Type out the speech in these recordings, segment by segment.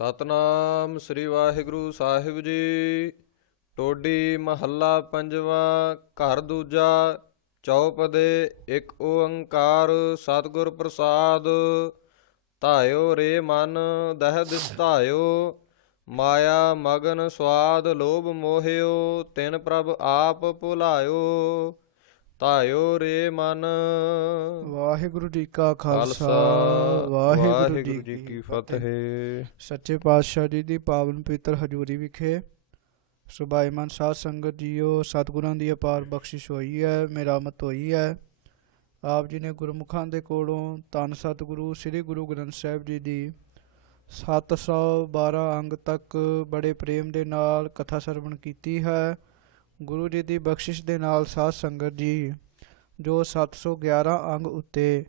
ਸਤਨਾਮ ਸ੍ਰੀ ਵਾਹਿਗੁਰੂ ਸਾਹਿਬ ਜੀ। ਟੋਡੀ ਮਹੱਲਾ ਪੰਜਵਾਂ। ਘਰ ਦੂਜਾ। ਚੌਪਦੇ। ਇੱਕ ਓੰਕਾਰ ਸਤਿਗੁਰ ਪ੍ਰਸਾਦ। ਧਾਇਓ ਰੇ ਮਨ ਦਹਿ ਦਿਸ ਧਾਇਓ। ਮਾਇਆ ਮਗਨ ਸਵਾਦ ਲੋਭ ਮੋਹਿਓ। ਤਿਨ ਪ੍ਰਭ ਆਪ ਭੁਲਾਇਓ। ਧਾਇਓ ਰੇ ਮਨ। ਵਾਹਿਗੁਰੂ ਜੀ ਕਾ ਖਾਲਸਾ ਖਾਲਸਾ ਵਾਹਿਗੁਰੂ ਵਾਹਿਗੁਰੂ ਜੀ ਜੀ ਕੀ ਕੀ ਫਤਿਹ। ਫਤਿਹ। ਸੱਚੇ ਪਾਤਸ਼ਾਹ ਜੀ ਦੀ ਪਾਵਨ ਪਵਿੱਤਰ ਹਜ਼ੂਰੀ ਵਿਖੇ ਸੁਭਾਈਮਾਨ ਸਾਧ ਸੰਗਤ ਜੀਓ, ਸਤਿਗੁਰਾਂ ਦੀ ਅਪਾਰ ਬਖਸ਼ਿਸ਼ ਹੋਈ ਹੈ, ਮਿਹਰਮਤ ਹੋਈ ਹੈ। ਆਪ ਜੀ ਨੇ ਗੁਰਮੁਖਾਂ ਦੇ ਕੋਲੋਂ ਧੰਨ ਸਤਿਗੁਰੂ ਸ੍ਰੀ ਗੁਰੂ ਗ੍ਰੰਥ ਸਾਹਿਬ ਜੀ ਦੀ 712 ਅੰਗ ਤੱਕ ਬੜੇ ਪ੍ਰੇਮ ਦੇ ਨਾਲ ਕਥਾ ਸਰਵਣ ਕੀਤੀ ਹੈ। ਗੁਰੂ ਜੀ ਦੀ ਬਖਸ਼ਿਸ਼ ਦੇ ਨਾਲ ਸਾਧ ਸੰਗਤ ਜੀ, ਜੋ 711 ਅੰਗ ਉੱਤੇ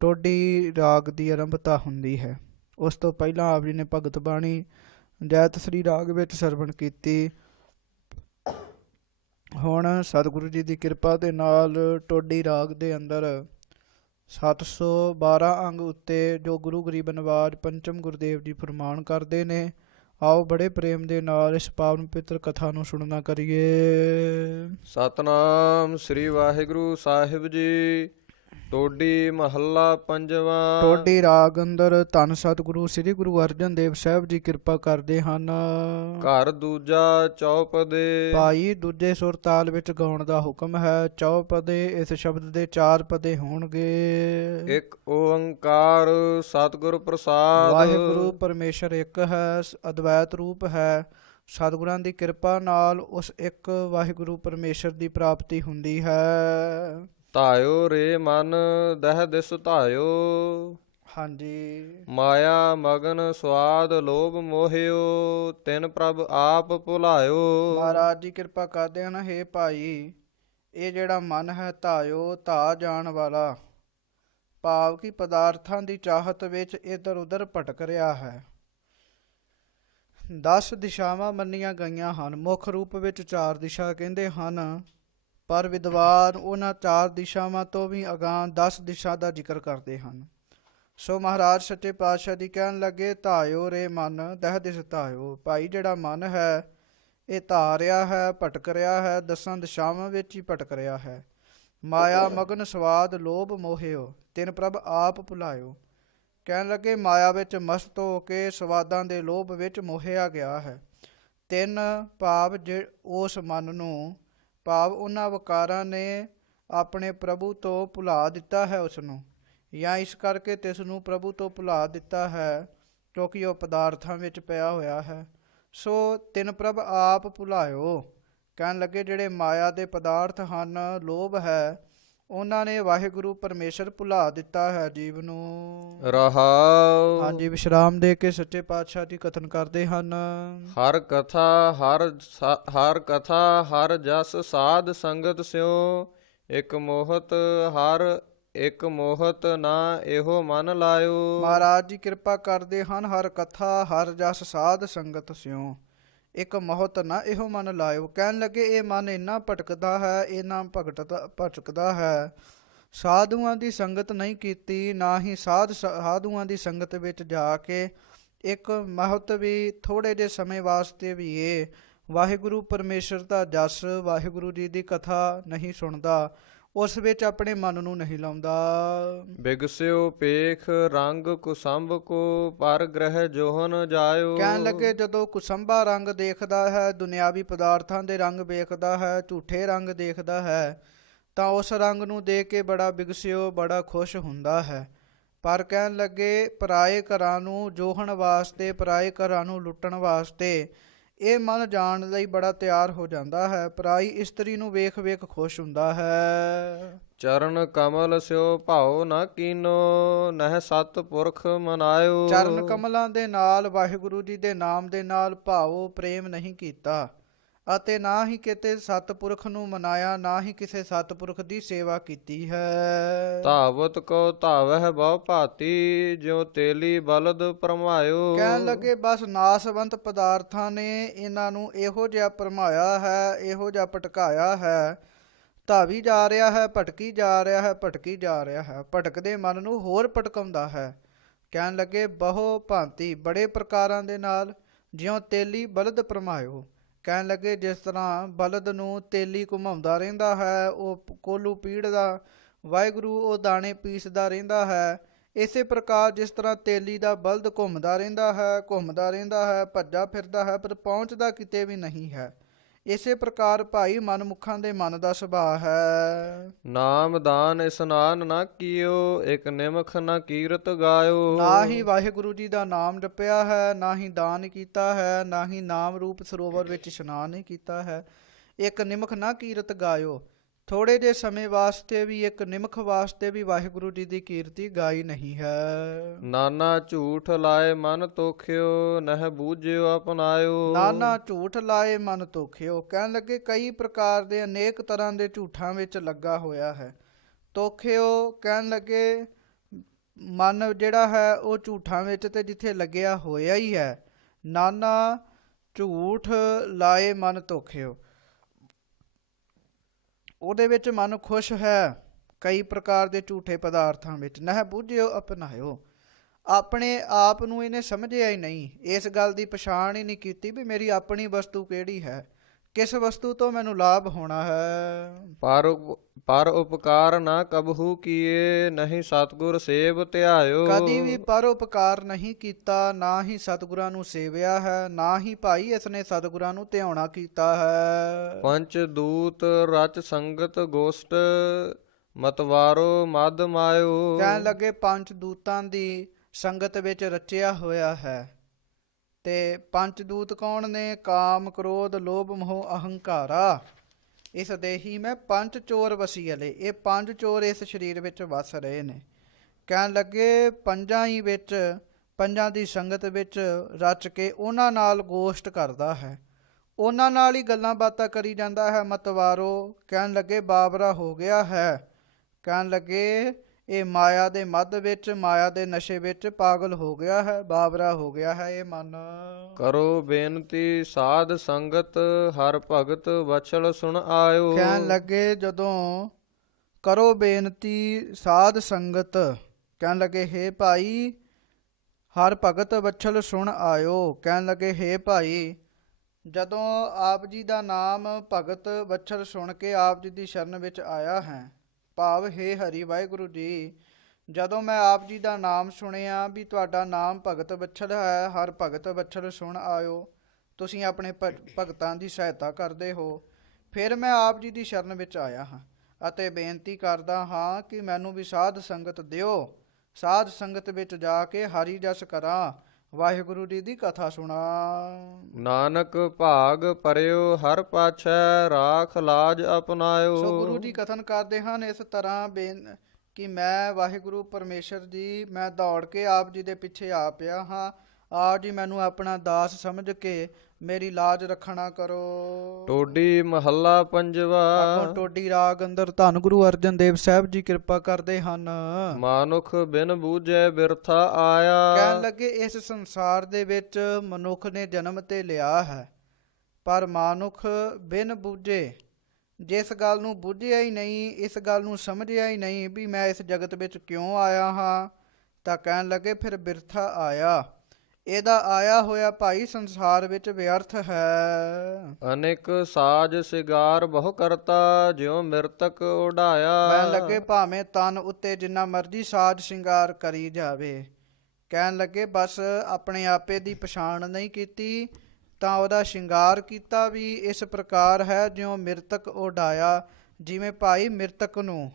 ਟੋਡੀ ਰਾਗ ਦੀ ਆਰੰਭਤਾ ਹੁੰਦੀ ਹੈ, ਉਸ ਤੋਂ ਪਹਿਲਾਂ ਆਪ ਜੀ ਨੇ ਭਗਤ ਬਾਣੀ ਜੈਤ ਸ੍ਰੀ ਰਾਗ ਵਿੱਚ ਸਰਵਣ ਕੀਤੀ। ਹੁਣ ਸਤਿਗੁਰੂ ਜੀ ਦੀ ਕਿਰਪਾ ਦੇ ਨਾਲ ਟੋਡੀ ਰਾਗ ਦੇ ਅੰਦਰ 712 ਅੰਗ ਉੱਤੇ ਜੋ ਗੁਰੂ ਗਰੀਬ ਨਵਾਜ ਪੰਚਮ ਗੁਰਦੇਵ ਜੀ ਫਰਮਾਨ ਕਰਦੇ ਨੇ, ਆਓ ਬੜੇ ਪ੍ਰੇਮ ਦੇ ਨਾਲ ਇਸ ਪਾਵਨ ਪਵਿੱਤਰ ਕਥਾ ਨੂੰ ਸੁਣਨਾ ਕਰੀਏ। ਸਤਨਾਮ ਸ੍ਰੀ ਵਾਹਿਗੁਰੂ ਸਾਹਿਬ ਜੀ। ਟੋਡੀ ਮਹੱਲਾ ਪੰਜਵਾਂ। ਟੋਡੀ ਰਾਗ ਅੰਦਰ ਧੰਨ ਸਤਿਗੁਰੂ ਸ੍ਰੀ ਗੁਰੂ ਅਰਜਨ ਦੇਵ ਸਾਹਿਬ ਜੀ ਕਿਰਪਾ ਕਰਦੇ ਹਨ। ਘਰ ਦੂਜਾ ਚੌਪਦੇ। ਭਾਈ ਦੂਜੇ ਸੁਰ ਤਾਲ ਵਿੱਚ ਗਾਉਣ ਦਾ ਹੁਕਮ ਹੈ। ਚੌਪਦੇ ਇਸ ਸ਼ਬਦ ਦੇ 4 ਪਦੇ ਹੋਣਗੇ। ਇੱਕ ਓੰਕਾਰ ਸਤਿਗੁਰ ਪ੍ਰਸਾਦ। ਵਾਹਿਗੁਰੂ ਪਰਮੇਸ਼ਰ ਇੱਕ ਹੈ, ਅਦਵੈਤ ਰੂਪ ਹੈ। ਸਤਿਗੁਰਾਂ ਦੀ ਕਿਰਪਾ ਨਾਲ ਉਸ ਇੱਕ ਵਾਹਿਗੁਰੂ ਪਰਮੇਸ਼ਰ ਦੀ ਪ੍ਰਾਪਤੀ ਹੁੰਦੀ ਹੈ। ਧਾਇਓ ਰੇ ਮਨ ਦਹਿ ਦਿਸ ਧਾਇਓ। ਹਾਂਜੀ। ਮਾਇਆ ਮਗਨ ਸਵਾਦ ਲੋਭ ਮੋਹਿਓ। ਤਿਨ ਪ੍ਰਭ ਆਪ ਭੁਲਾਇਓ। ਮਹਾਰਾਜ ਜੀ ਕਿਰਪਾ ਕਰਦੇ ਹਨ। ਹੇ ਭਾਈ, ਇਹ ਜਿਹੜਾ ਮਨ ਹੈ ਧਾਇਓ, ਧਾ ਜਾਣ ਵਾਲਾ, ਭਾਵ ਕਿ ਪਦਾਰਥਾਂ ਦੀ ਚਾਹਤ ਵਿੱਚ ਇੱਧਰ ਉੱਧਰ ਭਟਕ ਰਿਹਾ ਹੈ। 10 ਦਿਸ਼ਾਵਾਂ ਮੰਨੀਆਂ ਗਈਆਂ ਹਨ। ਮੁੱਖ ਰੂਪ ਵਿੱਚ 4 ਦਿਸ਼ਾ ਕਹਿੰਦੇ ਹਨ, ਪਰ ਵਿਦਵਾਨ ਉਹਨਾਂ 4 ਦਿਸ਼ਾਵਾਂ ਤੋਂ ਵੀ ਅਗਾਂਹ 10 ਦਿਸ਼ਾ ਦਾ ਜ਼ਿਕਰ ਕਰਦੇ ਹਨ। ਸੋ ਮਹਾਰਾਜ ਸੱਚੇ ਪਾਤਸ਼ਾਹ ਜੀ ਕਹਿਣ ਲੱਗੇ, ਧਾਇਓ ਰੇ ਮਨ ਦਹਿ ਦਿਸ ਧਾਇਓ। ਭਾਈ ਜਿਹੜਾ ਮਨ ਹੈ ਇਹ ਧਾ ਰਿਹਾ ਹੈ, ਭਟਕ ਰਿਹਾ ਹੈ, 10 ਦਿਸ਼ਾਵਾਂ ਵਿੱਚ ਹੀ ਭਟਕ ਰਿਹਾ ਹੈ। ਮਾਇਆ ਮਗਨ ਸਵਾਦ ਲੋਭ ਮੋਹਿਓ। ਤਿਨ ਪ੍ਰਭ ਆਪ ਭੁਲਾਇਓ। ਕਹਿਣ ਲੱਗੇ ਮਾਇਆ ਵਿੱਚ ਮਸਤ ਹੋ ਕੇ ਸਵਾਦਾਂ ਦੇ ਲੋਭ ਵਿੱਚ ਮੋਹਿਆ ਗਿਆ ਹੈ। ਤਿੰਨ ਭਾਵ ਉਸ ਮਨ ਨੂੰ, ਭਾਵ ਉਹਨਾਂ ਵਕਾਰਾਂ ਨੇ ਆਪਣੇ ਪ੍ਰਭੂ ਤੋਂ ਭੁਲਾ ਦਿੱਤਾ ਹੈ ਉਸ ਨੂੰ, ਜਾਂ ਇਸ ਕਰਕੇ ਤਿਸ ਨੂੰ ਪ੍ਰਭੂ ਤੋਂ ਭੁਲਾ ਦਿੱਤਾ ਹੈ ਕਿਉਂਕਿ ਉਹ ਪਦਾਰਥਾਂ ਵਿੱਚ ਪਿਆ ਹੋਇਆ ਹੈ। ਸੋ ਤਿੰਨ ਪ੍ਰਭ ਆਪ ਭੁਲਾਇਓ। ਕਹਿਣ ਲੱਗੇ ਜਿਹੜੇ ਮਾਇਆ ਦੇ ਪਦਾਰਥ ਹਨ, ਲੋਭ ਹੈ, ਉਹਨਾਂ ਨੇ ਵਾਹਿਗੁਰੂ ਪਰਮੇਸ਼ਰ ਭੁਲਾ ਦਿੱਤਾ ਹੈ ਜੀਵ ਨੂੰ। ਰਹਾਉ। ਹਾਂਜੀ, ਵਿਸ਼ਰਾਮ ਦੇ ਕੇ ਸੱਚੇ ਪਾਤਸ਼ਾਹ ਜੀ ਕਥਨ ਕਰਦੇ ਹਨ। ਹਰ ਕਥਾ ਹਰ ਕਥਾ ਹਰ ਜਸ ਸਾਧ ਸੰਗਤ ਸਿਓ। ਇੱਕ ਮੋਹਤ ਹਰ ਇੱਕ ਮੋਹਤ ਨਾ ਇਹੋ ਮਨ ਲਾਇਓ। ਮਹਾਰਾਜ ਜੀ ਕਿਰਪਾ ਕਰਦੇ ਹਨ। ਹਰ ਕਥਾ ਹਰ ਜਸ ਸਾਧ ਸੰਗਤ ਸਿਓ, ਇੱਕ ਮੋਹਤ ਨਾ ਇਹੋ ਮਨ ਲਾਇਓ। ਕਹਿਣ ਲੱਗੇ ਇਹ ਮਨ ਇੰਨਾ ਭਟਕਦਾ ਹੈ, ਇੰਨਾ ਭਟਕਦਾ ਹੈ, ਸਾਧੂਆਂ ਦੀ ਸੰਗਤ ਨਹੀਂ ਕੀਤੀ, ਨਾ ਹੀ ਸਾਧੂਆਂ ਦੀ ਸੰਗਤ ਵਿੱਚ ਜਾ ਕੇ ਇੱਕ ਮਹਤ ਵੀ ਥੋੜ੍ਹੇ ਜਿਹੇ ਸਮੇਂ ਵਾਸਤੇ ਵੀ ਇਹ ਵਾਹਿਗੁਰੂ ਪਰਮੇਸ਼ਰ ਦਾ ਜਸ, ਵਾਹਿਗੁਰੂ ਜੀ ਦੀ ਕਥਾ ਨਹੀਂ ਸੁਣਦਾ, ਉਸ ਵਿੱਚ ਆਪਣੇ ਮਨ ਨੂੰ ਨਹੀਂ ਲਾਉਂਦਾ। ਬਿਗਸਿਓ ਪੇਖ ਰੰਗ ਕੁਸੰਭ ਕੋ ਪਰ ਗ੍ਰਹਿ ਜੋਹਨ ਜਾਇਓ। ਕਹਿਣ ਲੱਗੇ ਜਦੋਂ ਕੁਸੰਭਾ ਰੰਗ ਦੇਖਦਾ ਹੈ, ਦੁਨਿਆਵੀ ਪਦਾਰਥਾਂ ਦੇ ਰੰਗ ਵੇਖਦਾ ਹੈ, ਝੂਠੇ ਰੰਗ ਦੇਖਦਾ ਹੈ, ਤਾਂ ਉਸ ਰੰਗ ਨੂੰ ਦੇਖ ਕੇ ਬੜਾ ਬਿਗਸਿਓ, ਬੜਾ ਖੁਸ਼ ਹੁੰਦਾ ਹੈ। ਪਰ ਕਹਿਣ ਲੱਗੇ ਪਰਾਏ ਘਰਾਂ ਨੂੰ ਜੋਹਣ ਵਾਸਤੇ, ਪਰਾਏ ਘਰਾਂ ਨੂੰ ਲੁੱਟਣ ਵਾਸਤੇ ਇਹ ਮਨ ਜਾਣ ਲਈ ਬੜਾ ਤਿਆਰ ਹੋ ਜਾਂਦਾ ਹੈ। ਪਰਾਈ ਇਸਤਰੀ ਨੂੰ ਵੇਖ ਵੇਖ ਖੁਸ਼ ਹੁੰਦਾ ਹੈ। ਚਰਨ ਕਮਲ ਸਿਓ ਭਾਉ ਨਾ ਕੀਨੋ। ਨਹਿ ਸਤ ਪੁਰਖ ਮਨਾਇਓ। ਚਰਨ ਕਮਲਾਂ ਦੇ ਨਾਲ, ਵਾਹਿਗੁਰੂ ਜੀ ਦੇ ਨਾਮ ਦੇ ਨਾਲ ਭਾਵ ਪ੍ਰੇਮ ਨਹੀਂ ਕੀਤਾ, ਅਤੇ ਨਾ ਹੀ ਕਿਤੇ ਸਤਿਪੁਰਖ ਨੂੰ ਮਨਾਇਆ, ਨਾ ਹੀ ਕਿਸੇ ਸਤਿਪੁਰਖ ਦੀ ਸੇਵਾ ਕੀਤੀ ਹੈ। ਧਾਵਤ ਕੋ ਧਾਵਹਿ ਬਹੁ ਭਾਤੀ। ਜਿਉ ਤੇਲੀ ਬਲਦ ਭਰਮਾਇਓ। ਕਹਿਣ ਲੱਗੇ ਬਸ ਨਾਸਵੰਤ ਪਦਾਰਥਾਂ ਨੇ ਇਹਨਾਂ ਨੂੰ ਇਹੋ ਜਿਹਾ ਭਰਮਾਇਆ ਹੈ, ਇਹੋ ਜਿਹਾ ਭਟਕਾਇਆ ਹੈ, ਧਾਵੀ ਜਾ ਰਿਹਾ ਹੈ, ਭਟਕੀ ਜਾ ਰਿਹਾ ਹੈ, ਭਟਕੀ ਜਾ ਰਿਹਾ ਹੈ। ਭਟਕਦੇ ਮਨ ਨੂੰ ਹੋਰ ਭਟਕਾਉਂਦਾ ਹੈ। ਕਹਿਣ ਲੱਗੇ ਬਹੁ ਭਾਂਤੀ ਬੜੇ ਪ੍ਰਕਾਰਾਂ ਦੇ ਨਾਲ, ਜਿਉਂ ਤੇਲੀ ਬਲਦ ਭਰਮਾਇਓ। ਕਹਿਣ ਲੱਗੇ ਜਿਸ ਤਰ੍ਹਾਂ ਬਲਦ ਨੂੰ ਤੇਲੀ ਘੁਮਾਉਂਦਾ ਰਹਿੰਦਾ ਹੈ, ਉਹ ਕੋਲੂ ਪੀੜਦਾ, ਵਾਹਿਗੁਰੂ ਉਹ ਦਾਣੇ ਪੀਸਦਾ ਰਹਿੰਦਾ ਹੈ। ਇਸੇ ਪ੍ਰਕਾਰ ਜਿਸ ਤਰ੍ਹਾਂ ਤੇਲੀ ਦਾ ਬਲਦ ਘੁੰਮਦਾ ਰਹਿੰਦਾ ਹੈ, ਭੱਜਾ ਫਿਰਦਾ ਹੈ, ਪਰ ਪਹੁੰਚਦਾ ਕਿਤੇ ਵੀ ਨਹੀਂ ਹੈ। ਇਸੇ ਪ੍ਰਕਾਰ ਭਾਈ ਮਨਮੁਖਾਂ ਦੇ ਮਨ ਦਾ ਸੁਭਾਅ ਹੈ। ਨਾਮ ਦਾਨ ਇਸਨਾਨ ਨਾ ਕੀਓ, ਇਕ ਨਿਮਖ ਨਾ ਕੀਰਤ ਗਾਇਓ। ਨਾ ਹੀ ਵਾਹਿਗੁਰੂ ਜੀ ਦਾ ਨਾਮ ਜਪਿਆ ਹੈ, ਨਾ ਹੀ ਦਾਨ ਕੀਤਾ ਹੈ, ਨਾ ਹੀ ਨਾਮ ਰੂਪ ਸਰੋਵਰ ਵਿੱਚ ਇਸ਼ਨਾਨ ਹੀ ਕੀਤਾ ਹੈ। ਇੱਕ ਨਿਮਖ ਨਾ ਕੀਰਤ ਗਾਇਓ, ਥੋੜੇ ਜਿਹੇ ਸਮੇਂ ਵਾਸਤੇ ਵੀ, ਇੱਕ ਨਿਮਖ ਵਾਸਤੇ ਵੀ ਵਾਹਿਗੁਰੂ ਜੀ ਦੀ ਕੀਰਤੀ ਗਾਈ ਨਹੀਂ ਹੈ। ਨਾਨਾ ਝੂਠ ਲਾਏ ਮਨ ਤੋਖਿਓ, ਨਹਿ ਬੂਝਿਓ ਅਪਨਾਇਓ। ਨਾਨਾ ਝੂਠ ਲਾਏ ਮਨ ਤੋਖਿਓ। ਕਹਿਣ ਲੱਗੇ ਕਈ ਪ੍ਰਕਾਰ ਦੇ ਅਨੇਕ ਤਰ੍ਹਾਂ ਦੇ ਝੂਠਾਂ ਵਿੱਚ ਲੱਗਾ ਹੋਇਆ ਹੈ। ਤੋਖਿਓ ਕਹਿਣ ਲੱਗੇ ਮਨ ਜਿਹੜਾ ਹੈ ਉਹ ਝੂਠਾਂ ਵਿੱਚ ਤੇ ਜਿੱਥੇ ਲੱਗਿਆ ਹੋਇਆ ਹੀ ਹੈ। ਨਾਨਾ ਝੂਠ ਲਾਏ ਮਨ ਤੋਖਿਓ, ਉਹਦੇ ਵਿੱਚ ਮਨ ਖੁਸ਼ ਹੈ ਕਈ ਪ੍ਰਕਾਰ ਦੇ ਝੂਠੇ ਪਦਾਰਥਾਂ ਵਿੱਚ। ਨਹਿ ਬੂਝਿਓ ਅਪਨਾਇਓ, ਆਪਣੇ ਆਪ ਨੂੰ ਇਹਨੇ ਸਮਝਿਆ ਹੀ ਨਹੀਂ, ਇਸ ਗੱਲ ਦੀ ਪਛਾਣ ਹੀ ਨਹੀਂ ਕੀਤੀ ਵੀ ਮੇਰੀ ਆਪਣੀ ਵਸਤੂ ਕਿਹੜੀ ਹੈ, ਕਿਸ ਵਸਤੂ ਤੋਂ ਮੈਨੂੰ ਲਾਭ ਹੋਣਾ ਹੈ। ਪਰ ਉਪਕਾਰ ਨਾ ਕਬਹੂ ਕੀਏ, ਨਹੀਂ ਸਤਿਗੁਰ ਸੇਵ ਧਿਆਇਓ। ਕਦੀ ਵੀ ਪਰ ਉਪਕਾਰ ਨਹੀਂ ਕੀਤਾ, ਨਾ ਹੀ ਸਤਿਗੁਰਾਂ ਨੂੰ ਸੇਵਿਆ ਹੈ, ਨਾ ਹੀ ਭਾਈ ਇਸਨੇ ਸਤਿਗੁਰਾਂ ਨੂੰ ਧਿਆਉਣਾ ਕੀਤਾ ਹੈ। ਪੰਚ ਦੂਤ ਰਚ ਸੰਗਤ ਗੋਸ਼ਟ, ਮਤਵਾਰੋ ਮਦ ਮਾਇਓ। ਕਹਿਣ ਲੱਗੇ ਪੰਜ ਦੂਤਾਂ ਦੀ ਸੰਗਤ ਵਿੱਚ ਰਚਿਆ ਹੋਇਆ ਹੈ। ਤੇ ਪੰਜ ਦੂਤ ਕੌਣ ਨੇ? ਕਾਮ, ਕ੍ਰੋਧ, ਲੋਭ, ਮੋਹ, ਅਹੰਕਾਰਾ। ਇਸ ਦੇਹੀ ਮੈਂ ਪੰਜ ਚੋਰ ਵਸੀਲੇ, ਇਹ ਪੰਜ ਚੋਰ ਇਸ ਸਰੀਰ ਵਿੱਚ ਵਸ ਰਹੇ ਨੇ। ਕਹਿਣ ਲੱਗੇ ਪੰਜਾਂ ਹੀ ਵਿੱਚ, ਪੰਜਾਂ ਦੀ ਸੰਗਤ ਵਿੱਚ ਰਚ ਕੇ ਉਹਨਾਂ ਨਾਲ ਗੋਸ਼ਟ ਕਰਦਾ ਹੈ, ਉਹਨਾਂ ਨਾਲ ਹੀ ਗੱਲਾਂ ਬਾਤਾਂ ਕਰੀ ਜਾਂਦਾ ਹੈ। ਮਤਵਾਰੋ ਕਹਿਣ ਲੱਗੇ ਬਾਬਰਾ ਹੋ ਗਿਆ ਹੈ। ਕਹਿਣ ਲੱਗੇ ਇਹ ਮਾਇਆ ਦੇ ਮੱਧ ਵਿੱਚ, ਮਾਇਆ ਦੇ ਨਸ਼ੇ ਵਿੱਚ ਪਾਗਲ ਹੋ ਗਿਆ ਹੈ, ਬਾਬਰਾ ਹੋ ਗਿਆ ਹੈ ਇਹ ਮਨ। ਕਰੋ ਬੇਨਤੀ ਸਾਧ ਸੰਗਤ, ਹਰ ਭਗਤ ਵਛਲ ਸੁਣ ਆਇਓ। ਕਹਿਣ ਲੱਗੇ ਜਦੋਂ ਕਰੋ ਬੇਨਤੀ ਸਾਧ ਸੰਗਤ, ਕਹਿਣ ਲੱਗੇ ਹੇ ਭਾਈ ਹਰ ਭਗਤ ਵਛਲ ਸੁਣ ਆਇਓ। ਕਹਿਣ ਲੱਗੇ ਹੇ ਭਾਈ ਜਦੋਂ ਆਪ ਜੀ ਦਾ ਨਾਮ ਭਗਤ ਵਛਲ ਸੁਣ ਕੇ ਆਪ ਜੀ ਦੀ ਸ਼ਰਨ ਵਿੱਚ ਆਇਆ ਹੈ, ਭਾਵ ਹੇ ਹਰੀ ਵਾਹਿਗੁਰੂ ਜੀ, ਜਦੋਂ ਮੈਂ ਆਪ ਜੀ ਦਾ ਨਾਮ ਸੁਣਿਆ ਵੀ ਤੁਹਾਡਾ ਨਾਮ ਭਗਤ ਵਛਲ ਹੈ, ਹਰ ਭਗਤ ਵਛਲ ਸੁਣ ਆਇਓ, ਤੁਸੀਂ ਆਪਣੇ ਭਗਤਾਂ ਦੀ ਸਹਾਇਤਾ ਕਰਦੇ ਹੋ, ਫਿਰ ਮੈਂ ਆਪ ਜੀ ਦੀ ਸ਼ਰਨ ਵਿੱਚ ਆਇਆ ਹਾਂ ਅਤੇ ਬੇਨਤੀ ਕਰਦਾ ਹਾਂ ਕਿ ਮੈਨੂੰ ਵੀ ਸਾਧ ਸੰਗਤ ਦਿਓ, ਸਾਧ ਸੰਗਤ ਵਿੱਚ ਜਾ ਕੇ ਹਰੀ ਜਸ ਕਰਾਂ, ਵਾਹਿਗੁਰੂ ਜੀ ਦੀ ਕਥਾ ਸੁਣਾ। ਨਾਨਕ ਭਾਗ ਪਰਿਓ ਹਰ ਪਾਛੈ, ਰਾਖ ਲਾਜ ਅਪਨਾਇਓ। ਸੋ ਗੁਰੂ ਜੀ ਕਥਨ ਕਰਦੇ ਹਨ ਇਸ ਤਰ੍ਹਾਂ ਕਿ ਮੈਂ ਵਾਹਿਗੁਰੂ ਪਰਮੇਸ਼ਰ ਜੀ, ਮੈਂ ਦੌੜ ਕੇ ਆਪ ਜੀ ਦੇ ਪਿੱਛੇ ਆ ਪਿਆ ਹਾਂ, ਆਪ ਜੀ ਮੈਨੂੰ ਆਪਣਾ ਦਾਸ ਸਮਝ ਕੇ ਮੇਰੀ ਲਾਜ ਰੱਖਣਾ ਕਰੋ। ਟੋਡੀ ਮਹੱਲਾ ਪੰਜਵਾ। ਅੱਗੋਂ ਟੋਡੀ ਰਾਗ ਅੰਦਰ ਧੰਨ ਗੁਰੂ ਅਰਜਨ ਦੇਵ ਸਾਹਿਬ ਜੀ ਕਿਰਪਾ ਕਰਦੇ ਹਨ। ਮਾਨੁਖ ਬਿਨ ਬੂਝੈ ਬਿਰਥਾ ਆਇਆ। ਕਹਿਣ ਲੱਗੇ ਇਸ ਸੰਸਾਰ ਦੇ ਵਿੱਚ ਮਨੁੱਖ ਨੇ ਜਨਮ ਤੇ ਲਿਆ ਹੈ, ਪਰ ਮਾਨੁਖ ਬਿਨ ਬੂਝੇ, ਜਿਸ ਗੱਲ ਨੂੰ ਬੁੱਝਿਆ ਹੀ ਨਹੀਂ, ਇਸ ਗੱਲ ਨੂੰ ਸਮਝਿਆ ਹੀ ਨਹੀਂ ਵੀ ਮੈਂ ਇਸ ਜਗਤ ਵਿੱਚ ਕਿਉਂ ਆਇਆ ਹਾਂ, ਤਾਂ ਕਹਿਣ ਲੱਗੇ ਫਿਰ ਬਿਰਥਾ ਆਇਆ। ਇਹਦਾ ਆਇਆ ਹੋਇਆ ਭਾਈ ਸੰਸਾਰ ਵਿੱਚ ਵਿਅਰਥ ਹੈ। ਅਨੇਕ ਸਾਜ ਸਿਗਾਰ ਬਹੁ ਕਰਤਾ, ਜਿਉ ਮਿਰਤਕ ਉਡਾਇਆ। ਕਹਿਣ ਲੱਗੇ ਭਾਵੇਂ ਤਨ ਉੱਤੇ ਜਿੰਨਾ ਮਰਜ਼ੀ ਸਾਜ ਸ਼ਿੰਗਾਰ ਕਰੀ ਜਾਵੇ, ਕਹਿਣ ਲੱਗੇ ਬਸ ਆਪਣੇ ਆਪੇ ਦੀ ਪਛਾਣ ਨਹੀਂ ਕੀਤੀ ਤਾਂ ਉਹਦਾ ਸ਼ਿੰਗਾਰ ਕੀਤਾ ਵੀ ਇਸ ਪ੍ਰਕਾਰ ਹੈ ਜਿਉਂ ਮਿਰਤਕ ਉਡਾਇਆ। ਜਿਵੇਂ ਭਾਈ ਮਿਰਤਕ ਨੂੰ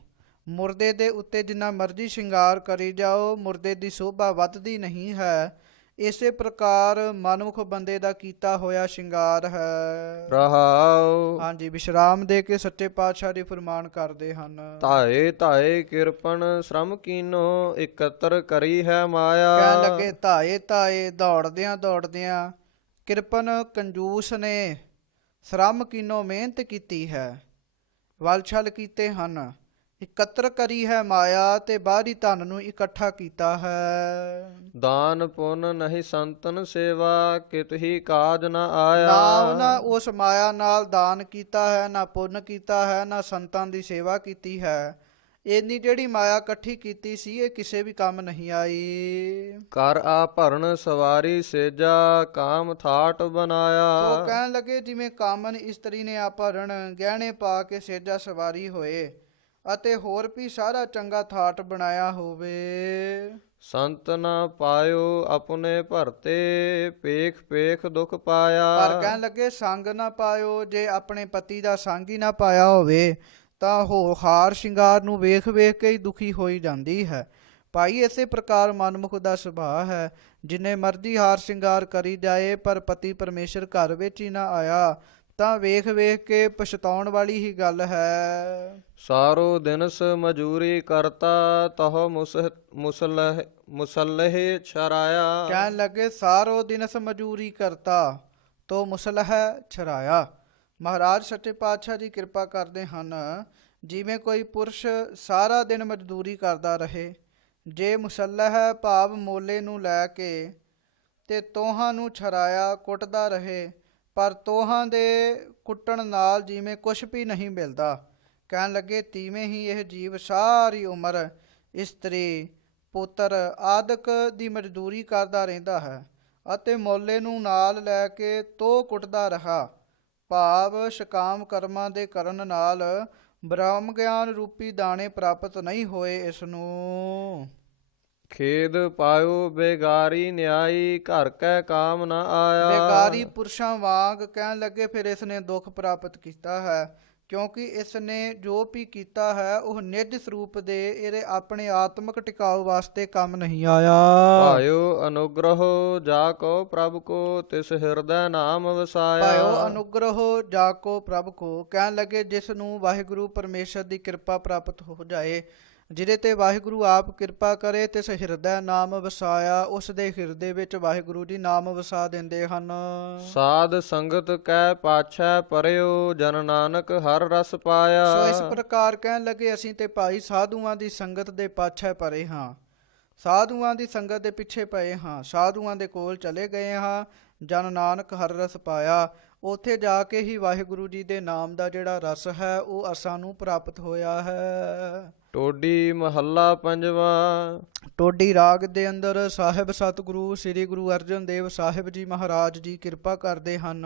ਮੁਰਦੇ ਦੇ ਉੱਤੇ ਜਿੰਨਾ ਮਰਜ਼ੀ ਸ਼ਿੰਗਾਰ ਕਰੀ ਜਾਓ, ਮੁਰਦੇ ਦੀ ਸ਼ੋਭਾ ਵੱਧਦੀ ਨਹੀਂ ਹੈ, ਇਸੇ ਪ੍ਰਕਾਰ ਮਨੁੱਖ ਬੰਦੇ ਦਾ ਕੀਤਾ ਹੋਇਆ ਸ਼ਿੰਗਾਰ ਹੈ। ਰਹਾਉ। ਹਾਂਜੀ, ਵਿਸ਼ਰਾਮ ਦੇ ਕੇ ਸੱਚੇ ਪਾਤਸ਼ਾਹ ਜੀ ਫਰਮਾਨ ਕਰਦੇ ਹਨ। ਧਾਏ ਧਾਏ ਕਿਰਪਨ ਸ਼ਰਮ ਕੀਨੋ, ਇਕੱਤਰ ਕਰੀ ਹੈ ਮਾਇਆ। ਕਹਿਣ ਲੱਗੇ ਧਾਏ ਧਾਏ ਦੌੜਦਿਆਂ ਦੌੜਦਿਆਂ ਕਿਰਪਨ ਕੰਜੂਸ ਨੇ ਸ਼ਰਮ ਕੀਨੋ ਮਿਹਨਤ ਕੀਤੀ ਹੈ, ਵਲਛਲ ਕੀਤੇ ਹਨ, ਇਕੱਤਰ ਕਰੀ ਹੈ ਮਾਇਆ ਤੇ ਬਾਹਰੀ ਧਨ ਨੂੰ ਇਕੱਠਾ ਕੀਤਾ ਹੈ। ਦਾਨ ਪੁੰਨ ਨਹੀਂ ਸੰਤਨ ਸੇਵਾ, ਕਿਤ ਹੀ ਕਾਜ ਨ ਆਇਆ। ਨਾ ਉਹਨਾਂ ਉਸ ਮਾਇਆ ਨਾਲ ਦਾਨ ਕੀਤਾ ਹੈ, ਨਾ ਪੁੰਨ ਕੀਤਾ ਹੈ, ਨਾ ਸੰਤਾਂ ਦੀ ਸੇਵਾ ਕੀਤੀ ਹੈ, ਇੰਨੀ ਜਿਹੜੀ ਮਾਇਆ ਇਕੱਠੀ ਕੀਤੀ ਸੀ ਇਹ ਕਿਸੇ ਵੀ ਕੰਮ ਨਹੀਂ ਆਈ। ਕਰ ਆ ਭਰਨ ਸਵਾਰੀ ਸੇਜਾ ਕਾਮ ਥਾਟ ਉਹ ਬਨਾਇਆ। ਕਹਿਣ ਲੱਗੇ ਜਿਵੇਂ ਕਾਮਨ ਇਸਤਰੀ ਨੇ ਆਭਰਣ ਗਹਿਣੇ ਪਾ ਕੇ ਸੇਜਾ ਸਵਾਰੀ ਹੋਏ ਅਤੇ ਹੋਰ ਵੀ ਸਾਰਾ ਚੰਗਾ ਥਾਟ ਬਣਾਇਆ ਹੋਵੇ। ਸੰਤ ਨਾ ਪਾਇਓ ਆਪਣੇ ਭਰਤੇ ਪੇਖ ਪੇਖ ਦੁਖ ਪਾਇਆ। ਪਰ ਕਹਿਣ ਲੱਗੇ ਸੰਗ ਨਾ ਪਾਇਓ, ਜੇ ਆਪਣੇ ਪਤੀ ਦਾ ਸੰਗ ਹੀ ਨਾ ਪਾਇਆ ਹੋਵੇ ਤਾਂ ਉਹ ਹਾਰ ਸ਼ਿੰਗਾਰ ਨੂੰ ਵੇਖ ਵੇਖ ਕੇ ਹੀ ਦੁਖੀ ਹੋਈ ਜਾਂਦੀ ਹੈ। ਭਾਈ ਇਸੇ ਪ੍ਰਕਾਰ ਮਨਮੁਖ ਦਾ ਸੁਭਾਅ ਹੈ, ਜਿੰਨੇ ਮਰਜ਼ੀ ਹਾਰ ਸ਼ਿੰਗਾਰ ਕਰੀ ਜਾਏ ਪਰ ਪਤੀ ਪਰਮੇਸ਼ਰ ਘਰ ਵਿੱਚ ਹੀ ਨਾ ਆਇਆ ਤਾਂ ਵੇਖ ਵੇਖ ਕੇ ਪਛਤਾਉਣ ਵਾਲੀ ਹੀ ਗੱਲ ਹੈ। ਸਾਰੋ ਦਿਨਸ ਮਜੂਰੀ ਕਰਤਾ ਤਹ ਮੁਸਲਹਿ ਛਰਾਇਆ। ਕਹਿਣ ਲੱਗੇ ਸਾਰੋ ਦਿਨਸ ਮਜੂਰੀ ਕਰਤਾ ਤੋ ਮੁਸਲਹ ਛਰਾਇਆ। ਮਹਾਰਾਜ ਸੱਚੇ ਪਾਤਸ਼ਾਹ ਜੀ ਕਿਰਪਾ ਕਰਦੇ ਹਨ, ਜਿਵੇਂ ਕੋਈ ਪੁਰਸ਼ ਸਾਰਾ ਦਿਨ ਮਜ਼ਦੂਰੀ ਕਰਦਾ ਰਹੇ, ਜੇ ਮੁਸਲਹ ਭਾਵ ਮੋਲੇ ਨੂੰ ਲੈ ਕੇ ਤੇ ਤੋਹਾਂ ਨੂੰ ਛਰਾਇਆ ਕੁੱਟਦਾ ਰਹੇ, ਪਰ ਤੋਹਾਂ ਦੇ ਕੁੱਟਣ ਨਾਲ ਜਿਵੇਂ ਕੁਛ ਵੀ ਨਹੀਂ ਮਿਲਦਾ। ਕਹਿਣ ਲੱਗੇ ਤੀਵੇਂ ਹੀ ਇਹ ਜੀਵ ਸਾਰੀ ਉਮਰ ਇਸਤਰੀ ਪੁੱਤਰ ਆਦਿਕ ਦੀ ਮਜ਼ਦੂਰੀ ਕਰਦਾ ਰਹਿੰਦਾ ਹੈ ਅਤੇ ਮੋਲੇ ਨੂੰ ਨਾਲ ਲੈ ਕੇ ਤੋ ਕੁੱਟਦਾ ਰਹਾ, ਭਾਵ ਸ਼ਕਾਮ ਕਰਮਾਂ ਦੇ ਕਰਨ ਨਾਲ ਬ੍ਰਹਮ ਗਿਆਨ ਰੂਪੀ ਦਾਣੇ ਪ੍ਰਾਪਤ ਨਹੀਂ ਹੋਏ। ਇਸ ਨੂੰ ਖੇਦ ਪਾਇਓ ਬੇਗਾਰੀ ਨਿਆਈ ਘਰ ਕੈ ਕਾਮ ਨਾ ਆਇਆ। ਬੇਕਾਰੀ ਪੁਰਸ਼ਾਂ ਵਾਂਗ ਕਹਿਣ ਲੱਗੇ ਫਿਰ ਇਸ ਨੇ ਦੁੱਖ ਪ੍ਰਾਪਤ ਕੀਤਾ ਹੈ, ਕਿਉਂਕਿ ਇਸ ਨੇ ਜੋ ਵੀ ਕੀਤਾ ਹੈ ਉਹ ਨਿਜ ਸਰੂਪ ਦੇ ਇਹਦੇ ਆਪਣੇ ਆਤਮਿਕ ਟਿਕਾਉ ਵਾਸਤੇ ਕੰਮ ਨਹੀਂ ਆਇਆ। ਭਾਇਓ ਅਨੁਗ੍ਰਹੋ ਜਾ ਕੋ ਪ੍ਰਭ ਕੋ ਤਿਸ ਹਿਰਦੈ ਨਾਮ ਵਸਾਇਆ। ਭਾਇਓ ਅਨੁਗ੍ਰਹੋ ਜਾ ਕੋ ਪ੍ਰਭ ਕੋ, ਕਹਿਣ ਲੱਗੇ ਜਿਸ ਨੂੰ ਵਾਹਿਗੁਰੂ ਪਰਮੇਸ਼ਰ ਦੀ ਕਿਰਪਾ ਪ੍ਰਾਪਤ ਹੋ ਜਾਏ, ਜਿਹਦੇ ਤੇ ਵਾਹਿਗੁਰੂ ਆਪ ਕਿਰਪਾ ਕਰੇ, ਤਿਸ ਹਿਰਦੈ ਨਾਮ ਵਸਾਇਆ, ਉਸ ਦੇ ਹਿਰਦੇ ਵਿੱਚ ਵਾਹਿਗੁਰੂ ਜੀ ਨਾਮ ਵਸਾ ਦਿੰਦੇ ਹਨ। ਸਾਧ ਸੰਗਤ ਕੈ ਪਾਛੈ ਪਰਿਓ ਜਨ ਨਾਨਕ ਹਰ ਰਸ ਪਾਇਆ। ਸੋ ਇਸ ਪ੍ਰਕਾਰ ਕਹਿਣ ਲੱਗੇ ਅਸੀਂ ਤੇ ਭਾਈ ਸਾਧੂਆਂ ਦੀ ਸੰਗਤ ਦੇ ਪਾਛੈ ਪਰੇ ਹਾਂ, ਸਾਧੂਆਂ ਦੀ ਸੰਗਤ ਦੇ ਪਿੱਛੇ ਪਏ ਹਾਂ, ਸਾਧੂਆਂ ਦੇ ਕੋਲ ਚਲੇ ਗਏ ਹਾਂ, ਜਨ ਨਾਨਕ ਹਰ ਰਸ ਪਾਇਆ। ਉੱਥੇ ਜਾ ਕੇ ਹੀ ਵਾਹਿਗੁਰੂ ਜੀ ਦੇ ਨਾਮ ਦਾ ਜਿਹੜਾ ਰਸ ਹੈ ਉਹ ਅਸਾਂ ਨੂੰ ਪ੍ਰਾਪਤ ਹੋਇਆ ਹੈ। ਟੋਡੀ ਮਹੱਲਾ ਪੰਜਵਾ। ਟੋਡੀ ਰਾਗ ਦੇ ਅੰਦਰ ਸਾਹਿਬ ਸਤਿਗੁਰੂ ਸ੍ਰੀ ਗੁਰੂ ਅਰਜਨ ਦੇਵ ਸਾਹਿਬ ਜੀ ਮਹਾਰਾਜ ਜੀ ਕਿਰਪਾ ਕਰਦੇ ਹਨ।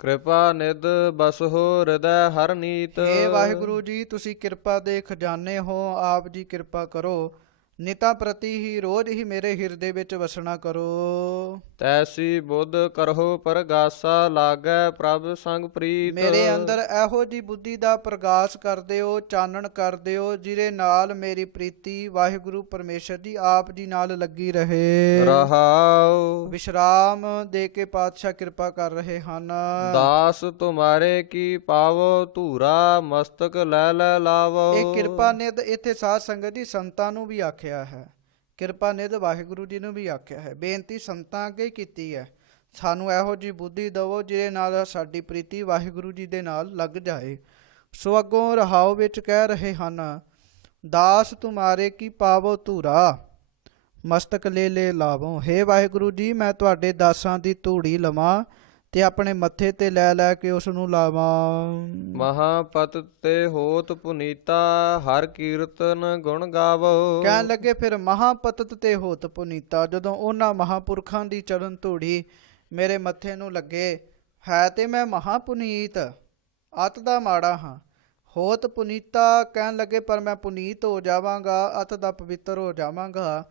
ਕਿਰਪਾ ਨਿਧ ਬਸਹੁ ਹਿਰਦੈ ਹਰ ਨੀਤ। हे ਵਾਹਿਗੁਰੂ ਜੀ, ਤੁਸੀਂ ਕਿਰਪਾ ਦੇ ਖਜ਼ਾਨੇ ਹੋ, ਆਪ ਜੀ ਕਿਰਪਾ ਕਰੋ, ਨਿਤਾ ਪ੍ਰਤੀ ਹੀ ਰੋਜ਼ ਹੀ ਮੇਰੇ ਹਿਰਦੇ ਵਿੱਚ ਵਸਣਾ ਕਰੋ। ਤੈਸੀ ਬੁੱਧ ਕਰਹੁ ਪਰਗਾਸਾ ਲਾਗੈ ਪ੍ਰਭ ਸੰਗ ਪ੍ਰੀਤ। ਮੇਰੇ ਅੰਦਰ ਇਹੋ ਜੀ ਬੁੱਧੀ ਦਾ ਪ੍ਰਗਾਸ ਕਰ ਦਿਓ, ਚਾਨਣ ਕਰ ਦਿਓ, ਜਿਹਦੇ ਨਾਲ ਮੇਰੀ ਪ੍ਰੀਤੀ ਵਾਹਿਗੁਰੂ ਪਰਮੇਸ਼ਰ ਜੀ ਆਪ ਜੀ ਨਾਲ ਲੱਗੀ ਰਹੇ। ਰਹਾਉ ਵਿਸ਼ਰਾਮ ਦੇ ਕੇ ਪਾਤਸ਼ਾਹ ਕਿਰਪਾ ਕਰ ਰਹੇ ਹਨ। ਦਾਸ ਤੁਮਾਰੇ ਕੀ ਪਾਵੋ ਧੂਰਾ ਮਸਤਕ ਲੈ ਲੈ ਲਾਵੋ। ਇਹ ਕਿਰਪਾ ਨਿਧ ਇੱਥੇ ਸਾਧ ਸੰਗਤ ਜੀ ਸੰਤਾਂ ਨੂੰ ਵੀ ਆਖਿਆ ਹੈ, ਕਿਰਪਾ ਨਿਧ ਵਾਹਿਗੁਰੂ ਜੀ ਨੂੰ ਵੀ ਆਖਿਆ ਹੈ। ਬੇਨਤੀ ਸੰਤਾਂ ਅੱਗੇ ਕੀਤੀ ਹੈ, ਸਾਨੂੰ ਇਹੋ ਜਿਹੀ ਬੁੱਧੀ ਦਵੋ ਜਿਹਦੇ ਨਾਲ ਸਾਡੀ ਪ੍ਰੀਤੀ ਵਾਹਿਗੁਰੂ ਜੀ ਦੇ ਨਾਲ ਲੱਗ ਜਾਏ। ਸੋ ਅੱਗੋਂ ਰਹਾਉ ਵਿੱਚ ਕਹਿ ਰਹੇ ਹਨ, ਦਾਸ ਤੁਮਾਰੇ ਕੀ ਪਾਵੋ ਧੂਰਾ ਮਸਤਕ ਲੈ ਲੈ ਲਾਵੋ। ਹੇ ਵਾਹਿਗੁਰੂ ਜੀ, ਮੈਂ ਤੁਹਾਡੇ ਦਾਸਾਂ ਦੀ ਧੂੜੀ ਲਵਾਂ ਤੇ ਆਪਣੇ ਮੱਥੇ ਤੇ ਲੈ ਲੈ ਕੇ ਉਸ ਨੂੰ ਲਾਵਾਂ। ਮਹਾਪਤ ਤੇ ਹੋਤ ਪੁਨੀਤਾ ਹਰ ਕੀਰਤਨ ਗੁਣ ਗਾਵੋ। ਕਹਿਣ ਲੱਗੇ ਫਿਰ ਮਹਾਪਤਤ ਤੇ ਹੋਤ ਪੁਨੀਤਾ, ਜਦੋਂ ਉਹਨਾਂ ਮਹਾਪੁਰਖਾਂ ਦੀ ਚਰਨ ਧੂੜੀ ਮੇਰੇ ਮੱਥੇ ਨੂੰ ਲੱਗੇ, ਹੈ ਤੇ ਮੈਂ ਮਹਾਪੁਨੀਤ ਅਤ ਦਾ ਮਾੜਾ ਹਾਂ। ਹੋਤ ਪੁਨੀਤਾ ਕਹਿਣ ਲੱਗੇ ਪਰ ਮੈਂ ਪੁਨੀਤ ਹੋ ਜਾਵਾਂਗਾ, ਅਤ ਦਾ ਪਵਿੱਤਰ ਹੋ ਜਾਵਾਂਗਾ।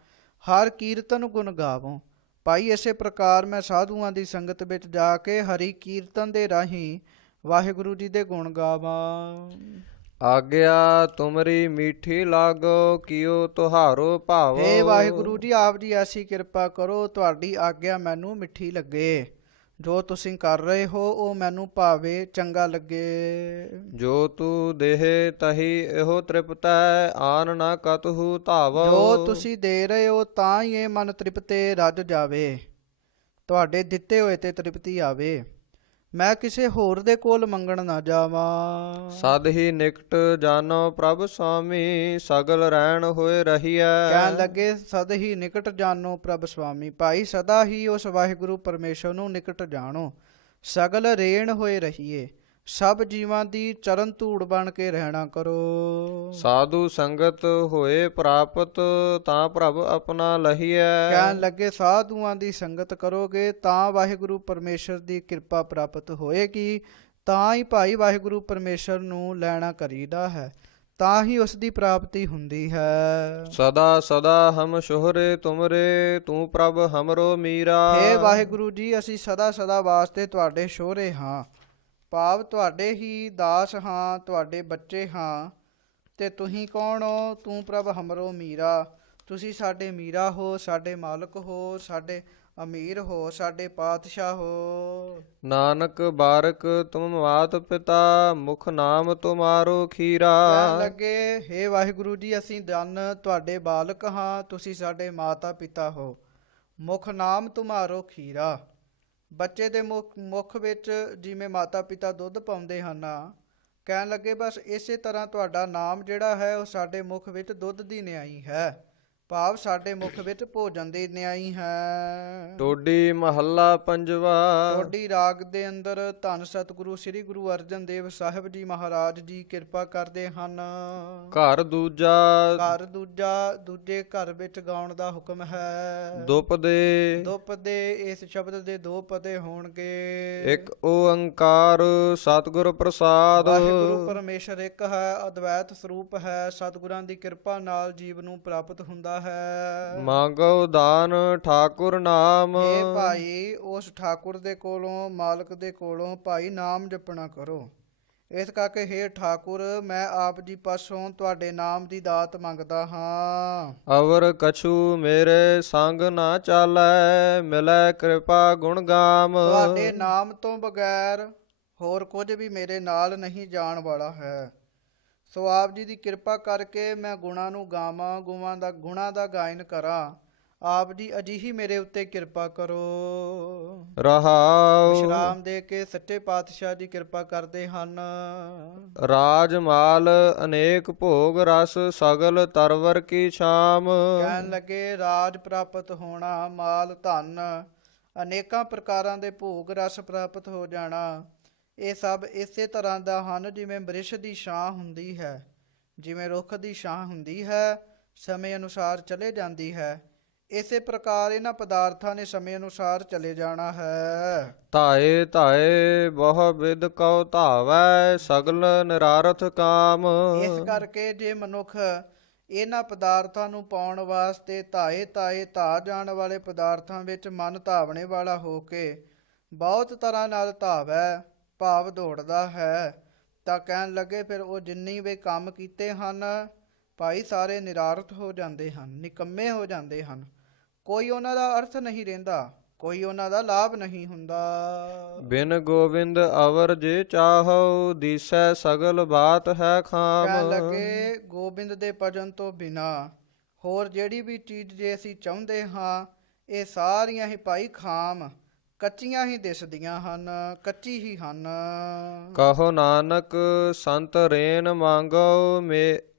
ਹਰ ਕੀਰਤਨ ਗੁਣ ਗਾਵੋ। ਭਾਈ ਇਸੇ ਪ੍ਰਕਾਰ ਮੈਂ ਸਾਧੂਆਂ ਦੀ ਸੰਗਤ ਵਿੱਚ ਜਾ ਕੇ ਹਰੀ ਕੀਰਤਨ ਦੇ ਰਾਹੀਂ ਵਾਹਿਗੁਰੂ ਜੀ ਦੇ ਗੁਣ ਗਾਵਾਂ। ਆਗਿਆ ਤੁਮਰੀ ਮੀਠੀ ਲਾਗੋ ਕਿਉ ਤੁਹਾਰੋ ਭਾਵੋ। ਹੇ ਵਾਹਿਗੁਰੂ ਜੀ, ਆਪ ਜੀ ਐਸੀ ਕਿਰਪਾ ਕਰੋ, ਤੁਹਾਡੀ ਆਗਿਆ ਮੈਨੂੰ ਮਿੱਠੀ ਲੱਗੇ, ਜੋ ਤੁਸੀਂ ਕਰ ਰਹੇ ਹੋ ਉਹ ਮੈਨੂੰ ਭਾਵੇ, ਚੰਗਾ ਲੱਗੇ। ਜੋ ਤੂੰ ਦੇਹ ਤਹੀ ਇਹੋ ਤ੍ਰਿਪਤੈ ਆਨ ਨਾ ਕਤਹੁ ਧਾਵੋ। ਜੋ ਤੁਸੀਂ ਦੇ ਰਹੇ ਹੋ ਤਾਂ ਹੀ ਇਹ ਮਨ ਤ੍ਰਿਪਤੇ ਰੱਜ ਜਾਵੇ, ਤੁਹਾਡੇ ਦਿੱਤੇ ਹੋਏ ਤੇ ਤ੍ਰਿਪਤੀ ਆਵੇ, ਮੈਂ ਕਿਸੇ ਹੋਰ ਦੇ ਕੋਲ ਮੰਗਣ ਨਾ ਜਾਵਾਂ। ਸਦ ਹੀ ਨਿਕਟ ਜਾਨੋ ਪ੍ਰਭ ਸੁਆਮੀ ਸਗਲ ਰਹਿਣ ਹੋਏ ਰਹੀਐ। ਕਹਿਣ ਲੱਗੇ ਸਦ ਹੀ ਨਿਕਟ ਜਾਣੋ ਪ੍ਰਭ ਸੁਆਮੀ। ਭਾਈ ਸਦਾ ਹੀ ਉਸ ਵਾਹਿਗੁਰੂ ਪਰਮੇਸ਼ਰ ਨੂੰ ਨਿਕਟ ਜਾਣੋ, ਸਗਲ ਰੇਣ ਹੋਏ ਰਹੀਏ, ਸਭ ਜੀਵਾਂ ਦੀ ਚਰਨ ਧੂੜ ਬਣ ਕੇ ਰਹਿਣਾ ਕਰੋ। ਸਾਧੂ ਸੰਗਤ ਹੋਏ ਪ੍ਰਾਪਤ, ਤਾਂ ਪ੍ਰਭ ਆਪਣਾ ਲਹੀਐ। ਕਹਿਣ ਲੱਗੇ ਸਾਧੂਆਂ ਦੀ ਸੰਗਤ ਕਰੋਗੇ ਤਾਂ ਵਾਹਿਗੁਰੂ ਪਰਮੇਸ਼ਰ ਦੀ ਕਿਰਪਾ ਪ੍ਰਾਪਤ ਹੋਏਗੀ, ਤਾਂ ਹੀ ਭਾਈ ਵਾਹਿਗੁਰੂ ਪਰਮੇਸ਼ਰ ਨੂੰ ਲੈਣਾ ਕਰੀਦਾ ਹੈ, ਤਾਂ ਹੀ ਉਸ ਦੀ ਪ੍ਰਾਪਤੀ ਹੁੰਦੀ ਹੈ। ਸਦਾ ਸਦਾ ਹਮ ਸ਼ੋਹਰੇ ਤੁਮਰੇ, ਤੂੰ ਪ੍ਰਭ ਹਮਰੋ ਮੀਰਾ। ਹੇ ਵਾਹਿਗੁਰੂ ਜੀ, ਅਸੀਂ ਸਦਾ ਸਦਾ ਵਾਸਤੇ ਤੁਹਾਡੇ ਸ਼ੋਹਰੇ ਹਾਂ, ਭਾਵ ਤੁਹਾਡੇ ਹੀ ਦਾਸ ਹਾਂ, ਤੁਹਾਡੇ ਬੱਚੇ ਹਾਂ। ਤੇ ਤੁਸੀਂ ਕੌਣ ਹੋ? ਤੂੰ ਪ੍ਰਭ ਹਮਰੋ ਮੀਰਾ, ਤੁਸੀਂ ਸਾਡੇ ਮੀਰਾ ਹੋ, ਸਾਡੇ ਮਾਲਕ ਹੋ, ਸਾਡੇ ਅਮੀਰ ਹੋ, ਸਾਡੇ ਪਾਤਸ਼ਾਹ ਹੋ। ਨਾਨਕ ਬਾਰਕ ਤੁਮ ਮਾਤ ਪਿਤਾ, ਮੁਖ ਨਾਮ ਤੁਮਾਰੋ ਖੀਰਾ। ਕਹਿਣ ਲੱਗੇ ਹੇ ਵਾਹਿਗੁਰੂ ਜੀ, ਅਸੀਂ ਜਨ ਤੁਹਾਡੇ ਬਾਲਕ ਹਾਂ, ਤੁਸੀਂ ਸਾਡੇ ਮਾਤਾ ਪਿਤਾ ਹੋ, ਮੁਖ ਨਾਮ ਤੁਮਾਰੋ ਖੀਰਾ। ਬੱਚੇ ਦੇ ਮੁਖ ਵਿੱਚ ਜਿਵੇਂ ਮਾਤਾ ਪਿਤਾ ਦੁੱਧ ਪਾਉਂਦੇ ਹਨ, ਕਹਿਣ ਲੱਗੇ ਬਸ ਇਸੇ ਤਰ੍ਹਾਂ ਤੁਹਾਡਾ ਨਾਮ ਜਿਹੜਾ ਹੈ ਉਹ ਸਾਡੇ ਮੁਖ ਵਿੱਚ ਦੁੱਧ ਦੀ ਨਿਆਈ ਹੈ, ਭਾਵ ਸਾਡੇ ਮੁਖ ਵਿੱਚ ਭੋਜਨ ਦੀ ਨਿਆਈ ਹੈ। ਟੋਡੀ ਮਹੱਲਾ ਪੰਜਵਾ। ਟੋਡੀ ਰਾਗ ਦੇ ਅੰਦਰ ਧੰਨ ਸਤਿਗੁਰੂ ਸ੍ਰੀ ਗੁਰੂ ਅਰਜਨ ਦੇਵ ਸਾਹਿਬ ਜੀ ਮਹਾਰਾਜ ਜੀ ਕਿਰਪਾ ਕਰਦੇ ਹਨ। ਘਰ ਦੂਜਾ। ਘਰ ਦੂਜਾ, ਦੂਜੇ ਘਰ ਵਿੱਚ ਗਾਉਣ ਦਾ ਹੁਕਮ ਹੈ। ਦੁਪਦੇ। ਦੁਪਦੇ, ਇਸ ਸ਼ਬਦ ਦੇ ਦੋ ਪਦੇ ਹੋਣਗੇ। ਇੱਕ ਓੰਕਾਰ ਸਤਿਗੁਰ ਪ੍ਰਸਾਦ। ਵਾਹਿਗੁਰੂ ਪਰਮੇਸ਼ਰ ਇੱਕ ਹੈ, ਅਦਵੈਤ ਸਰੂਪ ਹੈ, ਸਤਿਗੁਰਾਂ ਦੀ ਕਿਰਪਾ ਨਾਲ ਜੀਵ ਨੂੰ ਪ੍ਰਾਪਤ ਹੁੰਦਾ ਹੈ। ਮੰਗੋ ਦਾਨ ਠਾਕੁਰ ਨਾਮ। ਇਹ ਭਾਈ ਉਸ ਠਾਕੁਰ ਦੇ ਕੋਲੋਂ, ਮਾਲਕ ਦੇ ਕੋਲੋਂ ਭਾਈ ਨਾਮ ਜਪਣਾ ਕਰੋ। ਇਸ ਕਰਕੇ ਹੇ ਠਾਕੁਰ, ਮੈਂ ਆਪ ਜੀ ਪਾਸੋਂ ਤੁਹਾਡੇ ਨਾਮ ਦੀ ਦਾਤ ਮੰਗਦਾ ਹਾਂ। ਅਵਰ ਕਛੂ ਮੇਰੇ ਸੰਗ ਨਾ ਚਾਲੈ, ਮਿਲੈ ਕਿਰਪਾ ਗੁਣ ਗਾਮ। ਤੁਹਾਡੇ ਨਾਮ ਤੋਂ ਬਗੈਰ ਹੋਰ ਕੁਝ ਵੀ ਮੇਰੇ ਨਾਲ ਨਹੀਂ ਜਾਣ ਵਾਲਾ ਹੈ, ਸੋ ਆਪ ਜੀ ਦੀ ਕਿਰਪਾ ਕਰਕੇ ਮੈਂ ਗੁਣਾਂ ਨੂੰ ਗਾਵਾਂ, ਗੁਣਾਂ ਦਾ ਗਾਇਨ ਕਰਾਂ। ਆਪ ਜੀ ਅਜਿਹੀ ਮੇਰੇ ਉੱਤੇ ਕਿਰਪਾ ਕਰੋ। ਰਹਾਉ। ਵਿਸ਼ਰਾਮ ਦੇ ਕੇ ਸੱਚੇ ਪਾਤਸ਼ਾਹ ਜੀ ਕਿਰਪਾ ਕਰਦੇ ਹਨ। ਰਾਜ ਮਾਲ ਅਨੇਕ ਭੋਗ ਰਸ, ਸਗਲ ਤਰਵਰ ਕੀ ਸ਼ਾਮ। ਕਹਿਣ ਲੱਗੇ ਰਾਜ ਪ੍ਰਾਪਤ ਹੋਣਾ, ਮਾਲ ਧਨ, ਅਨੇਕਾਂ ਪ੍ਰਕਾਰਾਂ ਦੇ ਭੋਗ ਰਸ ਪ੍ਰਾਪਤ ਹੋ ਜਾਣਾ, ਇਹ ਸਭ ਇਸੇ ਤਰ੍ਹਾਂ ਦਾ ਹਨ ਜਿਵੇਂ ਬ੍ਰਿਸ਼ ਦੀ ਛਾਂ ਹੁੰਦੀ ਹੈ, ਜਿਵੇਂ ਰੁੱਖ ਦੀ ਛਾਂ ਹੁੰਦੀ ਹੈ, ਸਮੇਂ ਅਨੁਸਾਰ ਚਲੇ ਜਾਂਦੀ ਹੈ, ਇਸੇ ਪ੍ਰਕਾਰ ਇਹਨਾਂ ਪਦਾਰਥਾਂ ਨੇ ਸਮੇਂ ਅਨੁਸਾਰ ਚਲੇ ਜਾਣਾ ਹੈ। ਧਾਏ ਧਾਏ ਬਹੁ ਵਿਦ ਕਉ ਧਾਵੈ, ਸਗਲ ਨਿਰਾਰਥ ਕਾਮ। ਇਸ ਕਰਕੇ ਜੇ ਮਨੁੱਖ ਇਹਨਾਂ ਪਦਾਰਥਾਂ ਨੂੰ ਪਾਉਣ ਵਾਸਤੇ ਧਾਏ ਧਾਏ ਧਾ ਜਾਣ ਵਾਲੇ ਪਦਾਰਥਾਂ ਵਿੱਚ ਮਨ ਧਾਵਣੇ ਵਾਲਾ ਹੋ ਕੇ ਬਹੁਤ ਤਰ੍ਹਾਂ ਨਾਲ ਧਾਵੈ, ਭਾਵ ਦੌੜਦਾ ਹੈ, ਤਾਂ ਕਹਿਣ ਲੱਗੇ ਫਿਰ ਉਹ ਜਿੰਨੀ ਵੀ ਕੰਮ ਕੀਤੇ ਹਨ ਭਾਈ ਸਾਰੇ ਨਿਰਾਰਥ ਹੋ ਜਾਂਦੇ ਹਨ, ਨਿਕੰਮੇ ਹੋ ਜਾਂਦੇ ਹਨ, ਕੋਈ ਉਹਨਾਂ ਦਾ ਅਰਥ ਨਹੀਂ ਰਹਿੰਦਾ, ਕੋਈ ਉਹਨਾਂ ਦਾ ਲਾਭ ਨਹੀਂ ਹੁੰਦਾ। ਬਿਨ ਗੋਵਿੰਦ ਅਵਰ ਜੇ ਚਾਹੋ, ਦੀਸੈ ਸਗਲ ਬਾਤ ਹੈ ਖਾਮ। ਕਹਿਣ ਲੱਗੇ ਗੋਬਿੰਦ ਦੇ ਭਜਨ ਤੋਂ ਬਿਨਾ ਹੋਰ ਜਿਹੜੀ ਵੀ ਚੀਜ਼ ਜੇ ਅਸੀਂ ਚਾਹੁੰਦੇ ਹਾਂ, ਇਹ ਸਾਰੀਆਂ ਹੀ ਭਾਈ ਖਾਮ, ਕੱਚੀਆਂ ਹੀ ਦਿਸਦੀਆਂ ਹਨ, ਕੱਚੀ ਹੀ ਹਨ। ਕਹੋ ਨਾਨਕ ਸੰਤ ਰੇਨ ਮੰਗੋ,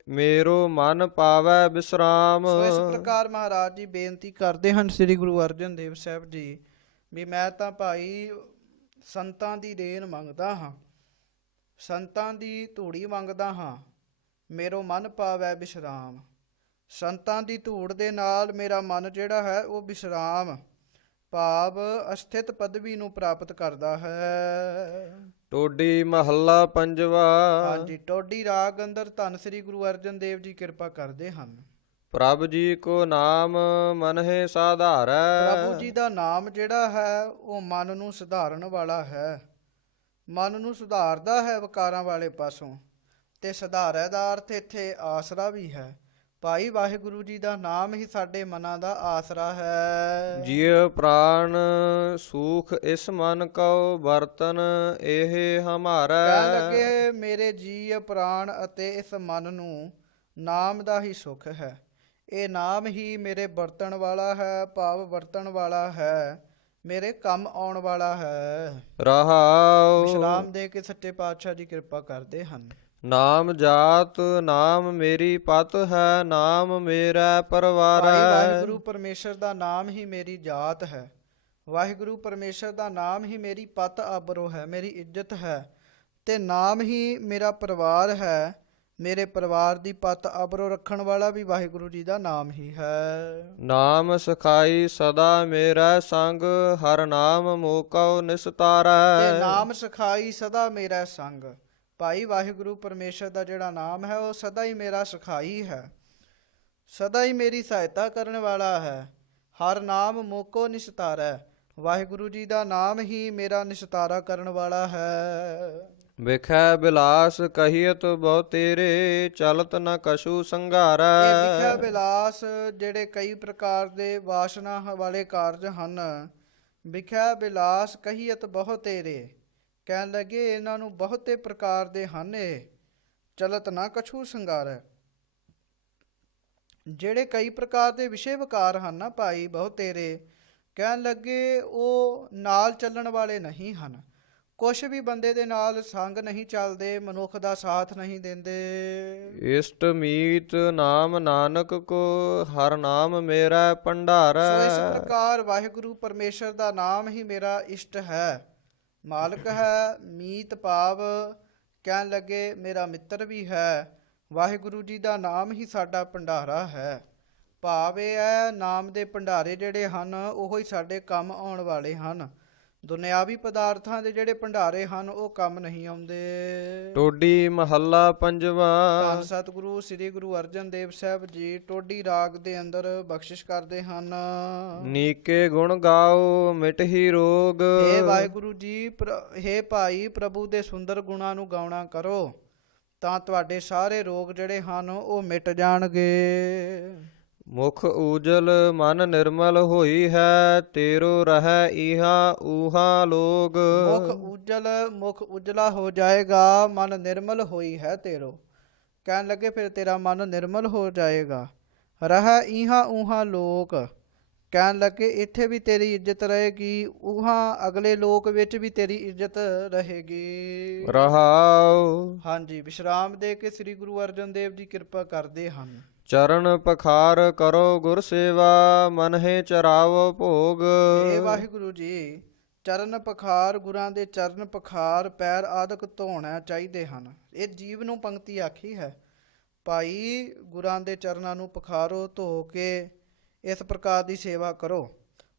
ਮੇਰੋ ਮਨ ਪਾਵੈ ਬਿਸਰਾਮ। ਸੋ ਇਸ ਪ੍ਰਕਾਰ ਮਹਾਰਾਜ ਜੀ ਬੇਨਤੀ ਕਰਦੇ ਹਨ ਸ੍ਰੀ ਗੁਰੂ ਅਰਜਨ ਦੇਵ ਸਾਹਿਬ ਜੀ, ਵੀ ਮੈਂ ਤਾਂ ਭਾਈ ਸੰਤਾਂ ਦੀ ਦੇਣ ਮੰਗਦਾ ਹਾਂ, ਸੰਤਾਂ ਦੀ ਧੂੜੀ ਮੰਗਦਾ ਹਾਂ, ਮੇਰੋ ਮਨ ਪਾਵੈ ਬਿਸਰਾਮ। ਸੰਤਾਂ ਦੀ ਧੂੜ ਦੇ ਨਾਲ ਮੇਰਾ ਮਨ ਜਿਹੜਾ ਹੈ ਉਹ ਬਿਸਰਾਮ, ਭਾਵ ਅਸਥਿਤ ਪਦਵੀ ਨੂੰ ਪ੍ਰਾਪਤ ਕਰਦਾ ਹੈ। ਟੋਡੀ ਮਹੱਲਾ ਪੰਜਵਾ। ਹਾਂਜੀ, ਟੋਡੀ ਰਾਗ ਅੰਦਰ ਧੰਨ ਸ੍ਰੀ ਗੁਰੂ ਅਰਜਨ ਦੇਵ ਜੀ ਕਿਰਪਾ ਕਰਦੇ ਹਨ। ਪ੍ਰਭ ਜੀ ਕੋ ਨਾਮ ਮਨਹਿ ਸਾਧਾਰੈ। ਪ੍ਰਭੂ ਜੀ ਦਾ ਨਾਮ ਜਿਹੜਾ ਹੈ ਉਹ ਮਨ ਨੂੰ ਸੁਧਾਰਨ ਵਾਲਾ ਹੈ, ਮਨ ਨੂੰ ਸੁਧਾਰਦਾ ਹੈ ਵਿਕਾਰਾਂ ਵਾਲੇ ਪਾਸੋਂ, ਤੇ ਸੁਧਾਰੈ ਦਾ ਅਰਥ ਇੱਥੇ ਆਸਰਾ ਵੀ ਹੈ। ਭਾਈ ਵਾਹਿਗੁਰੂ ਜੀ ਦਾ ਨਾਮ ਹੀ ਸਾਡੇ ਮਨਾਂ ਦਾ ਆਸਰਾ ਹੈ। ਜੀਅ ਪ੍ਰਾਣ ਸੂਖ ਇਸ ਮਨ ਕਉ, ਬਰਤਨ ਇਹ ਹਮਾਰਾ। ਕਹਿਣ ਲੱਗੇ ਮੇਰੇ ਜੀਅ ਪ੍ਰਾਣ ਅਤੇ ਇਸ ਮਨ ਨੂੰ ਨਾਮ ਦਾ ਹੀ ਸੁਖ ਹੈ, ਇਹ ਨਾਮ ਹੀ ਮੇਰੇ ਵਰਤਣ ਵਾਲਾ ਹੈ, ਭਾਵ ਵਰਤਣ ਵਾਲਾ ਹੈ, ਮੇਰੇ ਕੰਮ ਆਉਣ ਵਾਲਾ ਹੈ। ਰਹਾਉ। ਵਿਸ਼ਰਾਮ ਦੇ ਕੇ ਸੱਚੇ ਪਾਤਸ਼ਾਹ ਜੀ ਕਿਰਪਾ ਕਰਦੇ ਹਨ। ਨਾਮ ਜਾਤ ਨਾਮ ਮੇਰੀ ਪਤ ਹੈ, ਨਾਮ ਮੇਰਾ ਪਰਿਵਾਰ ਭਾਈ ਹੈ। ਵਾਹਿਗੁਰੂ ਪਰਮੇਸ਼ਰ ਦਾ ਨਾਮ ਹੀ ਮੇਰੀ ਜਾਤ ਹੈ, ਵਾਹਿਗੁਰੂ ਪਰਮੇਸ਼ਰ ਦਾ ਨਾਮ ਹੀ ਮੇਰੀ ਪਤ ਆਬਰੋ ਹੈ, ਮੇਰੀ ਇੱਜ਼ਤ ਹੈ, ਤੇ ਨਾਮ ਹੀ ਮੇਰਾ ਪਰਿਵਾਰ ਹੈ। ਮੇਰੇ ਪਰਿਵਾਰ ਦੀ ਪੱਤ ਅਬਰੋ ਰੱਖਣ ਵਾਲਾ ਵੀ ਵਾਹਿਗੁਰੂ ਜੀ ਦਾ ਨਾਮ ਹੀ ਹੈ। ਨਾਮ ਸਖਾਈ ਸਦਾ ਮੇਰਾ ਸੰਗ, ਹਰ ਨਾਮ ਮੋਕਉ ਤੇ ਨਿਸਤਾਰੈ। ਨਾਮ ਸਖਾਈ ਸਦਾ ਮੇਰਾ ਸੰਗ। ਭਾਈ ਵਾਹਿਗੁਰੂ ਪਰਮੇਸ਼ਰ ਦਾ ਜਿਹੜਾ ਨਾਮ ਹੈ ਉਹ ਸਦਾ ਹੀ ਮੇਰਾ ਸਖਾਈ ਹੈ, ਸਦਾ ਹੀ ਮੇਰੀ ਸਹਾਇਤਾ ਕਰਨ ਵਾਲਾ ਹੈ। ਹਰ ਨਾਮ ਮੋਕੋ ਨਿਸਤਾਰੈ। ਵਾਹਿਗੁਰੂ ਜੀ ਦਾ ਨਾਮ ਹੀ ਮੇਰਾ ਨਿਸਤਾਰਾ ਕਰਨ ਵਾਲਾ ਹੈ। ਵਿਖੈ ਬਿਲਾਸ ਕਹੀਅਤ ਬਹੁ ਤੇਰੇ, ਚਲਤ ਨ ਕਛੂ ਇਹ ਵਿਖਿਆ ਸੰਘਾਰੈ। ਵਿਲਾਸ ਜਿਹੜੇ ਕਈ ਪ੍ਰਕਾਰ ਦੇ ਵਾਸਨਾ ਵਾਲੇ ਕਾਰਜ ਹਨ। ਵਿਖਿਆ ਬਿਲਾਸ ਕਹੀਅਤ ਬਹੁ ਤੇਰੇ, ਕਹਿਣ ਲੱਗੇ ਇਹਨਾਂ ਨੂੰ ਬਹੁਤੇ ਪ੍ਰਕਾਰ ਦੇ ਹਨ। ਇਹ ਚਲਤ ਨਾ ਕਛੂ ਸੰਗਾਰੈ, ਜਿਹੜੇ ਕਈ ਪ੍ਰਕਾਰ ਦੇ ਵਿਸ਼ੇ ਵਿਕਾਰ ਹਨ ਨਾ ਭਾਈ ਬਹੁ ਤੇਰੇ, ਕਹਿਣ ਲੱਗੇ ਉਹ ਨਾਲ ਚੱਲਣ ਵਾਲੇ ਨਹੀਂ ਹਨ। ਕੁਛ ਵੀ ਬੰਦੇ ਦੇ ਨਾਲ ਸੰਗ ਨਹੀਂ ਚੱਲਦੇ, ਮਨੁੱਖ ਦਾ ਸਾਥ ਨਹੀਂ ਦਿੰਦੇ। ਇਸ਼ਟ ਮੀਤ ਨਾਮ ਨਾਨਕ ਕੋ, ਹਰ ਨਾਮ ਮੇਰਾ ਸੋ ਇਸ ਭੰਡਾਰੈ। ਪ੍ਰਕਾਰ ਵਾਹਿਗੁਰੂ ਪਰਮੇਸ਼ਰ ਦਾ ਨਾਮ ਹੀ ਮੇਰਾ ਇਸ਼ਟ ਹੈ, ਮਾਲਕ ਹੈ। ਮੀਤ ਭਾਵ ਕਹਿਣ ਲੱਗੇ ਮੇਰਾ ਮਿੱਤਰ ਵੀ ਹੈ। ਵਾਹਿਗੁਰੂ ਜੀ ਦਾ ਨਾਮ ਹੀ ਸਾਡਾ ਭੰਡਾਰਾ ਹੈ। ਭਾਵ ਇਹ ਹੈ ਨਾਮ ਦੇ ਭੰਡਾਰੇ ਜਿਹੜੇ ਹਨ ਉਹ ਹੀ ਸਾਡੇ ਕੰਮ ਆਉਣ ਵਾਲੇ ਹਨ। ਦੁਨਿਆਵੀ ਪਦਾਰਥਾਂ ਦੇ ਜਿਹੜੇ ਭੰਡਾਰੇ ਹਨ ਉਹ ਕੰਮ ਨਹੀਂ ਆਉਂਦੇ। ਟੋਡੀ ਮਹੱਲਾ ਪੰਜਵਾ। ਧੰਨ ਸਤਿਗੁਰੂ ਸ੍ਰੀ ਗੁਰੂ ਅਰਜਨ ਦੇਵ ਸਾਹਿਬ ਜੀ ਟੋਡੀ ਰਾਗ ਦੇ ਅੰਦਰ ਬਖਸ਼ਿਸ਼ ਕਰਦੇ ਹਨ। ਨੀਕੇ ਗੁਣ ਗਾਓ ਮਿਟਹੀ ਰੋਗ। ਹੇ ਵਾਹਿਗੁਰੂ ਜੀ, ਹੇ ਭਾਈ ਪ੍ਰਭੂ ਦੇ ਸੁੰਦਰ ਗੁਣਾਂ ਨੂੰ ਗਾਉਣਾ ਕਰੋ ਤਾਂ ਤੁਹਾਡੇ ਸਾਰੇ ਰੋਗ ਜਿਹੜੇ ਹਨ ਉਹ ਮਿਟ ਜਾਣਗੇ। ਮੁਖ ਊਜਲ ਮਨ ਨਿਰਮਲ ਹੋਈ ਹੈ, ਤੇਰੋ ਰਹਿ ਇਹਾ ਊਹਾ ਲੋਗ। ਮੁਖ ਉਜਲਾ ਹੋ ਜਾਏਗਾ, ਮਨ ਨਿਰਮਲ ਹੋਈ ਹੈ ਤੇਰੋ। ਕਹਿਣ ਲੱਗੇ ਫਿਰ ਤੇਰਾ ਮਨ ਨਿਰਮਲ ਹੋ ਜਾਏਗਾ। ਰਹਿ ਇਹਾ ਊਹਾ ਲੋਕ, ਕਹਿਣ ਲੱਗੇ ਇੱਥੇ ਵੀ ਤੇਰੀ ਇੱਜ਼ਤ ਰਹੇਗੀ, ਉਹਾਂ ਅਗਲੇ ਲੋਕ ਵਿੱਚ ਵੀ ਤੇਰੀ ਇੱਜ਼ਤ ਰਹੇਗੀ। ਰਹਾਉ ਹਾਂਜੀ, ਵਿਸ਼ਰਾਮ ਦੇ ਕੇ ਸ੍ਰੀ ਗੁਰੂ ਅਰਜਨ ਦੇਵ ਜੀ ਕਿਰਪਾ ਕਰਦੇ ਹਨ। ਚਰਨ ਪਖਾਰ ਕਰੋ ਗੁਰ ਸੇਵਾ, ਮਨਹਿ ਚਰਾਵੋ ਭੋਗ। ਇਹ ਵਾਹਿਗੁਰੂ ਜੀ ਚਰਨ ਪਖਾਰ, ਗੁਰਾਂ ਦੇ ਚਰਨ ਪਖਾਰ, ਪੈਰ ਆਦਿਕ ਧੋਣਾ ਚਾਹੀਦੇ ਹਨ। ਇਹ ਜੀਵ ਨੂੰ ਪੰਕਤੀ ਆਖੀ ਹੈ। ਭਾਈ ਗੁਰਾਂ ਦੇ ਚਰਨਾਂ ਨੂੰ ਪਖਾਰੋ, ਧੋ ਕੇ ਇਸ ਪ੍ਰਕਾਰ ਦੀ ਸੇਵਾ ਕਰੋ।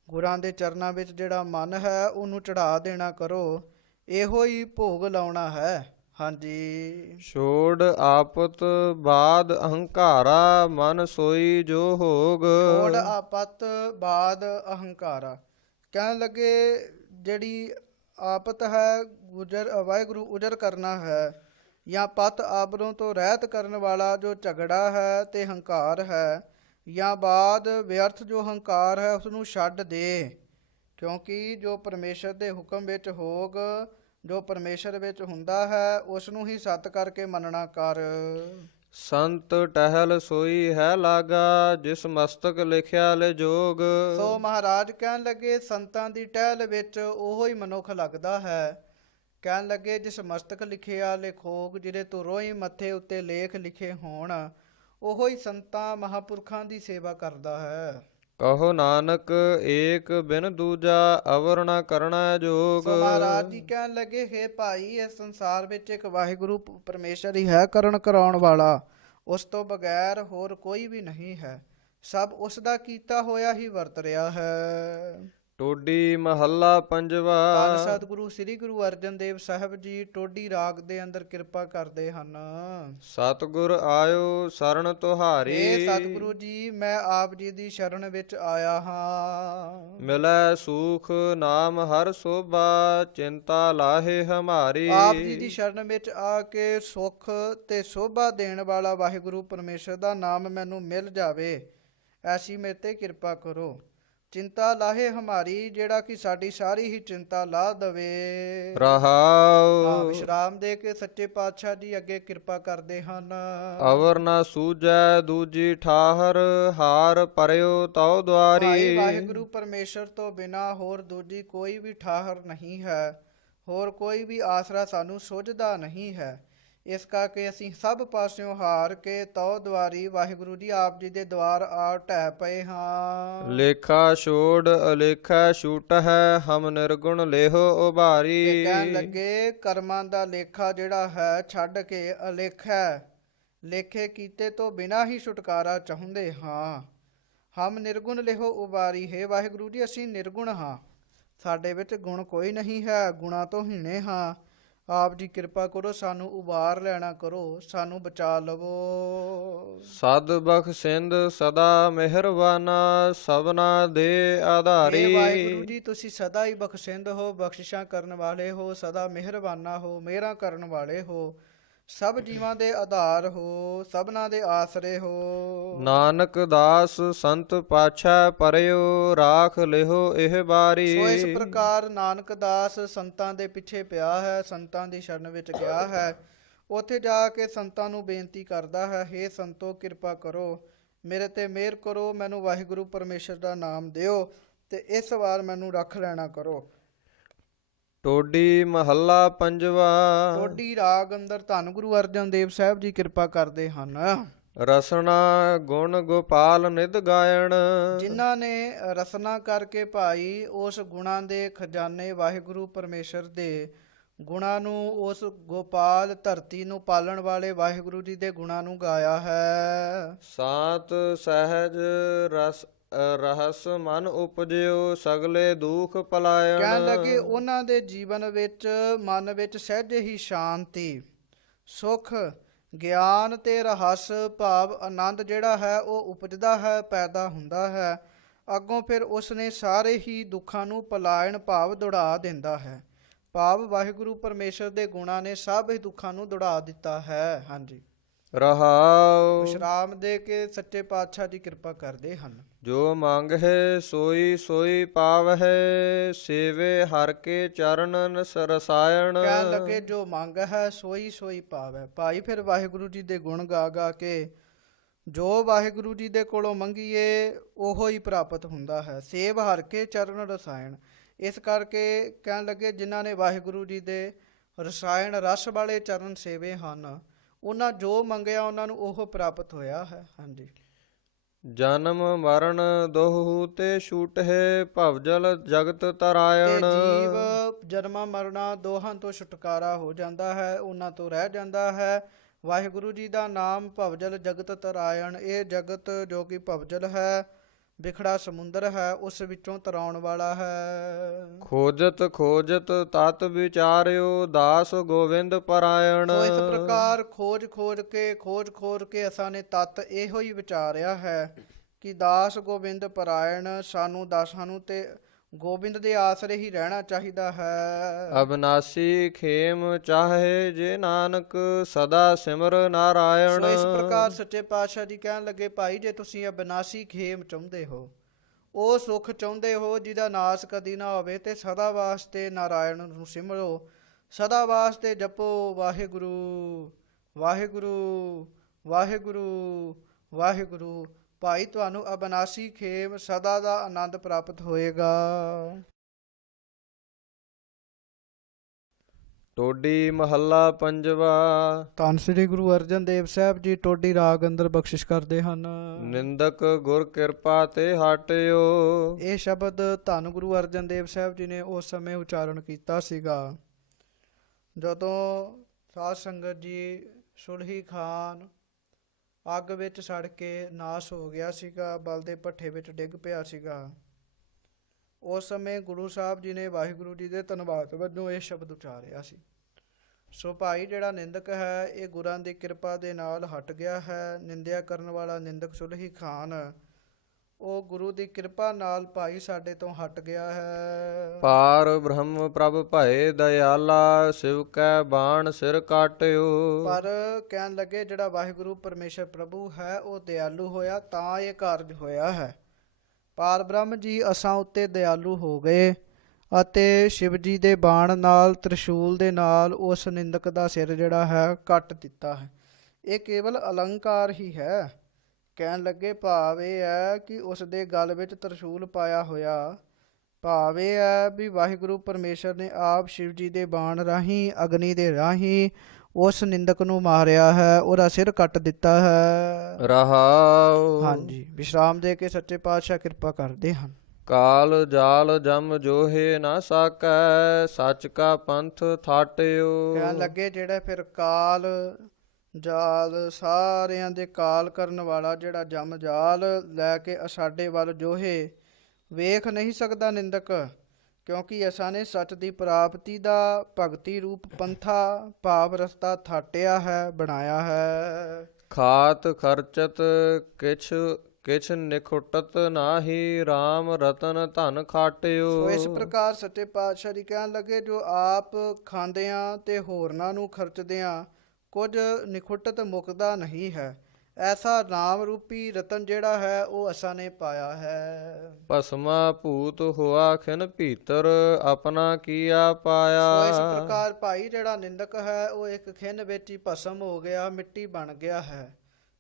ਗੁਰਾਂ ਦੇ ਚਰਨਾਂ ਵਿੱਚ ਜਿਹੜਾ ਮਨ ਹੈ ਉਹਨੂੰ ਚੜਾ ਦੇਣਾ ਕਰੋ, ਇਹੋ ਹੀ ਭੋਗ ਲਾਉਣਾ ਹੈ। ਹਾਂਜੀ, ਛੋੜ ਆਪਤ ਬਾਦ ਅਹੰਕਾਰਾ, ਮਨ ਸੋਈ ਜੋ ਹੋਗ। ਛੋੜ ਆਪਤ ਬਾਦ ਅਹੰਕਾਰਾ, ਕਹਿਣ ਲੱਗੇ ਜਿਹੜੀ ਆਪਤ ਹੈ ਵਾਹਿਗੁਰੂ ਉਜਰ ਕਰਨਾ ਹੈ, ਜਾਂ ਪਤ ਆਬਰੋਂ ਤੋਂ ਰਹਿਤ ਕਰਨ ਵਾਲਾ ਜੋ ਝਗੜਾ ਹੈ ਤੇ ਹੰਕਾਰ ਹੈ, ਜਾਂ ਬਾਦ ਵਿਅਰਥ ਜੋ ਹੰਕਾਰ ਹੈ ਉਸ ਨੂੰ ਛੱਡ ਦੇ। ਕਿਉਂਕਿ ਜੋ ਪਰਮੇਸ਼ਰ ਦੇ ਹੁਕਮ ਵਿੱਚ ਹੋਗ, ਜੋ ਪਰਮੇਸ਼ਰ ਵਿੱਚ ਹੁੰਦਾ ਹੈ ਉਸ ਨੂੰ ਹੀ ਸਤ ਕਰਕੇ ਮੰਨਣਾ ਕਰ। ਸੰਤ ਟਹਿਲ ਸੋਈ ਹੈ ਲਾਗਾ, ਜਿਸ ਮਸਤਕ ਲਿਖਿਆ ਲੈ ਜੋਗ। ਸੋ ਮਹਾਰਾਜ ਕਹਿਣ ਲੱਗੇ ਸੰਤਾਂ ਦੀ ਟਹਿਲ ਵਿੱਚ ਉਹੋ ਹੀ ਮਨੁੱਖ ਲੱਗਦਾ ਹੈ। ਕਹਿਣ ਲੱਗੇ ਜਿਸ ਮਸਤਕ ਲਿਖਿਆ ਲਿਖੋਗ, ਜਿਹਦੇ ਤੋਂ ਰੋਈ ਮੱਥੇ ਉੱਤੇ ਲੇਖ ਲਿਖੇ ਹੋਣ, ਉਹੋ ਹੀ ਸੰਤਾਂ ਮਹਾਂਪੁਰਖਾਂ ਦੀ ਸੇਵਾ ਕਰਦਾ ਹੈ। ਕਹੋ ਨਾਨਕ ਏਕ ਬਿਨ ਦੂਜਾ, ਅਵਰ ਨ ਕਰਨਾ ਜੋਗ। ਸੋ ਮਹਾਰਾਜ ਜੀ ਕਹਿਣ ਲੱਗੇ ਹੇ ਭਾਈ ਇਸ ਸੰਸਾਰ ਵਿੱਚ ਇੱਕ ਵਾਹਿਗੁਰੂ ਪਰਮੇਸ਼ਰ ਹੀ ਹੈ ਕਰਨ ਕਰਾਉਣ ਵਾਲਾ, ਉਸ ਤੋਂ ਬਗੈਰ ਹੋਰ ਕੋਈ ਵੀ ਨਹੀਂ ਹੈ। ਸਭ ਉਸ ਦਾ ਕੀਤਾ ਹੋਇਆ ਹੀ ਵਰਤ ਰਿਹਾ ਹੈ। ਟੋਡੀ ਮਹੱਲਾ ਪੰਜਵਾ। ਧੰਨ ਸਤਿਗੁਰੂ ਸ੍ਰੀ ਗੁਰੂ ਅਰਜਨ ਦੇਵ ਸਾਹਿਬ ਜੀ ਟੋਡੀ ਰਾਗ ਦੇ ਅੰਦਰ ਕਿਰਪਾ ਕਰਦੇ ਹਨ। ਸਤਿਗੁਰ ਆਇਓ ਸਰਣ ਤੁਹਾਰੀ, ਇਹ ਸਤਿਗੁਰੂ ਜੀ ਮੈਂ ਆਪ ਜੀ ਦੀ ਸ਼ਰਨ ਵਿੱਚ ਆਇਆ ਹਾਂ। ਮਿਲੈ ਸੂਖ ਨਾਮ ਹਰ ਸੋਭਾ, ਚਿੰਤਾ ਲਾਹੇ ਹਮਾਰੀ। ਆਪ ਜੀ ਦੀ ਸ਼ਰਨ ਵਿੱਚ ਆ ਕੇ ਸੁੱਖ ਤੇ ਸੋਭਾ ਦੇਣ ਵਾਲਾ ਵਾਹਿਗੁਰੂ ਪਰਮੇਸ਼ਰ ਦਾ ਨਾਮ ਮੈਨੂੰ ਮਿਲ ਜਾਵੇ, ਐਸੀ ਮੇਰੇ ਤੇ ਕਿਰਪਾ ਕਰੋ। ਚਿੰਤਾ ਲਾਹੇ ਹਮਾਰੀ, ਜਿਹੜਾ ਕਿ ਸਾਡੀ ਸਾਰੀ ਹੀ ਚਿੰਤਾ ਲਾ ਦਵੇ। ਰਹਾਉ ਵਿਸ਼ਰਾਮ ਦੇ ਕੇ ਸੱਚੇ ਪਾਤਸ਼ਾਹ ਜੀ ਅੱਗੇ ਕਿਰਪਾ ਕਰਦੇ ਹਨ। ਅਵਰ ਨ ਸੂਝੈ ਦੂਜੀ ਠਾਹਰ, ਹਾਰ ਪਰਿਓ ਤਉ ਭਾਈ ਦੁਆਰੀ। ਵਾਹਿਗੁਰੂ ਪਰਮੇਸ਼ਰ ਤੋਂ ਬਿਨਾ ਹੋਰ ਦੂਜੀ ਕੋਈ ਵੀ ਠਾਹਰ ਨਹੀਂ ਹੈ, ਹੋਰ ਕੋਈ ਵੀ ਆਸਰਾ ਸਾਨੂੰ ਸੁਝਦਾ ਨਹੀਂ ਹੈ। ਇਸ ਕਰਕੇ ਅਸੀਂ ਸਭ ਪਾਸਿਓਂ ਹਾਰ ਕੇ ਤਉ ਦੁਆਰੀ ਵਾਹਿਗੁਰੂ ਜੀ ਆਪ ਜੀ ਦੇ ਦਵਾਰ ਆ ਢਹਿ ਪਏ ਹਾਂ। ਲੇਖਾ ਛੋੜ ਅਲੇਖਾ ਛੂਟ ਹੈ, ਹਮ ਨਿਰਗੁਣ ਲੇਹੋ ਇਹ ਕਹਿਣ ਉਭਾਰੀ। ਲੱਗੇ ਕਰਮਾਂ ਦਾ ਲੇਖਾ ਜਿਹੜਾ ਹੈ ਛੱਡ ਕੇ ਅਲੇਖਾ ਲੇਖੇ ਕੀਤੇ ਤੋਂ ਬਿਨਾਂ ਹੀ ਛੁਟਕਾਰਾ ਚਾਹੁੰਦੇ ਹਾਂ। ਹਮ ਨਿਰਗੁਣ ਲਿਹੋ ਉਬਾਰੀ, ਹੈ ਵਾਹਿਗੁਰੂ ਜੀ ਅਸੀਂ ਨਿਰਗੁਣ ਹਾਂ, ਸਾਡੇ ਵਿੱਚ ਗੁਣ ਕੋਈ ਨਹੀਂ ਹੈ, ਗੁਣਾਂ ਤੋਂ ਹੀਣੇ ਹਾਂ। ਆਪ ਜੀ ਕਿਰਪਾ ਕਰੋ, ਸਾਨੂੰ ਉਬਾਰ ਲੈਣਾ ਕਰੋ, ਸਾਨੂੰ ਬਚਾ ਲਵੋ। ਸਦ ਬਖਸ਼ਿੰਦ ਸਦਾ ਮਿਹਰਬਾਨਾ, ਸਭਨਾ ਦੇ ਆਧਾਰੀ। ਹੇ ਵਾਹਿਗੁਰੂ ਜੀ ਤੁਸੀਂ ਸਦਾ ਹੀ ਬਖਸ਼ਿੰਦ ਹੋ, ਬਖਸ਼ਿਸ਼ਾਂ ਕਰਨ ਵਾਲੇ ਹੋ, ਸਦਾ ਮਿਹਰਬਾਨਾ ਹੋ, ਮਿਹਰਾਂ ਕਰਨ ਵਾਲੇ ਹੋ, ਸਭ ਜੀਵਾਂ ਦੇ ਆਧਾਰ ਹੋ, ਸਭਨਾ ਦੇ ਆਸਰੇ ਹੋ। ਨਾਨਕ ਦਾਸ ਸੰਤ ਪਾਛੈ ਪਰਿਓ, ਰਾਖ ਲਿਹੋ ਇਹ ਬਾਰੀ। ਸੋ ਇਸ ਪ੍ਰਕਾਰ ਨਾਨਕ ਦਾਸ ਸੰਤਾਂ ਦੇ ਪਿੱਛੇ ਪਿਆ ਹੈ, ਸੰਤਾਂ ਦੀ ਸ਼ਰਨ ਵਿੱਚ ਗਿਆ ਹੈ। ਉੱਥੇ ਜਾ ਕੇ ਸੰਤਾਂ ਨੂੰ ਬੇਨਤੀ ਕਰਦਾ ਹੈ, ਹੇ ਸੰਤੋ ਕਿਰਪਾ ਕਰੋ, ਮੇਰੇ ਤੇ ਮਿਹਰ ਕਰੋ, ਮੈਨੂੰ ਵਾਹਿਗੁਰੂ ਪਰਮੇਸ਼ਰ ਦਾ ਨਾਮ ਦਿਓ ਤੇ ਇਸ ਵਾਰ ਮੈਨੂੰ ਰੱਖ ਲੈਣਾ ਕਰੋ। ਟੋਡੀ ਮਹੱਲਾ ਪੰਜਵਾ। ਟੋਡੀ ਰਾਗ ਅੰਦਰ ਧੰਨ ਗੁਰੂ ਅਰਜਨ ਦੇਵ ਸਾਹਿਬ ਜੀ ਕਿਰਪਾ ਕਰਦੇ ਹਨ। ਰਸਨਾ ਗੁਣ ਗੋਪਾਲ ਨਿਧ ਗਾਇਣ। ਜਿਨ੍ਹਾਂ ਨੇ ਰਸਨਾ ਕਰਕੇ ਭਾਈ ਉਸ ਗੁਣਾਂ ਦੇ ਖਜ਼ਾਨੇ ਵਾਹਿਗੁਰੂ ਪਰਮੇਸ਼ਰ ਦੇ ਗੁਣਾਂ ਨੂੰ, ਉਸ ਗੋਪਾਲ ਧਰਤੀ ਨੂੰ ਪਾਲਣ ਵਾਲੇ ਵਾਹਿਗੁਰੂ ਜੀ ਦੇ ਗੁਣਾਂ ਨੂੰ ਗਾਇਆ ਹੈ। ਸਾਤ ਸਹਿਜ ਰਸ ਰਹਸ ਮਨ ਉਪਜਿਓ, ਸਗਲੇ ਦੁਖ ਪਲਾਇਣ। ਕਹਿਣ ਲੱਗੇ ਉਹਨਾਂ ਦੇ ਜੀਵਨ ਵਿੱਚ ਮਨ ਵਿੱਚ ਸਹਿਜ ਹੀ ਸ਼ਾਂਤੀ, ਸੁਖ, ਗਿਆਨ ਤੇ ਰਹੱਸ ਭਾਵ ਆਨੰਦ ਜਿਹੜਾ ਹੈ ਉਹ ਉਪਜਦਾ ਹੈ, ਪੈਦਾ ਹੁੰਦਾ ਹੈ। ਅੱਗੋਂ ਫਿਰ ਉਸਨੇ ਸਾਰੇ ਹੀ ਦੁੱਖਾਂ ਨੂੰ ਪਲਾਇਣ ਭਾਵ ਦੌੜਾ ਦਿੰਦਾ ਹੈ, ਭਾਵ ਵਾਹਿਗੁਰੂ ਪਰਮੇਸ਼ਰ ਦੇ ਗੁਣਾਂ ਨੇ ਸਭ ਹੀ ਦੁੱਖਾਂ ਨੂੰ ਦੌੜਾ ਦਿੱਤਾ ਹੈ। ਹਾਂਜੀ, ਰਹਾਉ ਵਿਸ਼ਰਾਮ ਦੇ ਕੇ ਸੱਚੇ ਪਾਤਸ਼ਾਹ ਜੀ ਕਿਰਪਾ ਕਰਦੇ ਹਨ। ਜੋ ਮੰਗਹਿ ਸੋਈ ਸੋਈ ਪਾਵਹਿ, ਸੇਵੇ ਹਰ ਕੇ ਚਰਨ ਰਸਾਇਣ। ਕਹਿਣ ਲੱਗੇ ਜੋ ਮੰਗ ਹੈ ਸੋਈ ਸੋਈ ਪਾਵੈ। ਭਾਈ ਫਿਰ ਵਾਹਿਗੁਰੂ ਜੀ ਦੇ ਗੁਣ ਗਾ ਗਾ ਕੇ ਜੋ ਵਾਹਿਗੁਰੂ ਜੀ ਦੇ ਕੋਲੋਂ ਮੰਗੀਏ ਉਹੋ ਹੀ ਪ੍ਰਾਪਤ ਹੁੰਦਾ ਹੈ। ਸੇਵ ਹਰ ਕੇ ਚਰਨ ਰਸਾਇਣ, ਇਸ ਕਰਕੇ ਕਹਿਣ ਲੱਗੇ ਜਿਨ੍ਹਾਂ ਨੇ ਵਾਹਿਗੁਰੂ ਜੀ ਦੇ ਰਸਾਇਣ ਰਸ ਵਾਲੇ ਚਰਨ ਸੇਵੇ ਹਨ, ਉਹਨਾਂ ਜੋ ਮੰਗਿਆ ਉਹਨਾਂ ਨੂੰ ਉਹ ਪ੍ਰਾਪਤ ਹੋਇਆ ਹੈ। ਹਾਂਜੀ, ਜਨਮ ਮਰਨ ਦੋਹੂ ਤੇ ਛੂਟਹਿ, ਭਵਜਲ ਜਗਤ ਤੇ ਤਰਾਇਣ। ਜੀਵ ਜਨਮਾਂ ਮਰਨਾ ਦੋਹਾਂ ਤੋਂ ਛੁਟਕਾਰਾ ਹੋ ਜਾਂਦਾ ਹੈ, ਉਹਨਾਂ ਤੋਂ ਰਹਿ ਜਾਂਦਾ ਹੈ। ਵਾਹਿਗੁਰੂ ਜੀ ਦਾ ਨਾਮ ਭਵਜਲ ਜਗਤ ਤਰਾਇਣ, ਇਹ ਜਗਤ ਜੋ ਕਿ ਭਵਜਲ ਹੈ, ਵਿਖੜਾ ਸਮੁੰਦਰ ਹੈ, ਉਸ ਵਿੱਚੋਂ ਤਰਾਉਣ ਵਾਲਾ ਹੈ। ਖੋਜਤ ਖੋਜਤ ਤਤ ਵਿਚਾਰਿਓ, ਦਾਸ ਗੋਵਿੰਦ ਪਰਾਇਣ। ਸੋ ਇਸ ਪ੍ਰਕਾਰ ਖੋਜ ਖੋਜ ਕੇ ਅਸਾਂ ਨੇ ਤਤ ਇਹੋ ਹੀ ਵਿਚਾਰਿਆ ਹੈ ਕਿ ਦਾਸ ਗੋਬਿੰਦ ਪਰਾਇਣ, ਸਾਨੂੰ ਦਾਸਾਂ ਨੂੰ ਤੇ ਗੋਬਿੰਦ ਦੇ ਆਸਰੇ ਹੀ ਰਹਿਣਾ ਚਾਹੀਦਾ ਹੈ। ਅਬਨਾਸੀ ਖੇਮ ਚਾਹੇ ਜੇ ਨਾਨਕ, ਸਦਾ ਸਿਮਰ ਨਾਰਾਇਣ। ਸੋ ਇਸ ਪ੍ਰਕਾਰ ਸੱਚੇ ਪਾਤਸ਼ਾਹ ਜੀ ਕਹਿਣ ਲੱਗੇ ਭਾਈ ਜੇ ਤੁਸੀਂ ਅਬਨਾਸੀ ਖੇਮ ਚਾਹੁੰਦੇ ਹੋ, ਉਹ ਸੁੱਖ ਚਾਹੁੰਦੇ ਹੋ ਜਿਹਦਾ ਨਾਸ ਕਦੀ ਨਾ ਹੋਵੇ, ਤੇ ਸਦਾ ਵਾਸਤੇ ਨਾਰਾਇਣ ਨੂੰ ਸਿਮਰੋ, ਸਦਾ ਵਾਸਤੇ ਜਪੋ ਵਾਹਿਗੁਰੂ ਵਾਹਿਗੁਰੂ ਵਾਹਿਗੁਰੂ ਵਾਹਿਗੁਰੂ। ਭਾਈ ਤੁਹਾਨੂੰ ਅਬਨਾਸੀ ਖੇਮ ਸਦਾ ਦਾ ਆਨੰਦ ਪ੍ਰਾਪਤ ਹੋਏਗਾ। ਟੋਡੀ ਮਹੱਲਾ ਪੰਜਵਾ। ਧੰਨ ਸ੍ਰੀ ਗੁਰੂ ਅਰਜਨ ਦੇਵ ਸਾਹਿਬ ਜੀ ਟੋਡੀ ਰਾਗ ਅੰਦਰ ਬਖਸ਼ਿਸ਼ ਕਰਦੇ ਹਨ। ਨਿੰਦਕ ਗੁਰ ਕਿਰਪਾ ਤੇ ਹਟਿਓ। ਇਹ ਸ਼ਬਦ ਧੰਨ ਗੁਰੂ ਅਰਜਨ ਦੇਵ ਸਾਹਿਬ ਜੀ ਨੇ ਉਸ ਸਮੇਂ ਉਚਾਰਨ ਕੀਤਾ ਸੀਗਾ ਜਦੋਂ ਸਾਧ ਸੰਗਤ ਜੀ ਸੁਲਹੀ ਖਾਨ ਅੱਗ ਵਿੱਚ ਸੜ ਕੇ ਨਾਸ਼ ਹੋ ਗਿਆ ਸੀਗਾ, ਬਲ ਦੇ ਭੱਠੇ ਵਿੱਚ ਡਿੱਗ ਪਿਆ ਸੀਗਾ। ਉਸ ਸਮੇਂ ਗੁਰੂ ਸਾਹਿਬ ਜੀ ਨੇ ਵਾਹਿਗੁਰੂ ਜੀ ਦੇ ਧੰਨਵਾਦ ਵਜੋਂ ਇਹ ਸ਼ਬਦ ਉਚਾਰਿਆ ਸੀ। ਸੋ ਭਾਈ ਜਿਹੜਾ ਨਿੰਦਕ ਹੈ ਇਹ ਗੁਰਾਂ ਦੀ ਕਿਰਪਾ ਦੇ ਨਾਲ ਹਟ ਗਿਆ ਹੈ। ਨਿੰਦਿਆ ਕਰਨ ਵਾਲਾ ਨਿੰਦਕ ਸੁਲਹੀ ਖਾਨ ਉਹ ਗੁਰੂ ਦੀ ਕਿਰਪਾ ਨਾਲ ਭਾਈ ਸਾਡੇ ਤੋਂ ਹਟ ਗਿਆ ਹੈ। ਪਾਰ ਬ੍ਰਹਮ ਪ੍ਰਭ ਭਏ ਦਇਆਲਾ, ਸਿਵ ਕੈ ਬਾਣ ਸਿਰ ਕਾਟਿਓ। ਪਰ ਕਹਿਣ ਲੱਗੇ ਜਿਹੜਾ ਵਾਹਿਗੁਰੂ ਪਰਮੇਸ਼ਰ ਪ੍ਰਭੂ ਹੈ ਉਹ ਦਿਆਲੂ ਹੋਇਆ ਤਾਂ ਇਹ ਕਾਰਜ ਹੋਇਆ ਹੈ। ਪਾਰ ਬ੍ਰਹਮ ਜੀ ਅਸਾਂ ਉੱਤੇ ਦਿਆਲੂ ਹੋ ਗਏ ਅਤੇ ਸ਼ਿਵ ਜੀ ਦੇ ਬਾਣ ਨਾਲ ਤ੍ਰਿਸ਼ੂਲ ਦੇ ਨਾਲ ਉਸ ਨਿੰਦਕ ਦਾ ਸਿਰ ਜਿਹੜਾ ਹੈ ਕੱਟ ਦਿੱਤਾ ਹੈ। ਇਹ ਕੇਵਲ ਅਲੰਕਾਰ ਹੀ ਹੈ। ਕਹਿਣ ਲੱਗੇ ਭਾਵ ਇਹ ਹੈ ਕਿ ਉਸ ਦੇ ਗਲ ਵਿੱਚ ਤ੍ਰਿਸ਼ੂਲ ਪਾਇਆ ਹੋਇਆ, ਭਾਵ ਇਹ ਹੈ ਵੀ ਵਾਹਿਗੁਰੂ ਪਰਮੇਸ਼ਰ ਨੇ ਆਪ ਸ਼ਿਵ ਜੀ ਦੇ ਬਾਣ ਰਾਹੀਂ, ਅਗਨੀ ਦੇ ਰਾਹੀਂ ਉਸ ਨਿੰਦਕ ਨੂੰ ਮਾਰਿਆ ਹੈ, ਉਹਦਾ ਸਿਰ ਕੱਟ ਦਿੱਤਾ ਹੈ। ਰਹਾਉ। ਹਾਂਜੀ, ਵਿਸ਼ਰਾਮ ਦੇ ਕੇ ਸੱਚੇ ਪਾਤਸ਼ਾਹ ਕਿਰਪਾ ਕਰਦੇ ਹਨ। ਕਾਲ ਜਾਲ ਜਮ ਜੋਹੇ ਨਾ ਸਾਕੈ, ਸੱਚ ਕਾ ਪੰਥ ਥਾਟਿਓ। ਕਹਿਣ ਲੱਗੇ ਜਿਹੜਾ ਫਿਰ ਕਾਲ ਜਾਲ, ਸਾਰਿਆਂ ਦੇ ਕਾਲ ਕਰਨ ਵਾਲਾ ਜਿਹੜਾ ਜਮ ਜਾਲ ਲੈ ਕੇ ਸਾਡੇ ਵੱਲ ਜੋਹੇ, ਵੇਖ ਨਹੀਂ ਸਕਦਾ ਨਿੰਦਕ, ਕਿਉਂਕਿ ਅਸਾਂ ਨੇ ਸੱਚ ਦੀ ਪ੍ਰਾਪਤੀ ਦਾ ਭਗਤੀ ਰੂਪ ਪੰਥਾ ਭਾਵ ਰਸਤਾ ਥਾਟਿਆ ਹੈ, ਬਣਾਇਆ ਹੈ। ਖਾਤ ਖਰਚਤ ਕਿਛ ਕਿਛ ਨਿਖੁਟਤ ਨਾਹੀ, RAM ਰਤਨ ਧਨ ਖਾਟਿਓ। ਸੋ ਇਸ ਪ੍ਰਕਾਰ ਸੱਚੇ ਪਾਤਸ਼ਾਹ ਜੀ ਕਹਿਣ ਲੱਗੇ, ਜੋ ਆਪ ਖਾਂਦਿਆਂ ਤੇ ਹੋਰਨਾਂ ਨੂੰ ਖਰਚਦਿਆਂ ਕੁਝ ਨਿਖੁੱਟਤ ਮੁਕਦਾ ਨਹੀਂ ਹੈ। ਐਸਾ ਨਾਮ ਰੂਪੀ ਰਤਨ ਜਿਹੜਾ ਹੈ ਉਹ ਅਸਾਂ ਨੇ ਪਾਇਆ ਹੈ। ਭਸਮਾ ਭੂਤ ਹੋਆ ਖਿਨ ਭੀਤਰ, ਆਪਣਾ ਕੀਆ ਪਾਇਆ। ਸੋ ਇਸ ਪ੍ਰਕਾਰ ਭਾਈ ਜਿਹੜਾ ਨਿੰਦਕ ਹੈ ਉਹ ਇੱਕ ਖਿੰਨ ਵਿੱਚ ਹੀ ਭਸਮ ਹੋ ਗਿਆ, ਮਿੱਟੀ ਬਣ ਗਿਆ ਹੈ,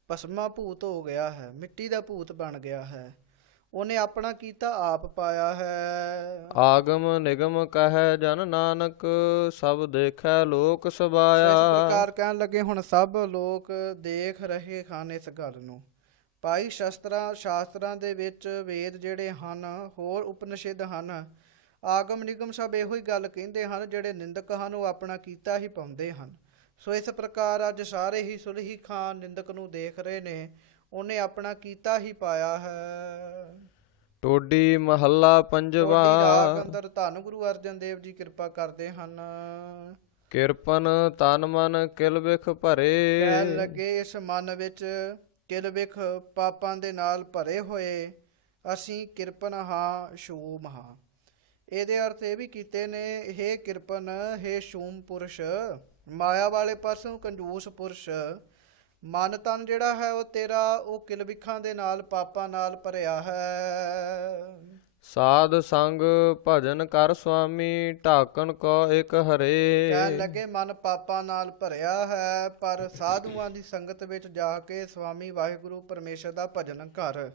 ਭਸਮਾ ਭੂਤ ਹੋ ਗਿਆ ਹੈ, ਮਿੱਟੀ ਦਾ ਭੂਤ ਬਣ ਗਿਆ ਹੈ। ਉਹਨੇ ਆਪਣਾ ਕੀਤਾ ਆਪ ਪਾਇਆ ਹੈ। ਆਗਮ ਨਿਗਮ ਕਹੈ ਜਨ ਨਾਨਕ, ਸਭ ਦੇਖੈ ਲੋਕ ਸੋ ਇਸ ਸਬਾਇਆ। ਪ੍ਰਕਾਰ ਕਹਿਣ ਲੱਗੇ, ਹੁਣ ਸਭ ਲੋਕ ਦੇਖ ਰਹੇ ਹਨ ਇਸ ਗੱਲ ਨੂੰ। ਭਾਈ ਸ਼ਾਸਤਰਾਂ ਦੇ ਵਿੱਚ ਵੇਦ ਜਿਹੜੇ ਹਨ, ਹੋਰ ਉਪਨਿਸ਼ਦ ਹਨ, ਆਗਮ ਨਿਗਮ ਸਭ ਇਹੋ ਹੀ ਗੱਲ ਕਹਿੰਦੇ ਹਨ, ਜਿਹੜੇ ਨਿੰਦਕ ਹਨ ਉਹ ਆਪਣਾ ਕੀਤਾ ਹੀ ਪਾਉਂਦੇ ਹਨ। ਸੋ ਇਸ ਪ੍ਰਕਾਰ ਅੱਜ ਸਾਰੇ ਹੀ ਸੁਲਹੀ ਖਾਨ ਨਿੰਦਕ ਨੂੰ ਦੇਖ ਰਹੇ ਨੇ, ਉਹਨੇ ਆਪਣਾ ਕੀਤਾ ਹੀ ਪਾਇਆ ਹੈ। ਟੋਡੀ ਮਹੱਲਾ ਪੰਜਵਾ। ਟੋਡੀ ਰਾਗ ਅੰਦਰ ਧੰਨ ਗੁਰੂ ਅਰਜਨ ਦੇਵ ਜੀ ਕਿਰਪਾ ਕਰਦੇ ਹਨ। ਕਿਰਪਨ ਤਨ ਮਨ ਕਿਲ ਬਿਖ ਭਰੇ, ਕਹਿਣ ਲੱਗੇ ਇਸ ਮਨ ਵਿੱਚ ਕਿਲ ਬਿਖ ਪਾਪਾਂ ਦੇ ਨਾਲ ਭਰੇ ਹੋਏ ਅਸੀਂ ਕਿਰਪਨ ਹਾਂ, ਸ਼ੂਮ ਹਾਂ। ਇਹਦੇ ਅਰਥ ਇਹ ਵੀ ਕੀਤੇ ਨੇ, ਹੇ ਕਿਰਪਨ, ਹੇ ਸ਼ੂਮ ਪੁਰਸ਼, ਮਾਇਆ ਵਾਲੇ ਪਾਸੋਂ ਕੰਜੂਸ ਪੁਰਸ਼, ਮਨ ਤਨ ਜਿਹੜਾ ਹੈ ਉਹ ਤੇਰਾ ਉਹ ਕਿਲਬਿਖਾਂ ਦੇ ਨਾਲ ਪਾਪਾਂ ਨਾਲ ਭਰਿਆ ਹੈ। ਸਾਧ ਸੰਗ ਭਜਨ ਕਰ ਸੁਆਮੀ, ਢਾਕਣ ਕੋ ਇਕ ਹਰੇ। ਕਹਿਣ ਲੱਗੇ ਮਨ ਪਾਪਾਂ ਨਾਲ ਭਰਿਆ ਹੈ, ਪਰ ਸਾਧੂਆਂ ਦੀ ਸੰਗਤ ਵਿੱਚ ਜਾ ਕੇ ਸੁਆਮੀ ਵਾਹਿਗੁਰੂ ਪਰਮੇਸ਼ਰ ਦਾ ਭਜਨ ਕਰ।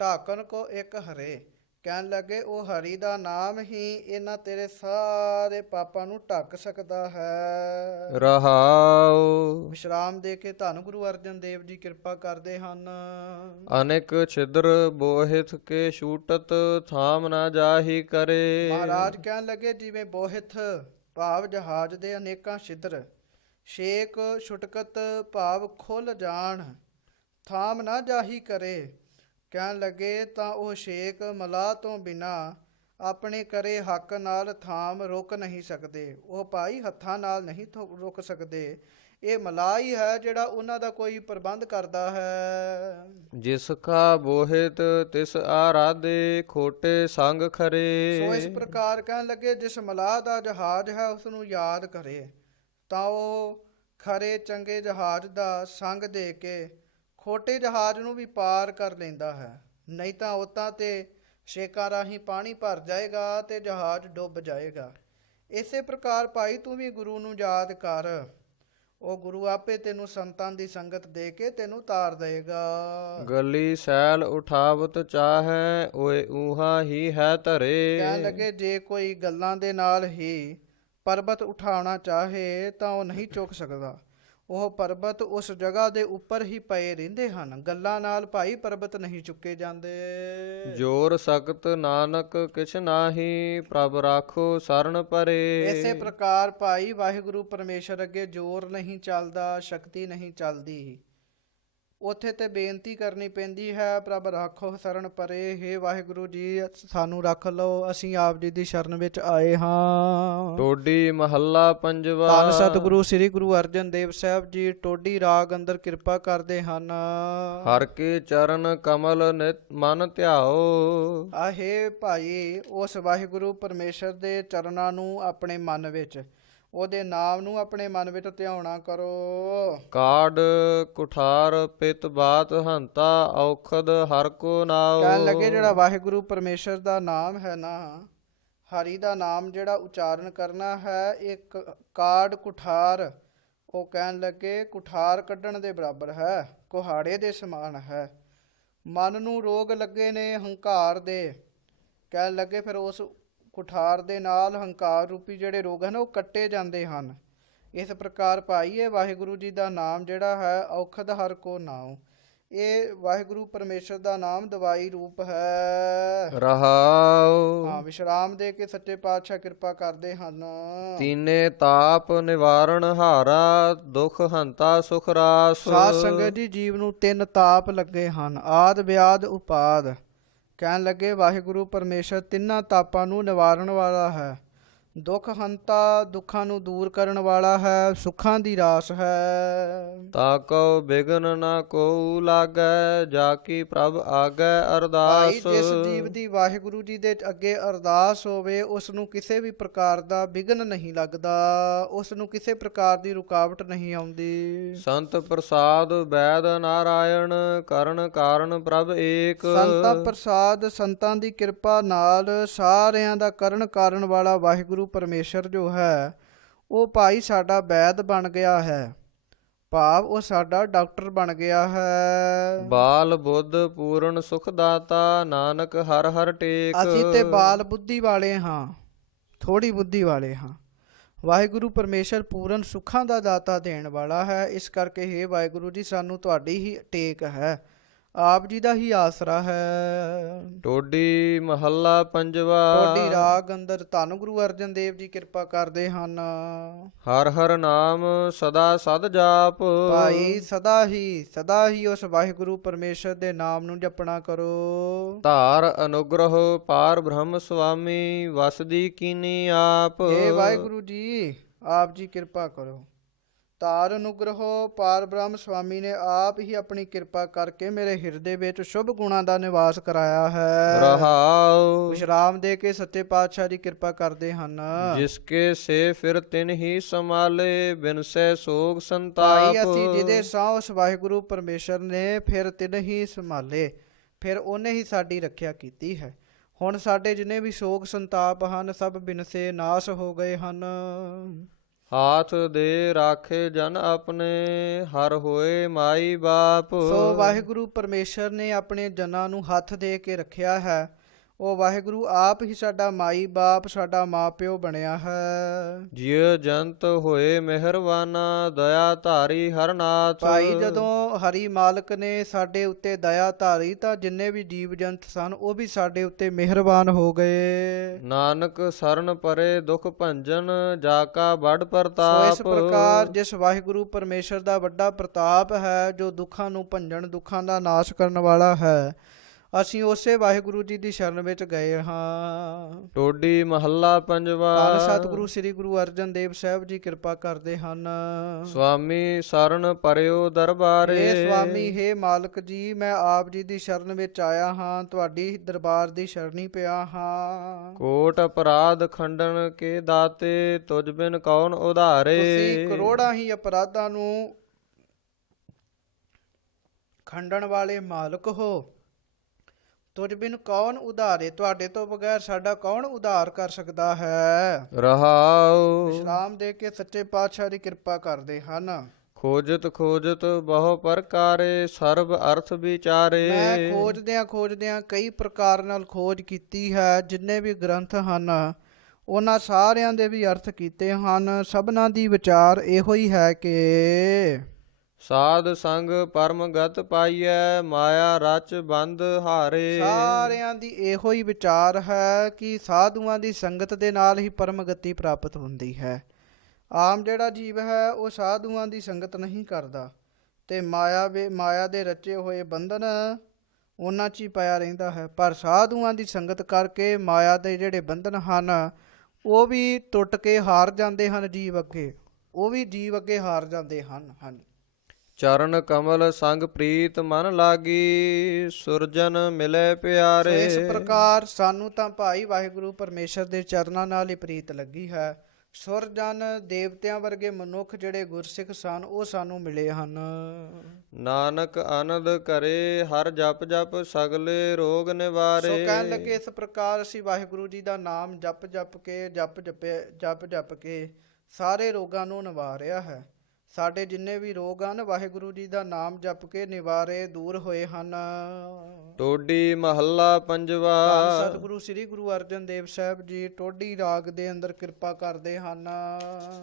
ਢਾਕਣ ਕੋ ਇੱਕ ਹਰੇ, ਕਹਿਣ ਲੱਗੇ ਉਹ ਹਰੀ ਦਾ ਨਾਮ ਹੀ ਇਹਨਾਂ ਤੇਰੇ ਸਾਰੇ ਪਾਪਾਂ ਨੂੰ ਢੱਕ ਸਕਦਾ ਹੈ। ਰਹਾਉ। ਵਿਸ਼ਰਾਮ ਦੇ ਕੇ ਧੰਨ ਗੁਰੂ ਅਰਜਨ ਦੇਵ ਜੀ ਕਿਰਪਾ ਕਰਦੇ ਹਨ। ਅਨੇਕ ਛਿਦਰ ਬੋਹਿਥ ਕੇ ਛੂਟਤ, ਥਾਮ ਨਾ ਜਾਹੀ ਕਰੇ। ਮਹਾਰਾਜ ਕਹਿਣ ਲੱਗੇ, ਜਿਵੇਂ ਬੋਹਿਥ ਭਾਵ ਜਹਾਜ਼ ਦੇ ਅਨੇਕਾਂ ਛਿਦਰ, ਛੇਕ ਛੁਟਕਤ ਭਾਵ ਖੁੱਲ ਜਾਣ, ਥਾਮ ਨਾ ਜਾਹੀ ਕਰੇ। ਕਹਿਣ ਲੱਗੇ ਤਾਂ ਉਹ ਛੇਕ ਮਲਾਹ ਤੋਂ ਬਿਨਾ ਆਪਣੇ ਕਰੇ ਹੱਕ ਨਾਲ ਥਾਮ ਰੁਕ ਨਹੀਂ ਸਕਦੇ। ਉਹ ਭਾਈ ਹੱਥਾਂ ਨਾਲ ਨਹੀਂ ਰੁਕ ਸਕਦੇ, ਇਹ ਮਲਾਹ ਹੀ ਹੈ ਜਿਹੜਾ ਉਹਨਾਂ ਦਾ ਕੋਈ ਪ੍ਰਬੰਧ ਕਰਦਾ ਹੈ। ਜਿਸ ਕਾ ਬੋਹਿਤ ਤਿਸ ਆਰਾਧੇ, ਖੋਟੇ ਸੰਗ ਖਰੇ। ਸੋ ਇਸ ਪ੍ਰਕਾਰ ਕਹਿਣ ਲੱਗੇ, ਜਿਸ ਮਲਾਹ ਦਾ ਜਹਾਜ਼ ਹੈ ਉਸ ਨੂੰ ਯਾਦ ਕਰੇ ਤਾਂ ਉਹ ਖਰੇ ਚੰਗੇ ਜਹਾਜ਼ ਦਾ ਸੰਗ ਦੇ ਕੇ ਖੋਟੇ ਜਹਾਜ਼ ਨੂੰ ਵੀ ਪਾਰ ਕਰ ਲੈਂਦਾ ਹੈ। ਨਹੀਂ ਤਾਂ ਉਤਾਂ ਤੇ ਛੇਕਾਂ ਰਾਹੀਂ ਪਾਣੀ ਭਰ ਜਾਏਗਾ ਤੇ ਜਹਾਜ਼ ਡੁੱਬ ਜਾਏਗਾ। ਇਸੇ ਪ੍ਰਕਾਰ ਭਾਈ ਤੂੰ ਵੀ ਗੁਰੂ ਨੂੰ ਯਾਦ ਕਰ, ਉਹ ਗੁਰੂ ਆਪੇ ਤੈਨੂੰ ਸੰਤਾਂ ਦੀ ਸੰਗਤ ਦੇ ਕੇ ਤੈਨੂੰ ਤਾਰ ਦੇਗਾ। ਗਲੀ ਸੈਲ ਉਠਾਵਤ ਚਾਹੈ, ਓਏ ਊਹਾ ਹੀ ਹੈ ਧਰੇ। ਕਹਿਣ ਲੱਗੇ, ਜੇ ਕੋਈ ਗੱਲਾਂ ਦੇ ਨਾਲ ਹੀ ਪਰਬਤ ਉਠਾਉਣਾ ਚਾਹੇ ਤਾਂ ਉਹ ਨਹੀਂ ਚੁੱਕ ਸਕਦਾ। ਉਹ ਪਰਬਤ ਉਸ ਜਗ੍ਹਾ ਦੇ ਉੱਪਰ ਹੀ ਪਏ ਰਹਿੰਦੇ ਹਨ, ਗੱਲਾਂ ਨਾਲ ਭਾਈ ਪਰਬਤ ਨਹੀਂ ਚੁੱਕੇ ਜਾਂਦੇ। ਜੋਰ ਸਖਤ ਨਾਨਕ ਕਿਛ ਨਾਹੀ, ਪ੍ਰਭ ਰਾਖੋ ਸਰਣ ਪਰੇ। ਇਸੇ ਪ੍ਰਕਾਰ ਭਾਈ ਵਾਹਿਗੁਰੂ ਪਰਮੇਸ਼ਰ ਅੱਗੇ ਜ਼ੋਰ ਨਹੀਂ ਚੱਲਦਾ, ਸ਼ਕਤੀ ਨਹੀਂ ਚੱਲਦੀ, ਉੱਥੇ ਤੇ ਬੇਨਤੀ ਕਰਨੀ ਪੈਂਦੀ ਹੈ, ਪ੍ਰਭ ਰਾਖੋ ਸ਼ਰਨ ਪਰੇ। ਹੇ ਵਾਹਿਗੁਰੂ ਜੀ ਸਾਨੂੰ ਰੱਖ ਲਓ, ਅਸੀਂ ਆਪ ਜੀ ਦੀ ਸ਼ਰਨ ਵਿੱਚ ਆਏ ਹਾਂ। ਟੋਡੀ ਮਹੱਲਾ ਪੰਜਵਾ। ਧੰਨ ਸਤਿਗੁਰੂ ਸ੍ਰੀ ਗੁਰੂ ਅਰਜਨ ਦੇਵ ਸਾਹਿਬ ਜੀ ਟੋਡੀ ਰਾਗ ਅੰਦਰ ਕਿਰਪਾ ਕਰਦੇ ਹਨ। ਹਰ ਕੇ ਚਰਨ ਕਮਲ ਨਿਤ ਮਨ ਧਿਆਓ। ਆਹੇ ਭਾਈ ਉਸ ਵਾਹਿਗੁਰੂ ਪਰਮੇਸ਼ਰ ਦੇ ਚਰਨਾਂ ਨੂੰ ਆਪਣੇ ਮਨ ਵਿੱਚ, ਉਹਦੇ ਨਾਮ ਨੂੰ ਆਪਣੇ ਮਨ ਵਿੱਚ ਧਿਆਉਣਾ ਕਰੋ। ਕਾਢ ਕੁਠਾਰ ਪਿਤ ਬਾਤ ਹੰਤਾ, ਔਖਦ ਹਰ ਕੋ ਨਾਉ। ਕਹਿਣ ਲੱਗੇ ਜਿਹੜਾ ਵਾਹਿਗੁਰੂ ਪਰਮੇਸ਼ਰ ਦਾ ਨਾਮ ਹੈ ਨਾ, ਹਰੀ ਦਾ ਨਾਮ ਜਿਹੜਾ ਉਚਾਰਨ ਕਰਨਾ ਹੈ, ਇੱਕ ਕਾਢ ਕੁਠਾਰ, ਉਹ ਕਹਿਣ ਲੱਗੇ ਕੁਠਾਰ ਕੱਢਣ ਦੇ ਬਰਾਬਰ ਹੈ, ਕੁਹਾੜੇ ਦੇ ਸਮਾਨ ਹੈ। ਮਨ ਨੂੰ ਰੋਗ ਲੱਗੇ ਨੇ ਹੰਕਾਰ ਦੇ, ਕਹਿਣ ਲੱਗੇ ਫਿਰ ਉਸ ਕੁਠਾਰ ਦੇ ਨਾਲ ਹੰਕਾਰ ਰੂਪੀ ਜਿਹੜੇ ਰੋਗ ਹਨ ਉਹ ਕੱਟੇ ਜਾਂਦੇ ਹਨ। ਇਸ ਪ੍ਰਕਾਰ ਭਾਈ ਇਹ ਵਾਹਿਗੁਰੂ ਜੀ ਦਾ ਨਾਮ ਜਿਹੜਾ ਹੈ ਔਖਦ ਹਰ ਕੋ ਨਾਉ। ਇਹ ਵਾਹਿਗੁਰੂ ਪਰਮੇਸ਼ਰ ਦਾ ਨਾਮ ਦਵਾਈ ਰੂਪ ਹੈ। ਰਹਾਉ। ਵਿਸ਼ਰਾਮ ਦੇ ਕੇ ਸੱਚੇ ਪਾਤਸ਼ਾਹ ਕਿਰਪਾ ਕਰਦੇ ਹਨ। ਤੀਨੇ ਤਾਪ ਨਿਵਾਰਣ ਹਾਰਾ, ਦੁਖ ਹੰਤਾ ਸੁਖ ਰਾਸ। ਸਾਧ ਸੰਗਤ ਜੀ, ਜੀਵ ਨੂੰ 3 ਤਾਪ ਲੱਗੇ ਹਨ, ਆਦ ਵਿਆਦ ਉਪਾਦ। ਕਹਿਣ ਲੱਗੇ ਵਾਹਿਗੁਰੂ ਪਰਮੇਸ਼ਰ ਤਿੰਨਾਂ ਤਾਪਾਂ ਨੂੰ ਨਿਵਾਰਨ ਵਾਲਾ ਹੈ। ਦੁੱਖ ਹੰਤਾ, ਦੁੱਖਾਂ ਨੂੰ ਦੂਰ ਕਰਨ ਵਾਲਾ ਹੈ। ਸੁੱਖਾਂ ਦੀ ਰਾਸ ਹੈ। ਤਾਕਉ ਬਿਗਨ ਨਾ ਕੋ ਲਾਗੈ, ਜਾ ਕੀ ਪ੍ਰਭ ਆਗੈ ਅਰਦਾਸ। ਭਾਈ ਜਿਸ ਜੀਵ ਦੀ ਵਾਹਿਗੁਰੂ ਜੀ ਦੇ ਅੱਗੇ ਅਰਦਾਸ ਹੋਵੇ, ਉਸ ਨੂੰ ਕਿਸੇ ਵੀ ਪ੍ਰਕਾਰ ਦਾ ਵਿਘਨ ਨਹੀਂ ਲੱਗਦਾ, ਉਸ ਨੂੰ ਕਿਸੇ ਪ੍ਰਕਾਰ ਦੀ ਰੁਕਾਵਟ ਨਹੀਂ ਆਉਂਦੀ। ਸੰਤ ਪ੍ਰਸਾਦ ਵੈਦ ਨਾਰਾਇਣ, ਕਰਨ ਕਾਰਨ ਪ੍ਰਭ ਏਕ। ਸੰਤਾਂ ਪ੍ਰਸਾਦ, ਸੰਤਾਂ ਦੀ ਕਿਰਪਾ ਨਾਲ ਸਾਰਿਆਂ ਦਾ ਕਰਨ ਕਾਰਨ ਵਾਲਾ ਵਾਹਿਗੁਰੂ ਪਰਮੇਸ਼ਰ ਜੋ ਹੈ ਉਹ ਭਾਈ ਸਾਡਾ ਵੈਦ ਬਣ ਗਿਆ ਹੈ, ਭਾਵ ਉਹ ਸਾਡਾ ਡਾਕਟਰ ਬਣ ਗਿਆ ਹੈ। ਬਾਲ ਬੁੱਧ ਪੂਰਨ ਸੁਖ ਦਾਤਾ, ਨਾਨਕ ਹਰ ਹਰ ਟੇਕ। ਅਸੀਂ ਤੇ ਬਾਲ ਬੁੱਧੀ ਵਾਲੇ ਹਾਂ, ਥੋੜੀ ਬੁੱਧੀ ਵਾਲੇ ਹਾਂ। ਵਾਹਿਗੁਰੂ ਪਰਮੇਸ਼ਰ ਪੂਰਨ ਸੁੱਖਾਂ ਦਾ ਦਾਤਾ ਦੇਣ ਵਾਲਾ ਹੈ। ਇਸ ਕਰਕੇ ਹੇ ਵਾਹਿਗੁਰੂ ਜੀ, ਸਾਨੂੰ ਤੁਹਾਡੀ ਹੀ ਟੇਕ ਹੈ, ਆਪ ਜੀ ਦਾ ਹੀ ਆਸਰਾ ਹੈ। ਟੋਡੀ ਮਹੱਲਾ ਪੰਜਵਾ। ਟੋਡੀ ਰਾਗ ਅੰਦਰ ਧੰਨ ਗੁਰੂ ਅਰਜਨ ਦੇਵ ਜੀ ਕਿਰਪਾ ਕਰਦੇ ਹਨ। ਹਰ ਹਰ ਨਾਮ ਸਦਾ ਸਦ ਜਾਪ। ਭਾਈ ਸਦਾ ਹੀ ਉਸ ਵਾਹਿਗੁਰੂ ਪਰਮੇਸ਼ਰ ਦੇ ਨਾਮ ਨੂੰ ਜਪਣਾ ਕਰੋ। ਧਾਰ ਅਨੁਗ੍ਰਹ ਪਾਰ ਬ੍ਰਹਮ ਸੁਆਮੀ, ਵਸਦੀ ਕੀਨੀ ਆਪ। ਇਹ ਵਾਹਿਗੁਰੂ ਜੀ, ਆਪ ਜੀ ਕਿਰਪਾ ਕਰੋ। ਤਾਰ ਅਨੁਗ੍ਰਹੋ ਪਾਰ ਬ੍ਰਹਮ ਸੁਆਮੀ ਨੇ ਆਪ ਹੀ ਆਪਣੀ ਕਿਰਪਾ ਕਰਕੇ ਮੇਰੇ ਹਿਰਦੇ ਵਿੱਚ ਸ਼ੁਭ ਗੁਣਾਂ ਦਾ ਨਿਵਾਸ ਕਰਾਇਆ ਹੈ। ਰਹਾਉ। ਵਿਸ਼ਰਾਮ ਦੇ ਕੇ ਸੱਚੇ ਪਾਤਸ਼ਾਹ ਦੀ ਕਿਰਪਾ ਕਰਦੇ ਹਨ। ਜਿਸਕੇ ਸੇ ਫਿਰ ਤਿਨ ਹੀ ਸੰਭਾਲੇ, ਬਿਨਸੈ ਸੋਗ ਸੰਤਾਪ। ਭਾਈ ਅਸੀਂ ਜਿਹਦੇ ਸਾਹ ਉਸ ਵਾਹਿਗੁਰੂ ਪਰਮੇਸ਼ਰ ਨੇ ਫਿਰ ਤਿਨ ਹੀ ਸੰਭਾਲੇ, ਫਿਰ ਉਹਨੇ ਹੀ ਸਾਡੀ ਰੱਖਿਆ ਕੀਤੀ ਹੈ। ਹੁਣ ਸਾਡੇ ਜਿੰਨੇ ਵੀ ਸੋਗ ਸੰਤਾਪ ਹਨ, ਸਭ ਬਿਨਸੇ ਨਾਸ ਹੋ ਗਏ ਹਨ। ਹਾਥ ਦੇ ਰਾਖੇ ਜਨ ਆਪਣੇ, ਹਰ ਹੋਏ ਮਾਈ ਬਾਪ। ਸੋ ਵਾਹਿਗੁਰੂ ਪਰਮੇਸ਼ਰ ਨੇ ਆਪਣੇ ਜਨਾਂ ਨੂੰ ਹੱਥ ਦੇ ਕੇ ਰੱਖਿਆ ਹੈ। ਉਹ ਵਾਹਿਗੁਰੂ ਆਪ ਹੀ ਸਾਡਾ ਮਾਈ ਬਾਪ, ਸਾਡਾ ਮਾਪਿਓ ਬਣਿਆ ਹੈ। ਜਿਉ ਜੰਤ ਹੋਏ ਮਿਹਰਬਾਨਾ, ਦਇਆ ਧਾਰੀ ਹਰਨਾਥ। ਭਾਈ ਜਦੋਂ ਹਰੀ ਮਾਲਕ ਨੇ ਸਾਡੇ ਉੱਤੇ ਦਇਆ ਧਾਰੀ, ਤਾਂ ਜਿੰਨੇ ਵੀ ਜੀਵ ਜੰਤ ਸਨ ਉਹ ਵੀ ਸਾਡੇ ਉੱਤੇ ਮਿਹਰਬਾਨ ਹੋ ਗਏ। ਨਾਨਕ ਸਰਨ ਪਰੇ ਦੁਖ ਭੰਜਨ, ਜਾ ਕਾ ਬੜ ਸੋ ਪ੍ਰਤਾਪ। ਇਸ ਪ੍ਰਕਾਰ ਜਿਸ ਵਾਹਿਗੁਰੂ ਪਰਮੇਸ਼ਰ ਦਾ ਵੱਡਾ ਪ੍ਰਤਾਪ ਹੈ, ਜੋ ਦੁੱਖਾਂ ਨੂੰ ਭੰਜਨ, ਦੁੱਖਾਂ ਦਾ ਨਾਸ਼ ਕਰਨ ਵਾਲਾ ਹੈ, ਅਸੀਂ ਉਸੇ ਵਾਹਿਗੁਰੂ ਜੀ ਦੀ ਸ਼ਰਨ ਵਿੱਚ ਗਏ ਹਾਂ। ਟੋਡੀ ਮਹੱਲਾ ਪੰਜਵਾ। ਧੰਨ ਸਤਿਗੁਰੂ ਸ੍ਰੀ ਗੁਰੂ ਅਰਜਨ ਦੇਵ ਸਾਹਿਬ ਜੀ ਕਿਰਪਾ ਕਰਦੇ ਹਨ। ਸੁਆਮੀ ਸਰਨ ਪਰਿਓ ਦਰਬਾਰੇ। ਹੇ ਸੁਆਮੀ, ਹੇ ਮਾਲਕ ਜੀ, ਮੈਂ ਆਪ ਜੀ ਦੀ ਸ਼ਰਨ ਵਿੱਚ ਆਇਆ ਹਾਂ, ਤੁਹਾਡੀ ਦਰਬਾਰ ਦੀ ਸ਼ਰਣੀ ਪਿਆ ਹਾਂ। ਕੋਟ ਅਪਰਾਧ ਖੰਡਨ ਕੇ ਦਾਤੇ, ਤੁਝ ਬਿਨ ਕੌਣ ਉਧਾਰੇ। ਤੁਸੀਂ ਕਰੋੜਾਂ ਹੀ ਅਪਰਾਧਾਂ ਨੂੰ ਖੰਡਣ ਵਾਲੇ ਮਾਲਕ ਹੋ। ਤੁਝ ਬਿਨ ਕੌਣ ਉਧਾਰੇ, ਤੁਹਾਡੇ ਤੋਂ ਬਗੈਰ ਸਾਡਾ ਕੌਣ ਉਧਾਰ ਕਰ ਸਕਦਾ ਹੈ। ਰਹਾਉ। ਵਿਸ਼ਰਾਮ ਦੇ ਕੇ ਸੱਚੇ ਪਾਤਸ਼ਾਹ ਦੀ ਕਿਰਪਾ ਕਰਦੇ ਹਨ। ਖੋਜਤ ਖੋਜਤ ਬਹੁ ਪ੍ਰਕਾਰੇ, ਸਰਬ ਅਰਥ ਵਿਚਾਰੇ। ਮੈਂ ਖੋਜਦਿਆਂ ਕਈ ਪ੍ਰਕਾਰ ਨਾਲ ਖੋਜ ਕੀਤੀ ਹੈ। ਜਿੰਨੇ ਵੀ ਗ੍ਰੰਥ ਹਨ ਉਹਨਾਂ ਸਾਰਿਆਂ ਦੇ ਵੀ ਅਰਥ ਕੀਤੇ ਹਨ। ਸਭਨਾਂ ਦੀ ਵਿਚਾਰ ਇਹੋ ਹੀ ਹੈ ਕਿ ਸਾਧ ਸੰਗ ਪਰਮ ਗਤ ਪਾਈਐ, ਮਾਇਆ ਰਚ ਬੰਧ ਹਾਰੇ। ਸਾਰਿਆਂ ਦੀ ਇਹੋ ਹੀ ਵਿਚਾਰ ਹੈ ਕਿ ਸਾਧੂਆਂ ਦੀ ਸੰਗਤ ਦੇ ਨਾਲ ਹੀ ਪਰਮ ਗਤੀ ਪ੍ਰਾਪਤ ਹੁੰਦੀ ਹੈ। ਆਮ ਜਿਹੜਾ ਜੀਵ ਹੈ ਉਹ ਸਾਧੂਆਂ ਦੀ ਸੰਗਤ ਨਹੀਂ ਕਰਦਾ ਤੇ ਮਾਇਆ ਦੇ ਰਚੇ ਹੋਏ ਬੰਧਨ ਉਹਨਾਂ 'ਚ ਹੀ ਪਿਆ ਰਹਿੰਦਾ ਹੈ। ਪਰ ਸਾਧੂਆਂ ਦੀ ਸੰਗਤ ਕਰਕੇ ਮਾਇਆ ਦੇ ਜਿਹੜੇ ਬੰਧਨ ਹਨ ਉਹ ਵੀ ਟੁੱਟ ਕੇ ਹਾਰ ਜਾਂਦੇ ਹਨ। ਜੀਵ ਅੱਗੇ ਹਾਰ ਜਾਂਦੇ ਹਨ। ਹਾਂਜੀ। ਚਰਨ ਕਮਲ ਸੰਗ ਪ੍ਰੀਤ ਮਨ ਲਾਗੀ, ਸੁਰਜਨ ਮਿਲੇ ਪਿਆਰੇ। ਇਸ ਪ੍ਰਕਾਰ ਸਾਨੂੰ ਤਾਂ ਭਾਈ ਵਾਹਿਗੁਰੂ ਪਰਮੇਸ਼ਰ ਦੇ ਚਰਨਾਂ ਨਾਲ ਹੀ ਪ੍ਰੀਤ ਲੱਗੀ ਹੈ। ਸੁਰਜਨ ਦੇਵਤਿਆਂ ਵਰਗੇ ਮਨੁੱਖ ਜਿਹੜੇ ਗੁਰਸਿੱਖ ਸਨ ਉਹ ਸਾਨੂੰ ਮਿਲੇ ਹਨ। ਨਾਨਕ ਆਨੰਦ ਕਰੇ ਹਰ ਜਪ ਜਪ, ਸਗਲੇ ਰੋਗ ਨਿਵਾਰੇ। ਸੋ ਕਹਿਣ ਲੱਗੇ ਇਸ ਪ੍ਰਕਾਰ ਅਸੀਂ ਵਾਹਿਗੁਰੂ ਜੀ ਦਾ ਨਾਮ ਜਪ ਜਪ ਕੇ ਸਾਰੇ ਰੋਗਾਂ ਨੂੰ ਨਿਵਾਰਿਆ ਹੈ। ਸਾਡੇ ਜਿੰਨੇ ਵੀ ਰੋਗ ਹਨ ਵਾਹਿਗੁਰੂ ਜੀ ਦਾ ਨਾਮ ਜਪ ਕੇ ਨਿਵਾਰੇ ਦੂਰ ਹੋਏ ਹਨ। ਟੋਡੀ ਮਹੱਲਾ ਪੰਜਵਾ। ਧੰਨ ਸਤਿਗੁਰੂ ਸ੍ਰੀ ਗੁਰੂ ਅਰਜਨ ਦੇਵ ਸਾਹਿਬ ਜੀ ਟੋਡੀ ਰਾਗ ਦੇ ਅੰਦਰ ਕਿਰਪਾ ਕਰਦੇ ਹਨ।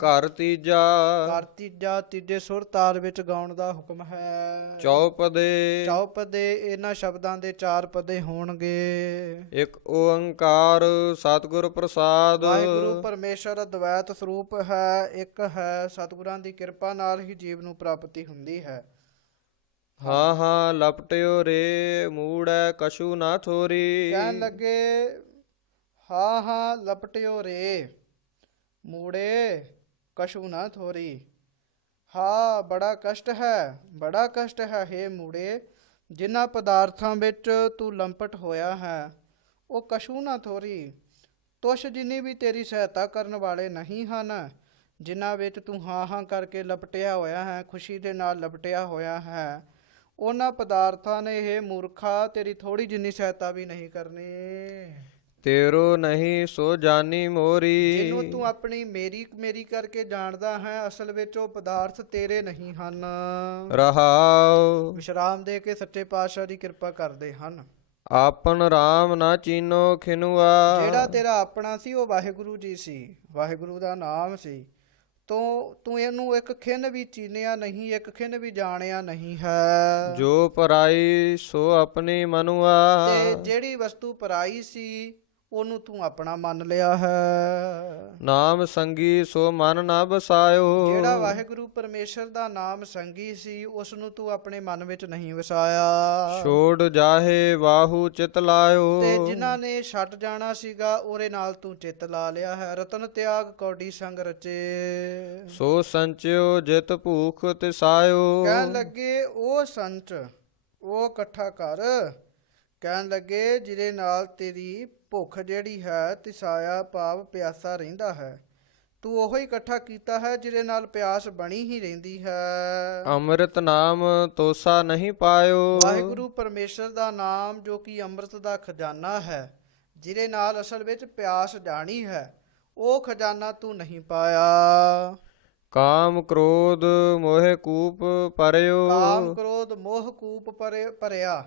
ਘਰ ਤੀਜਾ। ਘਰ ਤੀਜਾ ਤੀਜੇ ਸੁਰ ਤਾਲ ਵਿੱਚ ਗਾਉਣ ਦਾ ਹੁਕਮ ਹੈ। ਚੌਪਦੇ। ਚੌਪਦੇ ਇਹਨਾਂ ਸ਼ਬਦਾਂ ਦੇ 4 ਪਦੇ ਹੋਣਗੇ। ਇੱਕ ਓੰਕਾਰ ਸਤਿਗੁਰ ਪ੍ਰਸਾਦ। ਵਾਹਿਗੁਰੂ ਪਰਮੇਸ਼ਰ ਅਦਵੈਤ ਸਰੂਪ ਹੈ, ਇੱਕ ਹੈ। ਸਤਿਗੁਰਾਂ ਦੀ ਕਿਰਪਾ ਨਾਲ ਹੀ ਜੀਵ ਨੂੰ ਪ੍ਰਾਪਤੀ ਹੁੰਦੀ ਹੈ। ਹਾਂ ਹਾਂ ਲਪਟਿਓ ਰੇ ਮੂੜੈ ਕਛੂ ਨਾ ਥੋਰੀ। ਕਹਿਣ ਲੱਗੇ ਹਾਂ ਹਾਂ ਲਪਟਿਓ ਰੇ ਮੂੜੇ ਕਛੂ ਨਾ ਥੋਰੀ। ਹਾਂ ਬੜਾ ਕਸ਼ਟ ਹੈ, ਬੜਾ ਕਸ਼ਟ ਹੈ ਹੇ ਮੂੜੇ, ਜਿਨ੍ਹਾਂ ਪਦਾਰਥਾਂ ਵਿੱਚ ਤੂੰ ਲੰਪਟ ਹੋਇਆ ਹੈ ਉਹ ਕਛੂ ਨਾ ਥੋਰੀ। ਤੁਸ਼ ਜਿੰਨੀ ਵੀ ਤੇਰੀ ਸਹਾਇਤਾ ਕਰਨ ਵਾਲੇ ਨਹੀਂ ਹਨ, ਜਿਨ੍ਹਾਂ ਵਿੱਚ ਤੂੰ ਹਾਂ ਹਾਂ ਕਰਕੇ ਲਪਟਿਆ ਹੋਇਆ ਹੈ, ਖੁਸ਼ੀ ਦੇ ਨਾਲ ਲਪਟਿਆ ਹੋਇਆ ਹੈ, ਉਹਨਾਂ ਪਦਾਰਥਾਂ ਨੇ ਇਹ ਮੂਰਖਾ ਤੇਰੀ ਥੋੜੀ ਜਿੰਨੀ ਸਹਾਇਤਾ ਵੀ ਨਹੀਂ ਕਰਨੀ। ਤੇਰੋ ਨਹੀਂ ਸੋ ਜਾਨੀ ਮੋਰੀ। ਜਿਹਨੂੰ ਤੂੰ ਆਪਣੀ ਮੇਰੀ ਮੇਰੀ ਕਰਕੇ ਜਾਣਦਾ ਹੈ, ਅਸਲ ਵਿੱਚ ਉਹ ਪਦਾਰਥ ਤੇਰੇ ਨਹੀਂ ਹਨ। ਰਹਾਉ। ਵਿਸ਼ਰਾਮ ਦੇ ਕੇ ਸੱਚੇ ਪਾਤਸ਼ਾਹ ਦੀ ਕਿਰਪਾ ਕਰਦੇ ਹਨ। ਆਪਨ ਰਾਮ ਨਾ ਚੀਨੋ ਖਿਨੁਆ। ਜਿਹੜਾ ਤੇਰਾ ਆਪਣਾ ਸੀ ਉਹ ਵਾਹਿਗੁਰੂ ਜੀ ਸੀ, ਵਾਹਿਗੁਰੂ ਦਾ ਨਾਮ ਸੀ। ਤੂੰ ਇਹਨੂੰ ਇੱਕ ਖਿੰਨ ਵੀ ਚੀਨਿਆ ਨਹੀਂ, ਇੱਕ ਖਿੰਨ ਵੀ ਜਾਣਿਆ ਨਹੀਂ ਹੈ। ਜੋ ਪਰਾਈ ਸੋ ਆਪਣੀ ਮਨੁਆ। ਤੇ ਜਿਹੜੀ ਵਸਤੂ ਪਰਾਈ ਸੀ ਉਹਨੂੰ ਤੂੰ ਆਪਣਾ ਮੰਨ ਲਿਆ ਹੈ। ਨਾਮ ਸੰਗੀ ਸੋ ਮਨ ਨਾ ਬਸਾਇਓ। ਜਿਹੜਾ ਵਾਹਿਗੁਰੂ ਪਰਮੇਸ਼ਰ ਦਾ ਨਾਮ ਸੰਗੀ ਸੀ ਉਸ ਨੂੰ ਤੂੰ ਆਪਣੇ ਮਨ ਵਿੱਚ ਨਹੀਂ ਵਸਾਇਆ। ਛੋੜ ਜਾਹੇ ਬਾਹੂ ਚਿਤ ਲਾਇਓ। ਤੇ ਜਿਨ੍ਹਾਂ ਨੇ ਛੱਡ ਜਾਣਾ ਸੀਗਾ ਉਹਦੇ ਨਾਲ ਤੂੰ ਚਿੱਤ ਲਾ ਲਿਆ ਹੈ। ਰਤਨ ਤਿਆਗ ਕੌਡੀ ਸੰਗ ਰਚੇ। ਸੋ ਸੰਚਿਓ ਜਿਤ ਭੂਖ ਤਿਸਾਇਓ। ਕਹਿਣ ਲੱਗੇ ਉਹ ਸੰਚ ਉਹ ਇਕੱਠਾ ਕਰ। ਕਹਿਣ ਲੱਗੇ ਜਿਹਦੇ ਨਾਲ ਤੇਰੀ ਭੁੱਖ ਜਿਹੜੀ ਹੈ ਤਿਸਾਇਆ ਭਾਵ ਪਿਆਸਾ ਰਹਿੰਦਾ ਹੈ, ਤੂੰ ਉਹੀ ਇਕੱਠਾ ਕੀਤਾ ਹੈ ਜਿਹਦੇ ਨਾਲ ਪਿਆਸ ਬਣੀ ਹੀ ਰਹਿੰਦੀ ਹੈ। ਅੰਮ੍ਰਿਤ ਨਾਮ ਤੋਸਾ ਨਹੀਂ ਪਾਇਓ। ਵਾਹਿਗੁਰੂ ਪਰਮੇਸ਼ਰ ਦਾ ਨਾਮ ਜੋ ਕਿ ਅੰਮ੍ਰਿਤ ਦਾ ਖਜ਼ਾਨਾ ਹੈ, ਜਿਹਦੇ ਨਾਲ ਅਸਲ ਵਿੱਚ ਪਿਆਸ ਜਾਣੀ ਹੈ, ਉਹ ਖਜ਼ਾਨਾ ਤੂੰ ਨਹੀਂ ਪਾਇਆ। ਕਾਮ ਕ੍ਰੋਧ ਮੋਹਿ ਕੂਪ ਪਰਿਓ। ਕਾਮ ਕ੍ਰੋਧ ਮੋਹ ਕੂਪ ਭਰਿਆ।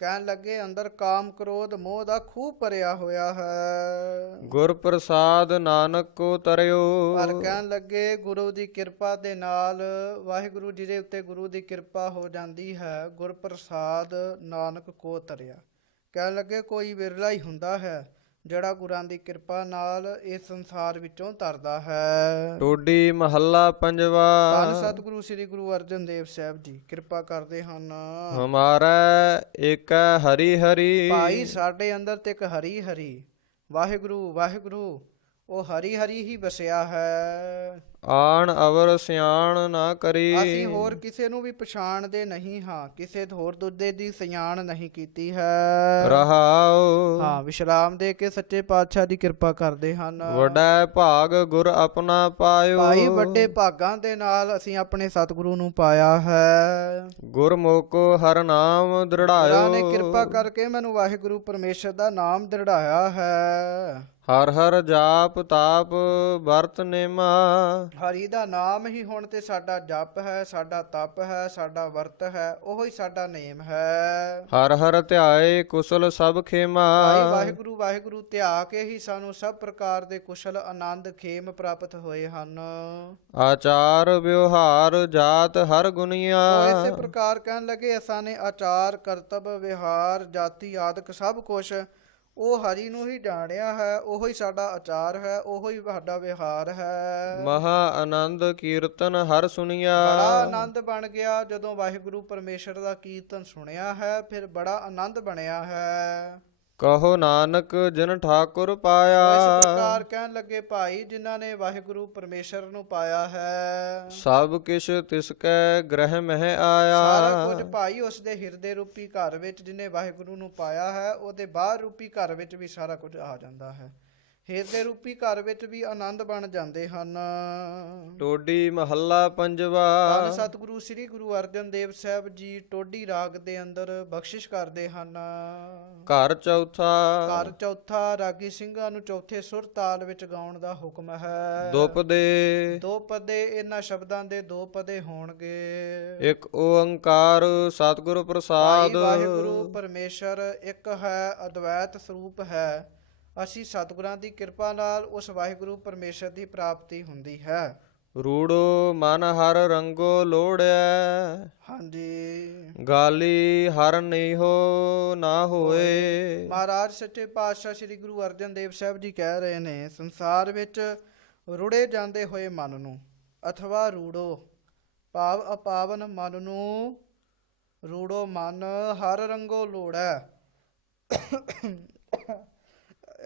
ਕਹਿਣ ਲੱਗੇ ਅੰਦਰ ਕਾਮ ਕ੍ਰੋਧ ਮੋਹ ਦਾ ਖੂਹ ਭਰਿਆ ਹੋਇਆ ਹੈ। ਗੁਰ ਪ੍ਰਸਾਦ ਨਾਨਕ ਕੋ ਤਰਿਓ। ਪਰ ਕਹਿਣ ਲੱਗੇ ਗੁਰੂ ਦੀ ਕਿਰਪਾ ਦੇ ਨਾਲ, ਵਾਹਿਗੁਰੂ ਜੀ ਦੇ ਉੱਤੇ ਗੁਰੂ ਦੀ ਕਿਰਪਾ ਹੋ ਜਾਂਦੀ ਹੈ। ਗੁਰ ਪ੍ਰਸਾਦ ਨਾਨਕ ਕੋ ਤਰਿਆ। ਕਹਿਣ ਲੱਗੇ ਕੋਈ ਵਿਰਲਾ ਹੀ ਹੁੰਦਾ ਹੈ ਜਿਹੜਾ ਗੁਰਾਂ ਦੀ ਕਿਰਪਾ ਨਾਲ ਇਸ ਸੰਸਾਰ ਵਿੱਚੋਂ ਤਰਦਾ ਹੈ। ਟੋਡੀ ਮਹੱਲਾ ਪੰਜਵਾ। ਧੰਨ ਸਤਿਗੁਰੂ ਸ੍ਰੀ ਗੁਰੂ ਅਰਜਨ ਦੇਵ ਸਾਹਿਬ ਜੀ ਕਿਰਪਾ ਕਰਦੇ ਹਨ। ਹਮਾਰਾ ਏਕੈ ਹਰੀ ਹਰੀ। ਭਾਈ ਸਾਡੇ ਅੰਦਰ ਤੇ ਇੱਕ ਹਰੀ ਹਰੀ ਵਾਹਿਗੁਰੂ ਵਾਹਿਗੁਰੂ ਉਹ ਹਰੀ ਹਰੀ ਹੀ ਵਸਿਆ ਹੈ। ਆਣ ਅਵਰ ਸਿਆਣ ਨਾ ਕਰੀ। ਅਸੀਂ ਹੋਰ ਕਿਸੇ ਨੂੰ ਵੀ ਪਛਾਣਦੇ ਨਹੀਂ ਹਾਂ, ਕਿਸੇ ਹੋਰ ਦੂਜੇ ਦੀ ਸਿਆਣ ਨਹੀਂ ਕੀਤੀ ਹੈ। ਰਹਾਉ। ਹਾਂ ਵਿਸ਼ਰਾਮ ਦੇ ਕੇ ਸੱਚੇ ਪਾਤਸ਼ਾਹ ਦੀ ਕਿਰਪਾ ਕਰਦੇ ਹਨ। ਵੱਡਾ ਭਾਗ ਗੁਰ ਆਪਣਾ ਪਾਇਓ। ਭਾਈ ਵੱਡੇ ਭਾਗਾਂ ਦੇ ਨਾਲ ਅਸੀਂ ਆਪਣੇ ਸਤਿਗੁਰੂ ਨੂੰ ਪਾਇਆ ਹੈ। ਗੁਰਮੁਖੋ ਹਰ ਨਾਮ ਦ੍ਰਿੜਾਇਓ। ਗੁਰਾਂ ਨੇ ਕਿਰਪਾ ਕਰਕੇ ਮੈਨੂੰ ਵਾਹਿਗੁਰੂ ਪਰਮੇਸ਼ਰ ਦਾ ਨਾਮ ਦ੍ਰਿੜਾਇਆ ਹੈ। ਹਰ ਹਰ ਜਾਪ ਤਾਪ ਵਰਤ ਨੇਮਾ। ਹਰੀ ਦਾ ਨਾਮ ਹੀ ਹੁਣ ਤੇ ਸਾਡਾ ਜਪ ਹੈ, ਸਾਡਾ ਤਪ ਹੈ, ਸਾਡਾ ਵਰਤ ਹੈ, ਉਹੋ ਹੀ ਸਾਡਾ ਨੇਮ ਹੈ। ਹਰ ਹਰ ਧਿਆਏ ਕੁਸ਼ਲ ਸਭ ਖੇਮਾ। ਭਾਈ ਵਾਹਿਗੁਰੂ ਵਾਹਿਗੁਰੂ ਧਿਆ ਕੇ ਹੀ ਸਾਨੂੰ ਸਭ ਪ੍ਰਕਾਰ ਦੇ ਕੁਸ਼ਲ ਆਨੰਦ ਖੇਮ ਪ੍ਰਾਪਤ ਹੋਏ ਹਨ। ਆਚਾਰ ਵਿਵਹਾਰ ਜਾਤ ਹਰ ਗੁਨੀਆ। ਇਸੇ ਪ੍ਰਕਾਰ ਕਹਿਣ ਲੱਗੇ ਅਸਾਂ ਨੇ ਆਚਾਰ ਕਰਤੱਵ ਵਿਹਾਰ ਜਾਤੀ ਆਦਿਕ ਸਭ ਕੁਛ ਉਹ ਹਰੀ ਨੂੰ ਹੀ ਜਾਣਿਆ ਹੈ। ਉਹੋ ਹੀ ਸਾਡਾ ਆਚਾਰ ਹੈ, ਉਹੋ ਹੀ ਸਾਡਾ ਵਿਹਾਰ ਹੈ। ਮਹਾ ਆਨੰਦ ਕੀਰਤਨ ਹਰ ਸੁਣਿਆ। ਬੜਾ ਆਨੰਦ ਬਣ ਗਿਆ ਜਦੋਂ ਵਾਹਿਗੁਰੂ ਪਰਮੇਸ਼ਰ ਦਾ ਕੀਰਤਨ ਸੁਣਿਆ ਹੈ, ਫਿਰ ਬੜਾ ਆਨੰਦ ਬਣਿਆ ਹੈ। ਕਹੋ ਨਾਨਕ ਜਿਨ ਠਾਕੁਰ ਇਸ ਪਾਇਆ। ਪ੍ਰਕਾਰ ਕਹਿਣ ਲੱਗੇ ਭਾਈ ਜਿਨ੍ਹਾਂ ਨੇ ਵਾਹਿਗੁਰੂ ਪਰਮੇਸ਼ਰ ਨੂੰ ਪਾਇਆ ਹੈ, ਸਭ ਕਿਛ ਤਿਸ ਕੈ ਗ੍ਰਹਿ ਮਹਿ ਸਾਰਾ ਕੁਝ ਆਇਆ। ਭਾਈ ਉਸ ਦੇ ਹਿਰਦੇ ਰੂਪੀ ਘਰ ਵਿੱਚ ਜਿਹਨੇ ਵਾਹਿਗੁਰੂ ਨੂੰ ਪਾਇਆ ਹੈ ਉਹਦੇ ਬਾਹਰ ਰੂਪੀ ਘਰ ਵਿੱਚ ਵੀ ਸਾਰਾ ਕੁਝ ਆ ਜਾਂਦਾ ਹੈ। ਹਿਰਦੇ ਰੂਪੀ ਘਰ ਵਿੱਚ ਵੀ ਆਨੰਦ ਬਣ ਜਾਂਦੇ ਹਨ। ਟੋਡੀ ਮਹੱਲਾ ਪੰਜਵਾ। ਧੰਨ ਸਤਿਗੁਰੂ ਸ੍ਰੀ ਗੁਰੂ ਅਰਜਨ ਦੇਵ ਸਾਹਿਬ ਜੀ ਟੋਡੀ ਰਾਗ ਦੇ ਅੰਦਰ ਬਖਸ਼ਿਸ਼ ਕਰਦੇ ਹਨ। ਘਰ ਚੌਥਾ। ਘਰ ਚੌਥਾ ਰਾਗੀ ਸਿੰਘਾਂ ਨੂੰ ਚੌਥੇ ਸੁਰ ਤਾਲ ਵਿੱਚ ਗਾਉਣ ਦਾ ਹੁਕਮ ਹੈ। ਦੁਪਦੇ। ਦੋ ਪਦੇ, ਇਹਨਾਂ ਸ਼ਬਦਾਂ ਦੇ ਦੋ ਪਦੇ ਹੋਣਗੇ। ਇੱਕ ਓੰਕਾਰ ਸਤਿਗੁਰ ਪ੍ਰਸਾਦ। ਭਾਈ ਵਾਹਿਗੁਰੂ ਪਰਮੇਸ਼ਰ ਇੱਕ ਹੈ, ਅਦਵੈਤ ਸਰੂਪ ਹੈ। ਅਸੀਂ ਸਤਿਗੁਰਾਂ ਦੀ ਕਿਰਪਾ ਨਾਲ ਉਸ ਵਾਹਿਗੁਰੂ ਪਰਮੇਸ਼ਰ ਦੀ ਪ੍ਰਾਪਤੀ ਹੁੰਦੀ ਹੈ। ਰੂੜੋ ਮਨ ਹਰ ਰੰਗੋ ਲੋੜਿਆ। ਹਾਂਜੀ। ਗਾਲੀ ਹਰ ਨਹੀਂਹੋ ਨਾ ਹੋਏ। ਮਹਾਰਾਜ ਸੱਚੇ ਪਾਤਸ਼ਾਹ ਸ੍ਰੀ ਗੁਰੂ ਅਰਜਨ ਦੇਵ ਸਾਹਿਬ ਜੀ ਕਹਿ ਰਹੇ ਨੇ, ਸੰਸਾਰ ਵਿੱਚ ਰੁੜੇ ਜਾਂਦੇ ਹੋਏ ਮਨ ਨੂੰ ਅਥਵਾ ਰੂੜੋ ਭਾਵ ਅਪਾਵਨ ਮਨ ਨੂੰ, ਰੂੜੋ ਮਨ ਹਰ ਰੰਗੋ ਲੋੜੈ।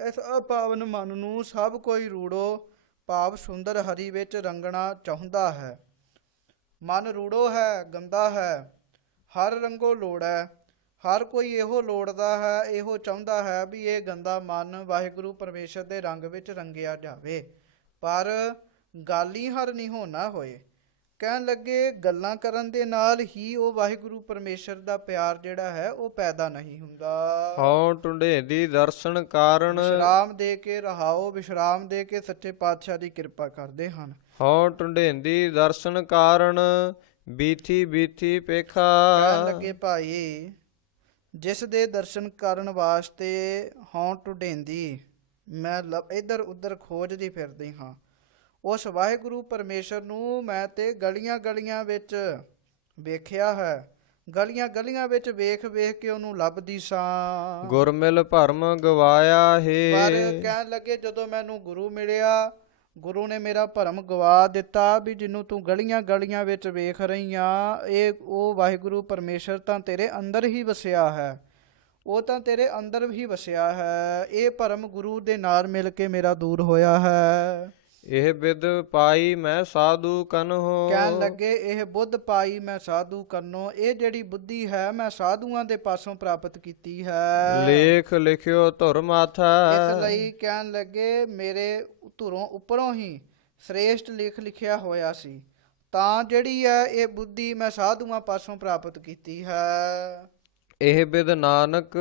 ਇਸ ਅਪਾਵਨ ਮਨ ਨੂੰ ਸਭ ਕੋਈ ਰੂੜੋ ਭਾਵ ਸੁੰਦਰ ਹਰੀ ਵਿੱਚ ਰੰਗਣਾ ਚਾਹੁੰਦਾ ਹੈ। ਮਨ ਰੂੜੋ ਹੈ, ਗੰਦਾ ਹੈ, ਹਰ ਰੰਗੋ ਲੋੜ ਹੈ। ਹਰ ਕੋਈ ਇਹੋ ਲੋੜਦਾ ਹੈ, ਇਹੋ ਚਾਹੁੰਦਾ ਹੈ ਵੀ ਇਹ ਗੰਦਾ ਮਨ ਵਾਹਿਗੁਰੂ ਪਰਮੇਸ਼ਰ ਦੇ ਰੰਗ ਵਿੱਚ ਰੰਗਿਆ ਜਾਵੇ, ਪਰ ਗਾਲੀ ਹਰ ਨਹੀਂ ਹੋਣਾ ਹੋਏ। ਕਹਿਣ ਲੱਗੇ ਗੱਲਾਂ ਕਰਨ ਦੇ ਨਾਲ ਹੀ ਉਹ ਵਾਹਿਗੁਰੂ ਪਰਮੇਸ਼ਰ ਦਾ ਪਿਆਰ ਜਿਹੜਾ ਹੈ ਉਹ ਪੈਦਾ ਨਹੀਂ ਹੁੰਦਾ। ਹਉ ਟੁੰਡੇਂਦੀ ਦਰਸ਼ਨ ਕਾਰਨ। ਵਿਸ਼ਰਾਮ ਦੇ ਕੇ ਰਹਾਓ, ਵਿਸ਼ਰਾਮ ਦੇ ਕੇ ਸੱਚੇ ਪਾਤਸ਼ਾਹ ਦੀ ਕਿਰਪਾ ਕਰਦੇ ਹਨ। ਹਉ ਟੁੰਡੇਂਦੀ ਦਰਸ਼ਨ ਕਾਰਨ ਬੀਥੀ ਬੀਥੀ ਪੇਖਾ। ਕਹਿਣ ਲੱਗੇ ਭਾਈ, ਜਿਸ ਦੇ ਦਰਸ਼ਨ ਕਰਨ ਵਾਸਤੇ ਹਉ ਟੁੰਡੇਂਦੀ ਮੈਂ ਇੱਧਰ ਉੱਧਰ ਖੋਜਦੀ ਫਿਰਦੀ ਹਾਂ, ਉਸ ਵਾਹਿਗੁਰੂ ਪਰਮੇਸ਼ਰ ਨੂੰ ਮੈਂ ਤੇ ਗਲੀਆਂ ਗਲੀਆਂ ਵਿੱਚ ਵੇਖਿਆ ਹੈ। ਗਲੀਆਂ ਗਲੀਆਂ ਵਿੱਚ ਵੇਖ ਵੇਖ ਕੇ ਉਹਨੂੰ ਲੱਭਦੀ ਸਾਂ। ਗੁਰਮਿਲ ਭਰਮ ਗਵਾਇਆ ਪਰ ਹੈ। ਕਹਿਣ ਲੱਗੇ ਜਦੋਂ ਮੈਨੂੰ ਗੁਰੂ ਮਿਲਿਆ, ਗੁਰੂ ਨੇ ਮੇਰਾ ਭਰਮ ਗਵਾ ਦਿੱਤਾ ਵੀ ਜਿਹਨੂੰ ਤੂੰ ਗਲੀਆਂ ਗਲੀਆਂ ਵਿੱਚ ਵੇਖ ਰਹੀ ਆ, ਇਹ ਉਹ ਵਾਹਿਗੁਰੂ ਪਰਮੇਸ਼ਰ ਤਾਂ ਤੇਰੇ ਅੰਦਰ ਹੀ ਵਸਿਆ ਹੈ, ਉਹ ਤਾਂ ਤੇਰੇ ਅੰਦਰ ਹੀ ਵਸਿਆ ਹੈ। ਇਹ ਭਰਮ ਗੁਰੂ ਦੇ ਨਾਲ ਮਿਲ ਕੇ ਮੇਰਾ ਦੂਰ ਹੋਇਆ ਹੈ। ਇਹ ਬਿਦ ਪਾਈ ਮੈਂ ਸਾਧੂ ਕਨਹੋ। ਕਹਿਣ ਲੱਗੇ ਇਹ ਬੁੱਧ ਪਾਈ ਮੈਂ ਸਾਧੂ ਕੰਨੋ, ਇਹ ਜਿਹੜੀ ਬੁੱਧੀ ਹੈ ਮੈਂ ਸਾਧੂਆਂ ਦੇ ਪਾਸੋਂ ਪ੍ਰਾਪਤ ਕੀਤੀ ਹੈ। ਲੇਖ ਲਿਖਿਓ ਧੁਰ ਮਾਥਾ। ਇਸ ਲਈ ਕਹਿਣ ਲੱਗੇ ਮੇਰੇ ਧੁਰੋਂ ਉੱਪਰੋਂ ਹੀ ਸ੍ਰੇਸ਼ਟ ਲੇਖ ਲਿਖਿਆ ਹੋਇਆ ਸੀ, ਤਾਂ ਜਿਹੜੀ ਹੈ ਇਹ ਬੁੱਧੀ ਮੈਂ ਸਾਧੂਆਂ ਪਾਸੋਂ ਪ੍ਰਾਪਤ ਕੀਤੀ ਹੈ। ਇਹ ਬਿਦ ਨਾਨਕ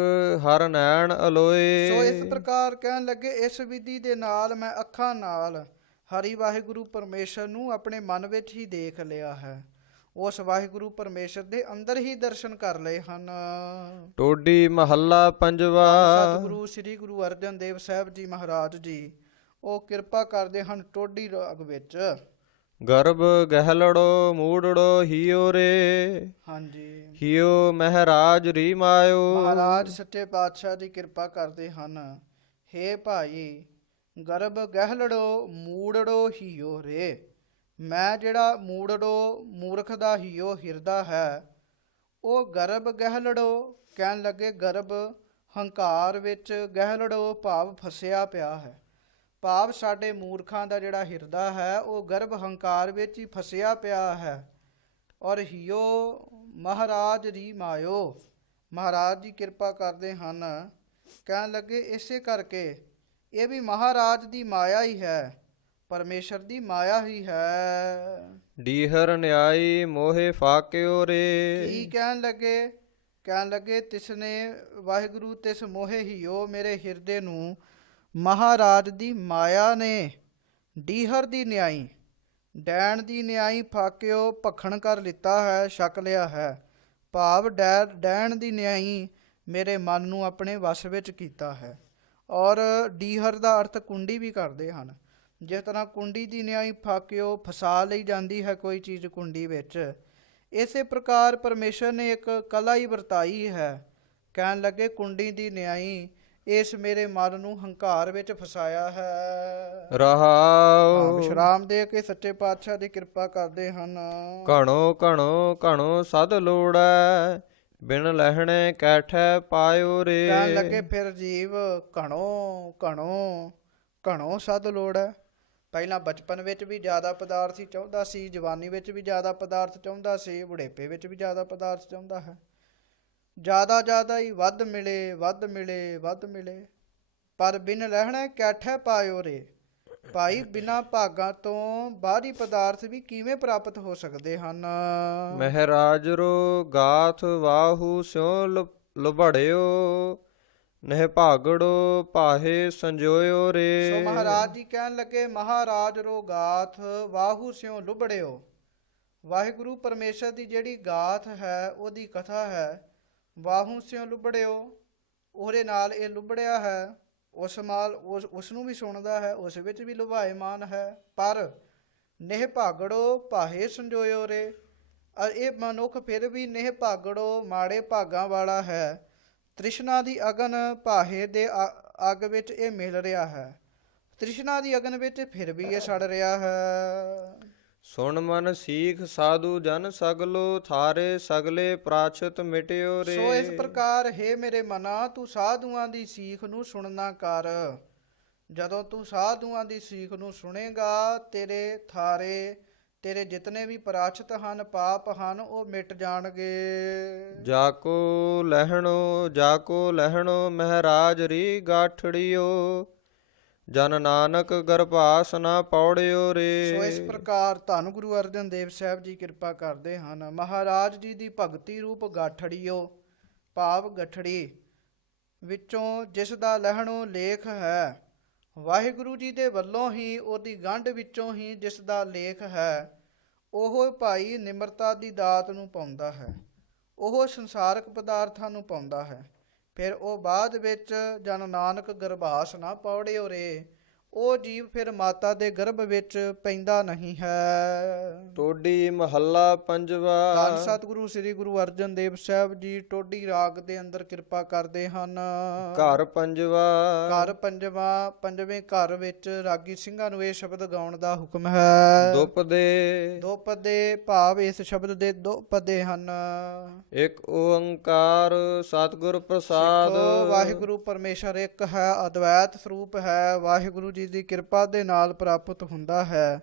ਹਰ ਨੈਣ ਅਲੋਏ। ਸੋ ਇਸ ਪ੍ਰਕਾਰ ਕਹਿਣ ਲੱਗੇ ਇਸ ਵਿਧੀ ਦੇ ਨਾਲ ਮੈਂ ਅੱਖਾਂ ਨਾਲ ਹਰੀ ਵਾਹਿਗੁਰੂ ਪਰਮੇਸ਼ਰ ਨੂੰ ਆਪਣੇ ਮਨ ਵਿੱਚ ਹੀ ਦੇਖ ਲਿਆ ਹੈ। ਉਸ ਵਾਹਿਗੁਰੂ ਪਰਮੇਸ਼ਰ ਦੇ ਅੰਦਰ ਹੀ ਦਰਸ਼ਨ ਕਰ ਲਏ ਹਨ। ਟੋਡੀ ਮਹੱਲਾ ਪੰਜਵਾ। ਸਤਿਗੁਰੂ ਸ੍ਰੀ ਗੁਰੂ ਅਰਜਨ ਦੇਵ ਸਾਹਿਬ ਜੀ ਮਹਾਰਾਜ ਜੀ ਉਹ ਕਿਰਪਾ ਕਰਦੇ ਹਨ ਟੋਡੀ ਰਾਗ ਵਿੱਚ। ਗਰਭ ਗਹਿਲੜੋ ਮੂੜੜੋ ਹੀਓ ਰੇ। ਹਾਂਜੀ। ਹੀਓ ਮਹਾਰਾਜ ਰੀ ਮਾਇਓ। ਮਹਾਰਾਜ ਸੱਚੇ ਪਾਤਸ਼ਾਹ ਦੀ ਕਿਰਪਾ ਕਰਦੇ ਹਨ। ਹੇ ਭਾਈ, ਗਰਭ ਗਹਿਲੜੋ ਮੂੜੜੋ ਹੀਓ ਰੇ। ਮੈਂ ਜਿਹੜਾ ਮੂੜੜੋ ਮੂਰਖ ਦਾ ਹੀਓ ਹਿਰਦਾ ਹੈ, ਉਹ ਗਰਭ ਗਹਿਲੜੋ ਕਹਿਣ ਲੱਗੇ ਗਰਭ ਹੰਕਾਰ ਵਿੱਚ, ਗਹਿਲੜੋ ਭਾਵ ਫਸਿਆ ਪਿਆ ਹੈ। ਭਾਵ ਸਾਡੇ ਮੂਰਖਾਂ ਦਾ ਜਿਹੜਾ ਹਿਰਦਾ ਹੈ ਉਹ ਗਰਭ ਹੰਕਾਰ ਵਿੱਚ ਹੀ ਫਸਿਆ ਪਿਆ ਹੈ। ਔਰ ਹੀਓ ਮਹਾਰਾਜ ਰੀ ਮਾਇਓ, ਮਹਾਰਾਜ ਜੀ ਕਿਰਪਾ ਕਰਦੇ ਹਨ। ਕਹਿਣ ਲੱਗੇ ਇਸੇ ਕਰਕੇ ਇਹ ਵੀ ਮਹਾਰਾਜ ਦੀ ਮਾਇਆ ਹੀ ਹੈ, ਪਰਮੇਸ਼ਰ ਦੀ ਮਾਇਆ ਹੀ ਹੈ। ਡੀਹਰ ਨਿਆਈ ਮੋਹਿ ਫਾਕਿਓ ਰੇ। ਕੀ ਕਹਿਣ ਲੱਗੇ ਤਿਸਨੇ ਵਾਹਿਗੁਰੂ ਤਿਸ ਮੋਹਿ ਹੀਓ, ਮੇਰੇ ਹਿਰਦੇ ਨੂੰ ਮਹਾਰਾਜ ਦੀ ਮਾਇਆ ਨੇ ਡੀਹਰ ਦੀ ਨਿਆਈ, ਡੈਣ ਦੀ ਨਿਆਈ ਫਾਕਿਓ ਭਖਣ ਕਰ ਲਿੱਤਾ ਹੈ, ਛਕ ਲਿਆ ਹੈ। ਭਾਵ ਡੈਣ ਦੀ ਨਿਆਈ ਮੇਰੇ ਮਨ ਨੂੰ ਆਪਣੇ ਵਸ ਵਿੱਚ ਕੀਤਾ ਹੈ। ਔਰ ਡੀਹਰ ਦਾ ਅਰਥ ਕੁੰਡੀ ਵੀ ਕਰਦੇ ਹਨ। ਜਿਸ ਤਰ੍ਹਾਂ ਕੁੰਡੀ ਦੀ ਨਿਆਈ ਫਾਕਿਓ ਫਸਾ ਲਈ ਜਾਂਦੀ ਹੈ ਕੋਈ ਚੀਜ਼ ਕੁੰਡੀ ਵਿੱਚ, ਇਸੇ ਪ੍ਰਕਾਰ ਪਰਮੇਸ਼ਰ ਨੇ ਇੱਕ ਕਲਾ ਹੀ ਵਰਤਾਈ ਹੈ। ਕਹਿਣ ਲੱਗੇ ਕੁੰਡੀ ਦੀ ਨਿਆਈ ਇਸ ਮੇਰੇ ਮਨ ਨੂੰ ਹੰਕਾਰ ਵਿੱਚ ਫਸਾਇਆ ਹੈ। ਰਹਾਉ। ਵਿਸ਼ਰਾਮ ਦੇ ਕੇ ਸੱਚੇ ਪਾਤਸ਼ਾਹ ਦੀ ਕਿਰਪਾ ਕਰਦੇ ਹਨ। ਘਣੋ ਘਣੋ ਘਣੋ ਸਦ ਲੋੜੈ, ਬਿਨ ਲਹਿਣੇ ਕੈਠੈ ਪਾਇਓ ਰੇ। ਕਹਿਣ ਲੱਗੇ ਫਿਰ ਜੀਵ ਘਣੋ ਘਣੋ ਘਣੋ ਸਦ ਲੋੜ ਹੈ। ਪਹਿਲਾਂ ਬਚਪਨ ਵਿੱਚ ਵੀ ਜ਼ਿਆਦਾ ਪਦਾਰਥ ਹੀ ਚਾਹੁੰਦਾ ਸੀ, ਜਵਾਨੀ ਵਿੱਚ ਵੀ ਜ਼ਿਆਦਾ ਪਦਾਰਥ ਚਾਹੁੰਦਾ ਸੀ, ਬੁਢੇਪੇ ਵਿੱਚ ਵੀ ਜ਼ਿਆਦਾ ਪਦਾਰਥ ਚਾਹੁੰਦਾ ਹੈ। ਜ਼ਿਆਦਾ ਹੀ ਵੱਧ ਮਿਲੇ ਵੱਧ ਮਿਲੇ ਵੱਧ ਮਿਲੇ, ਪਰ ਬਿਨ ਰਹਿਣਾ ਕੈਠੈ ਪਾਇਓ ਰੇ। ਭਾਈ ਬਿਨਾ ਭਾਗਾਂ ਤੋਂ ਬਾਹਰੀ ਪਦਾਰਥ ਵੀ ਕਿਵੇਂ ਪ੍ਰਾਪਤ ਹੋ ਸਕਦੇ ਹਨ? ਮਹਿਰਾਜਰੋ ਗਾਥ ਵਾਹੂ ਸਿਉ ਲੁਬੜਿਓ, ਨਹਿ ਭਾਗੜੋ ਪਾਹੇ ਸੰਜੋਇਓ ਰੇ। ਸੋ ਮਹਾਰਾਜ ਜੀ ਕਹਿਣ ਲੱਗੇ, ਮਹਾਰਾਜ ਰੋ ਗਾਥ ਵਾਹੂ ਸਿਉ ਲੁਬੜਿਓ। ਵਾਹਿਗੁਰੂ ਪਰਮੇਸ਼ਰ ਦੀ ਜਿਹੜੀ ਗਾਥ ਹੈ, ਉਹਦੀ ਕਥਾ ਹੈ, ਵਾਹੂ ਸਿਉ ਲੁਬੜਿਓ, ਉਹਦੇ ਨਾਲ ਇਹ ਲੁਬੜਿਆ ਹੈ, ਉਸ ਨੂੰ ਵੀ ਸੁਣਦਾ ਹੈ, ਉਸ ਵਿੱਚ ਵੀ ਲੁਭਾਇਮਾਨ ਹੈ। ਪਰ ਨੇਹ ਭਾਗੜੋ ਪਾਹੇ ਸੰਜੋਇਓ ਰੇ। ਇਹ ਮਨੁੱਖ ਫਿਰ ਵੀ ਨੇਹ ਭਾਗੜੋ ਮਾੜੇ ਭਾਗਾਂ ਵਾਲਾ ਹੈ। ਤ੍ਰਿਸ਼ਨਾ ਦੀ ਅਗਨ ਪਾਹੇ ਦੇ ਅੱਗ ਵਿੱਚ ਇਹ ਮਿਲ ਰਿਹਾ ਹੈ। ਤ੍ਰਿਸ਼ਨਾ ਦੀ ਅਗਨ ਵਿੱਚ ਫਿਰ ਵੀ ਇਹ ਸੜ ਰਿਹਾ ਹੈ। ਸੁਣ ਮਨ ਸੀਖ ਸਾਧੂ ਜਨ ਸਗਲੋ, ਥਾਰੇ ਸਗਲੇ ਪ੍ਰਾਛਤ ਮਿਟਿਓ ਰੇ। ਸੋ ਇਸ ਪ੍ਰਕਾਰ ਹੈ ਮੇਰੇ ਮਨਾ, ਤੂੰ ਸਾਧੂਆਂ ਦੀ ਸੀਖ ਨੂੰ ਸੁਣਨਾ ਕਰ। ਜਦੋਂ ਤੂੰ ਸਾਧੂਆਂ ਦੀ ਸੀਖ ਨੂੰ ਸੁਣੇਗਾ, ਤੇਰੇ ਥਾਰੇ, ਤੇਰੇ ਜਿਤਨੇ ਵੀ ਪ੍ਰਾਛਤ ਹਨ, ਪਾਪ ਹਨ, ਉਹ ਮਿਟ ਜਾਣਗੇ। ਜਾਕੋ ਲਹਿਣੋ ਮਹਾਰਾਜ ਰੀ ਗਾਠੜਿਓ, ਜਨ ਨਾਨਕ ਗਰਭਾਸ ਨਾ ਪੌੜਿਓ ਰੇ। ਸੋ ਇਸ ਪ੍ਰਕਾਰ ਧੰਨ ਗੁਰੂ ਅਰਜਨ ਦੇਵ ਸਾਹਿਬ ਜੀ ਕਿਰਪਾ ਕਰਦੇ ਹਨ। ਮਹਾਰਾਜ ਜੀ ਦੀ ਭਗਤੀ ਰੂਪ ਗਾਠੜਿਓ, ਭਾਵ ਗਠੜੀ ਵਿੱਚੋਂ ਜਿਸ ਦਾ ਲਹਿਣੋਂ ਲੇਖ ਹੈ, ਵਾਹਿਗੁਰੂ ਜੀ ਦੇ ਵੱਲੋਂ ਹੀ, ਉਹਦੀ ਗੰਢ ਵਿੱਚੋਂ ਹੀ ਜਿਸ ਦਾ ਲੇਖ ਹੈ, ਉਹ ਭਾਈ ਨਿਮਰਤਾ ਦੀ ਦਾਤ ਨੂੰ ਪਾਉਂਦਾ ਹੈ, ਉਹ ਸੰਸਾਰਕ ਪਦਾਰਥਾਂ ਨੂੰ ਪਾਉਂਦਾ ਹੈ। ਫਿਰ ਉਹ ਬਾਅਦ ਵਿੱਚ ਜਨ ਨਾਨਕ ਗਰਭਾਸ ਨਾ ਪੌੜਿਓ ਰੇ, ਉਹ ਜੀਵ ਫਿਰ ਮਾਤਾ ਦੇ ਗਰਭ ਵਿੱਚ ਪੈਂਦਾ ਨਹੀਂ ਹੈ। ਟੋਡੀ ਮਹੱਲਾ ਪੰਜਵਾ। ਧੰਨ ਸਤਿਗੁਰੂ ਸ੍ਰੀ ਗੁਰੂ ਅਰਜਨ ਦੇਵ ਸਾਹਿਬ ਜੀ ਟੋਡੀ ਰਾਗ ਦੇ ਅੰਦਰ ਕਿਰਪਾ ਕਰਦੇ ਹਨ। ਘਰ ਪੰਜਵਾ। ਘਰ ਪੰਜਵਾ, ਪੰਜਵੇਂ ਘਰ ਵਿੱਚ ਰਾਗੀ ਸਿੰਘਾਂ ਨੂੰ ਇਹ ਸ਼ਬਦ ਗਾਉਣ ਦਾ ਹੁਕਮ ਹੈ। ਦੋ ਪਦੇ ਭਾਵ ਇਸ ਸ਼ਬਦ ਦੇ ਦੋ ਪਦੇ ਹਨ। ਇੱਕ ਓੰਕਾਰ ਸਤਿਗੁਰ ਪ੍ਰਸਾਦ। ਵਾਹਿਗੁਰੂ ਪਰਮੇਸ਼ਰ ਇੱਕ ਹੈ, ਅਦਵੈਤ ਸਰੂਪ ਹੈ, ਵਾਹਿਗੁਰੂ ਜੀ ਦੀ ਕਿਰਪਾ ਦੇ ਨਾਲ ਪ੍ਰਾਪਤ ਹੁੰਦਾ ਹੈ।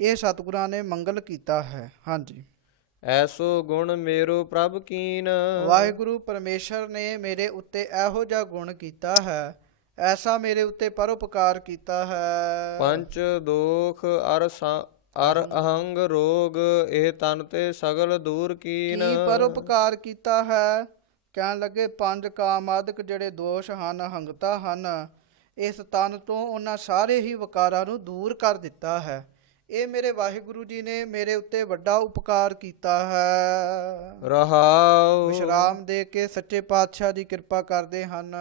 ਇਹ ਸਤਿਗੁਰਾਂ ਨੇ ਮੰਗਲ ਕੀਤਾ ਹੈ। ਹਾਂਜੀ। ਐਸੋ ਗੁਣ ਮੇਰੋ ਪ੍ਰਭ ਕੀਨ। ਵਾਹਿਗੁਰੂ ਪਰਮੇਸ਼ਰ ਨੇ ਮੇਰੇ ਉੱਤੇ ਇਹੋ ਜਿਹਾ ਗੁਣ ਕੀਤਾ ਹੈ, ਐਸਾ ਮੇਰੇ ਉੱਤੇ ਪਰਉਪਕਾਰ ਕੀਤਾ ਹੈ। ਪੰਚ ਦੋਖ ਅਰ ਅਹੰਗ ਰੋਗ, ਇਹ ਤਨ ਤੇ ਸਗਲ ਦੂਰ ਕੀਨ। ਕੀ ਪਰਉਪਕਾਰ ਕੀਤਾ ਹੈ? ਕਹਿਣ ਲੱਗੇ ਪੰਜ ਕਾਮਾਦਿਕ ਜਿਹੜੇ ਦੋਸ਼ ਹਨ, ਅਹੰਗਤਾ ਹਨ, ਇਸ ਤਨ ਤੋਂ ਉਹਨਾਂ ਸਾਰੇ ਹੀ ਵਿਕਾਰਾਂ ਨੂੰ ਦੂਰ ਕਰ ਦਿੱਤਾ ਹੈ। ਇਹ ਮੇਰੇ ਵਾਹਿਗੁਰੂ ਜੀ ਨੇ ਮੇਰੇ ਉੱਤੇ ਵੱਡਾ ਉਪਕਾਰ ਕੀਤਾ ਹੈ। ਰਹਾਉ। ਵਿਸ਼ਰਾਮ ਦੇ ਕੇ ਸੱਚੇ ਪਾਤਸ਼ਾਹ ਦੀ ਕਿਰਪਾ ਕਰਦੇ ਹਨ।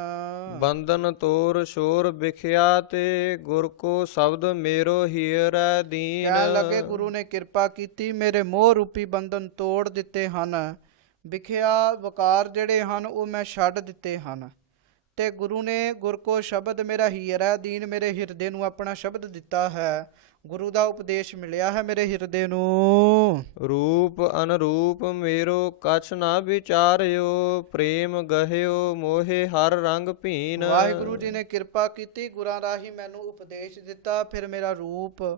ਬੰਧਨ ਤੋਰ ਸ਼ੋਰ ਵਿਖਿਆ, ਤੇ ਗੁਰ ਕੋ ਸ਼ਬਦ ਮੇਰੋ ਹੀਰੈ ਦੀਨ। ਕਹਿਣ ਲੱਗੇ ਗੁਰੂ ਨੇ ਕਿਰਪਾ ਕੀਤੀ, ਮੇਰੇ ਮੋਹ ਰੂਪੀ ਬੰਧਨ ਤੋੜ ਦਿੱਤੇ ਹਨ। ਵਿਖਿਆ ਵਿਕਾਰ ਜਿਹੜੇ ਹਨ ਉਹ ਮੈਂ ਛੱਡ ਦਿੱਤੇ ਹਨ। ਤੇ ਗੁਰੂ ਨੇ ਗੁਰ ਕੋ ਸ਼ਬਦ ਮੇਰਾ ਹੀਰਾ ਦੀਨ, ਮੇਰੇ ਹਿਰਦੇ ਨੂੰ ਆਪਣਾ ਸ਼ਬਦ ਦਿੱਤਾ ਹੈ। ਗੁਰੂ ਦਾ ਉਪਦੇਸ਼ ਮਿਲਿਆ ਹੈ ਮੇਰੇ ਹਿਰਦੇ ਨੂੰ। ਰੂਪ ਅਨਰੂਪ ਮੇਰੋ ਕਛ ਨਾ ਵਿਚਾਰਿਓ, ਪ੍ਰੇਮ ਗਹਿਓ ਮੋਹੇ ਹਰ ਰੰਗ ਭੀਨ। ਵਾਹਿਗੁਰੂ ਜੀ ਨੇ ਕਿਰਪਾ ਕੀਤੀ, ਗੁਰਾਂ ਰਾਹੀਂ ਮੈਨੂੰ ਉਪਦੇਸ਼ ਦਿੱਤਾ। ਫਿਰ ਮੇਰਾ ਰੂਪ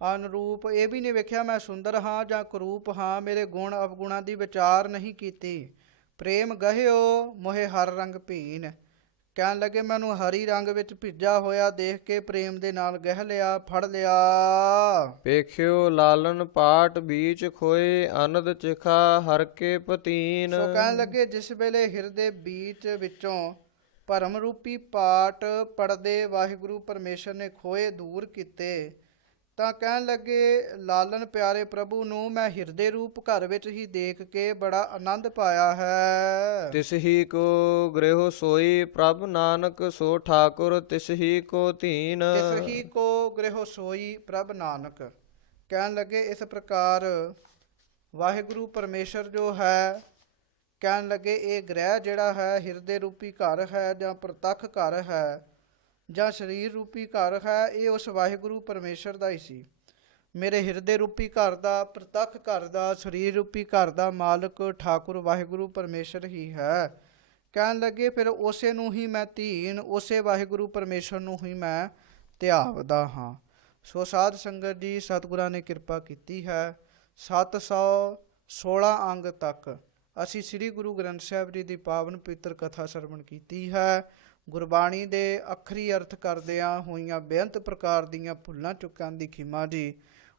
ਅਨਰੂਪ ਇਹ ਵੀ ਨਹੀਂ ਵੇਖਿਆ ਮੈਂ ਸੁੰਦਰ ਹਾਂ ਜਾਂ ਕੁਰੂਪ ਹਾਂ, ਮੇਰੇ ਗੁਣ ਅਵਗੁਣਾਂ ਦੀ ਵਿਚਾਰ ਨਹੀਂ ਕੀਤੀ। ਪ੍ਰੇਮ ਗਹਿਓ ਮੋਹੇ ਹਰ ਰੰਗ ਭੀਨ। ਕਹਿਣ ਲੱਗੇ ਮੈਨੂੰ ਹਰੀ ਰੰਗ ਵਿੱਚ ਭਿੱਜਾ ਹੋਇਆ ਦੇਖ ਕੇ ਪ੍ਰੇਮ ਦੇ ਨਾਲ ਗਹਿ ਲਿਆ, ਫੜ ਲਿਆ। ਵੇਖਿਓ ਲਾਲਨ ਪਾਟ ਬੀਚ ਖੋਏ, ਅਨੰਦ ਚਿਖਾ ਹਰ ਕੇ ਪਤੀਨ। ਸੋ ਕਹਿਣ ਲੱਗੇ ਜਿਸ ਵੇਲੇ ਹਿਰਦੇ ਬੀਚ ਵਿੱਚੋਂ ਭਰਮ ਰੂਪੀ ਪਾਟ ਪੜਦੇ ਵਾਹਿਗੁਰੂ ਪਰਮੇਸ਼ਰ ਨੇ ਖੋਏ, ਦੂਰ ਕੀਤੇ, ਤਾਂ ਕਹਿਣ ਲੱਗੇ ਲਾਲਨ ਪਿਆਰੇ ਪ੍ਰਭੂ ਨੂੰ ਮੈਂ ਹਿਰਦੇ ਰੂਪ ਘਰ ਵਿੱਚ ਹੀ ਦੇਖ ਕੇ ਬੜਾ ਆਨੰਦ ਪਾਇਆ ਹੈ। ਤਿਸ ਹੀ ਕੋ ਗ੍ਰਹਿ ਸੋਈ, ਪ੍ਰਭ ਨਾਨਕ ਸੋ ਠਾਕੁਰ ਤਿਸ ਹੀ ਕੋ ਧੀਨ। ਤਿਸ ਹੀ ਕੋ ਗ੍ਰਹਿ ਸੋਈ, ਪ੍ਰਭ ਨਾਨਕ। ਕਹਿਣ ਲੱਗੇ ਇਸ ਪ੍ਰਕਾਰ ਵਾਹਿਗੁਰੂ ਪਰਮੇਸ਼ਰ ਜੋ ਹੈ, ਕਹਿਣ ਲੱਗੇ ਇਹ ਗ੍ਰਹਿ ਜਿਹੜਾ ਹੈ ਹਿਰਦੇ ਰੂਪੀ ਘਰ ਹੈ ਜਾਂ ਪ੍ਰਤੱਖ ਘਰ ਹੈ ਜਾਂ ਸਰੀਰ ਰੂਪੀ ਘਰ ਹੈ, ਇਹ ਉਸ ਵਾਹਿਗੁਰੂ ਪਰਮੇਸ਼ਰ ਦਾ ਹੀ ਸੀ। ਮੇਰੇ ਹਿਰਦੇ ਰੂਪੀ ਘਰ ਦਾ, ਪ੍ਰਤੱਖ ਘਰ ਦਾ, ਸਰੀਰ ਰੂਪੀ ਘਰ ਦਾ ਮਾਲਕ ਠਾਕੁਰ ਵਾਹਿਗੁਰੂ ਪਰਮੇਸ਼ਰ ਹੀ ਹੈ। ਕਹਿਣ ਲੱਗੇ ਫਿਰ ਉਸੇ ਨੂੰ ਹੀ ਮੈਂ ਧੀਨ, ਉਸੇ ਵਾਹਿਗੁਰੂ ਪਰਮੇਸ਼ਰ ਨੂੰ ਹੀ ਮੈਂ ਧਿਆਵਦਾ ਹਾਂ। ਸੋ ਸਾਧ ਸੰਗਤ ਜੀ, ਸਤਿਗੁਰਾਂ ਨੇ ਕਿਰਪਾ ਕੀਤੀ ਹੈ। 716 ਅੰਗ ਤੱਕ ਅਸੀਂ ਸ੍ਰੀ ਗੁਰੂ ਗ੍ਰੰਥ ਸਾਹਿਬ ਜੀ ਦੀ ਪਾਵਨ ਪਵਿੱਤਰ ਕਥਾ ਸਰਵਣ ਕੀਤੀ ਹੈ। ਗੁਰਬਾਣੀ ਦੇ ਅੱਖਰੀ ਅਰਥ ਕਰਦਿਆਂ ਹੋਈਆਂ ਬੇਅੰਤ ਪ੍ਰਕਾਰ ਦੀਆਂ ਭੁੱਲਾਂ ਚੁੱਕਾਂ ਦੀ ਖਿਮਾ ਜੀ।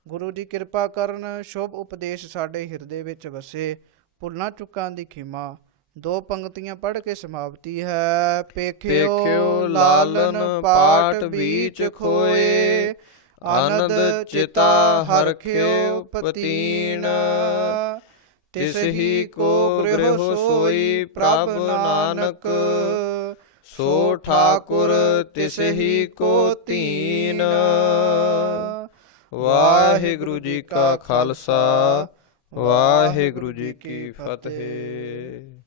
ਗੁਰੂ ਜੀ ਕਿਰਪਾ ਕਰਨ, ਸ਼ੁਭ ਉਪਦੇਸ਼ ਸਾਡੇ ਹਿਰਦੇ ਵਿੱਚ ਵਸੇ। ਭੁੱਲਾਂ ਚੁੱਕਾਂ ਦੀ ਖਿਮਾ। ਦੋ ਪੰਕਤੀਆਂ ਪੜ੍ਹ ਕੇ ਸਮਾਪਤੀ ਹੈ। ਪੇਖਿਓ ਲਾਲਨ ਪਾਟ ਬੀਚ ਖੋਏ, ਆਨੰਦ ਚਿਤਾ ਹਰਖਿਓ ਪਤੀਨ। ਤਿਸਹੀ ਕੋ ਗ੍ਰਹਿ ਸੋਈ ਪ੍ਰਭ ਨਾਨਕ, ਸੋ ਠਾਕੁਰ ਤਿਸਹੀ ਕੋ ਧੀਨ। ਵਾਹਿਗੁਰੂ ਜੀ ਕਾ ਖਾਲਸਾ, ਵਾਹਿਗੁਰੂ ਜੀ ਕੀ ਫਤਿਹ।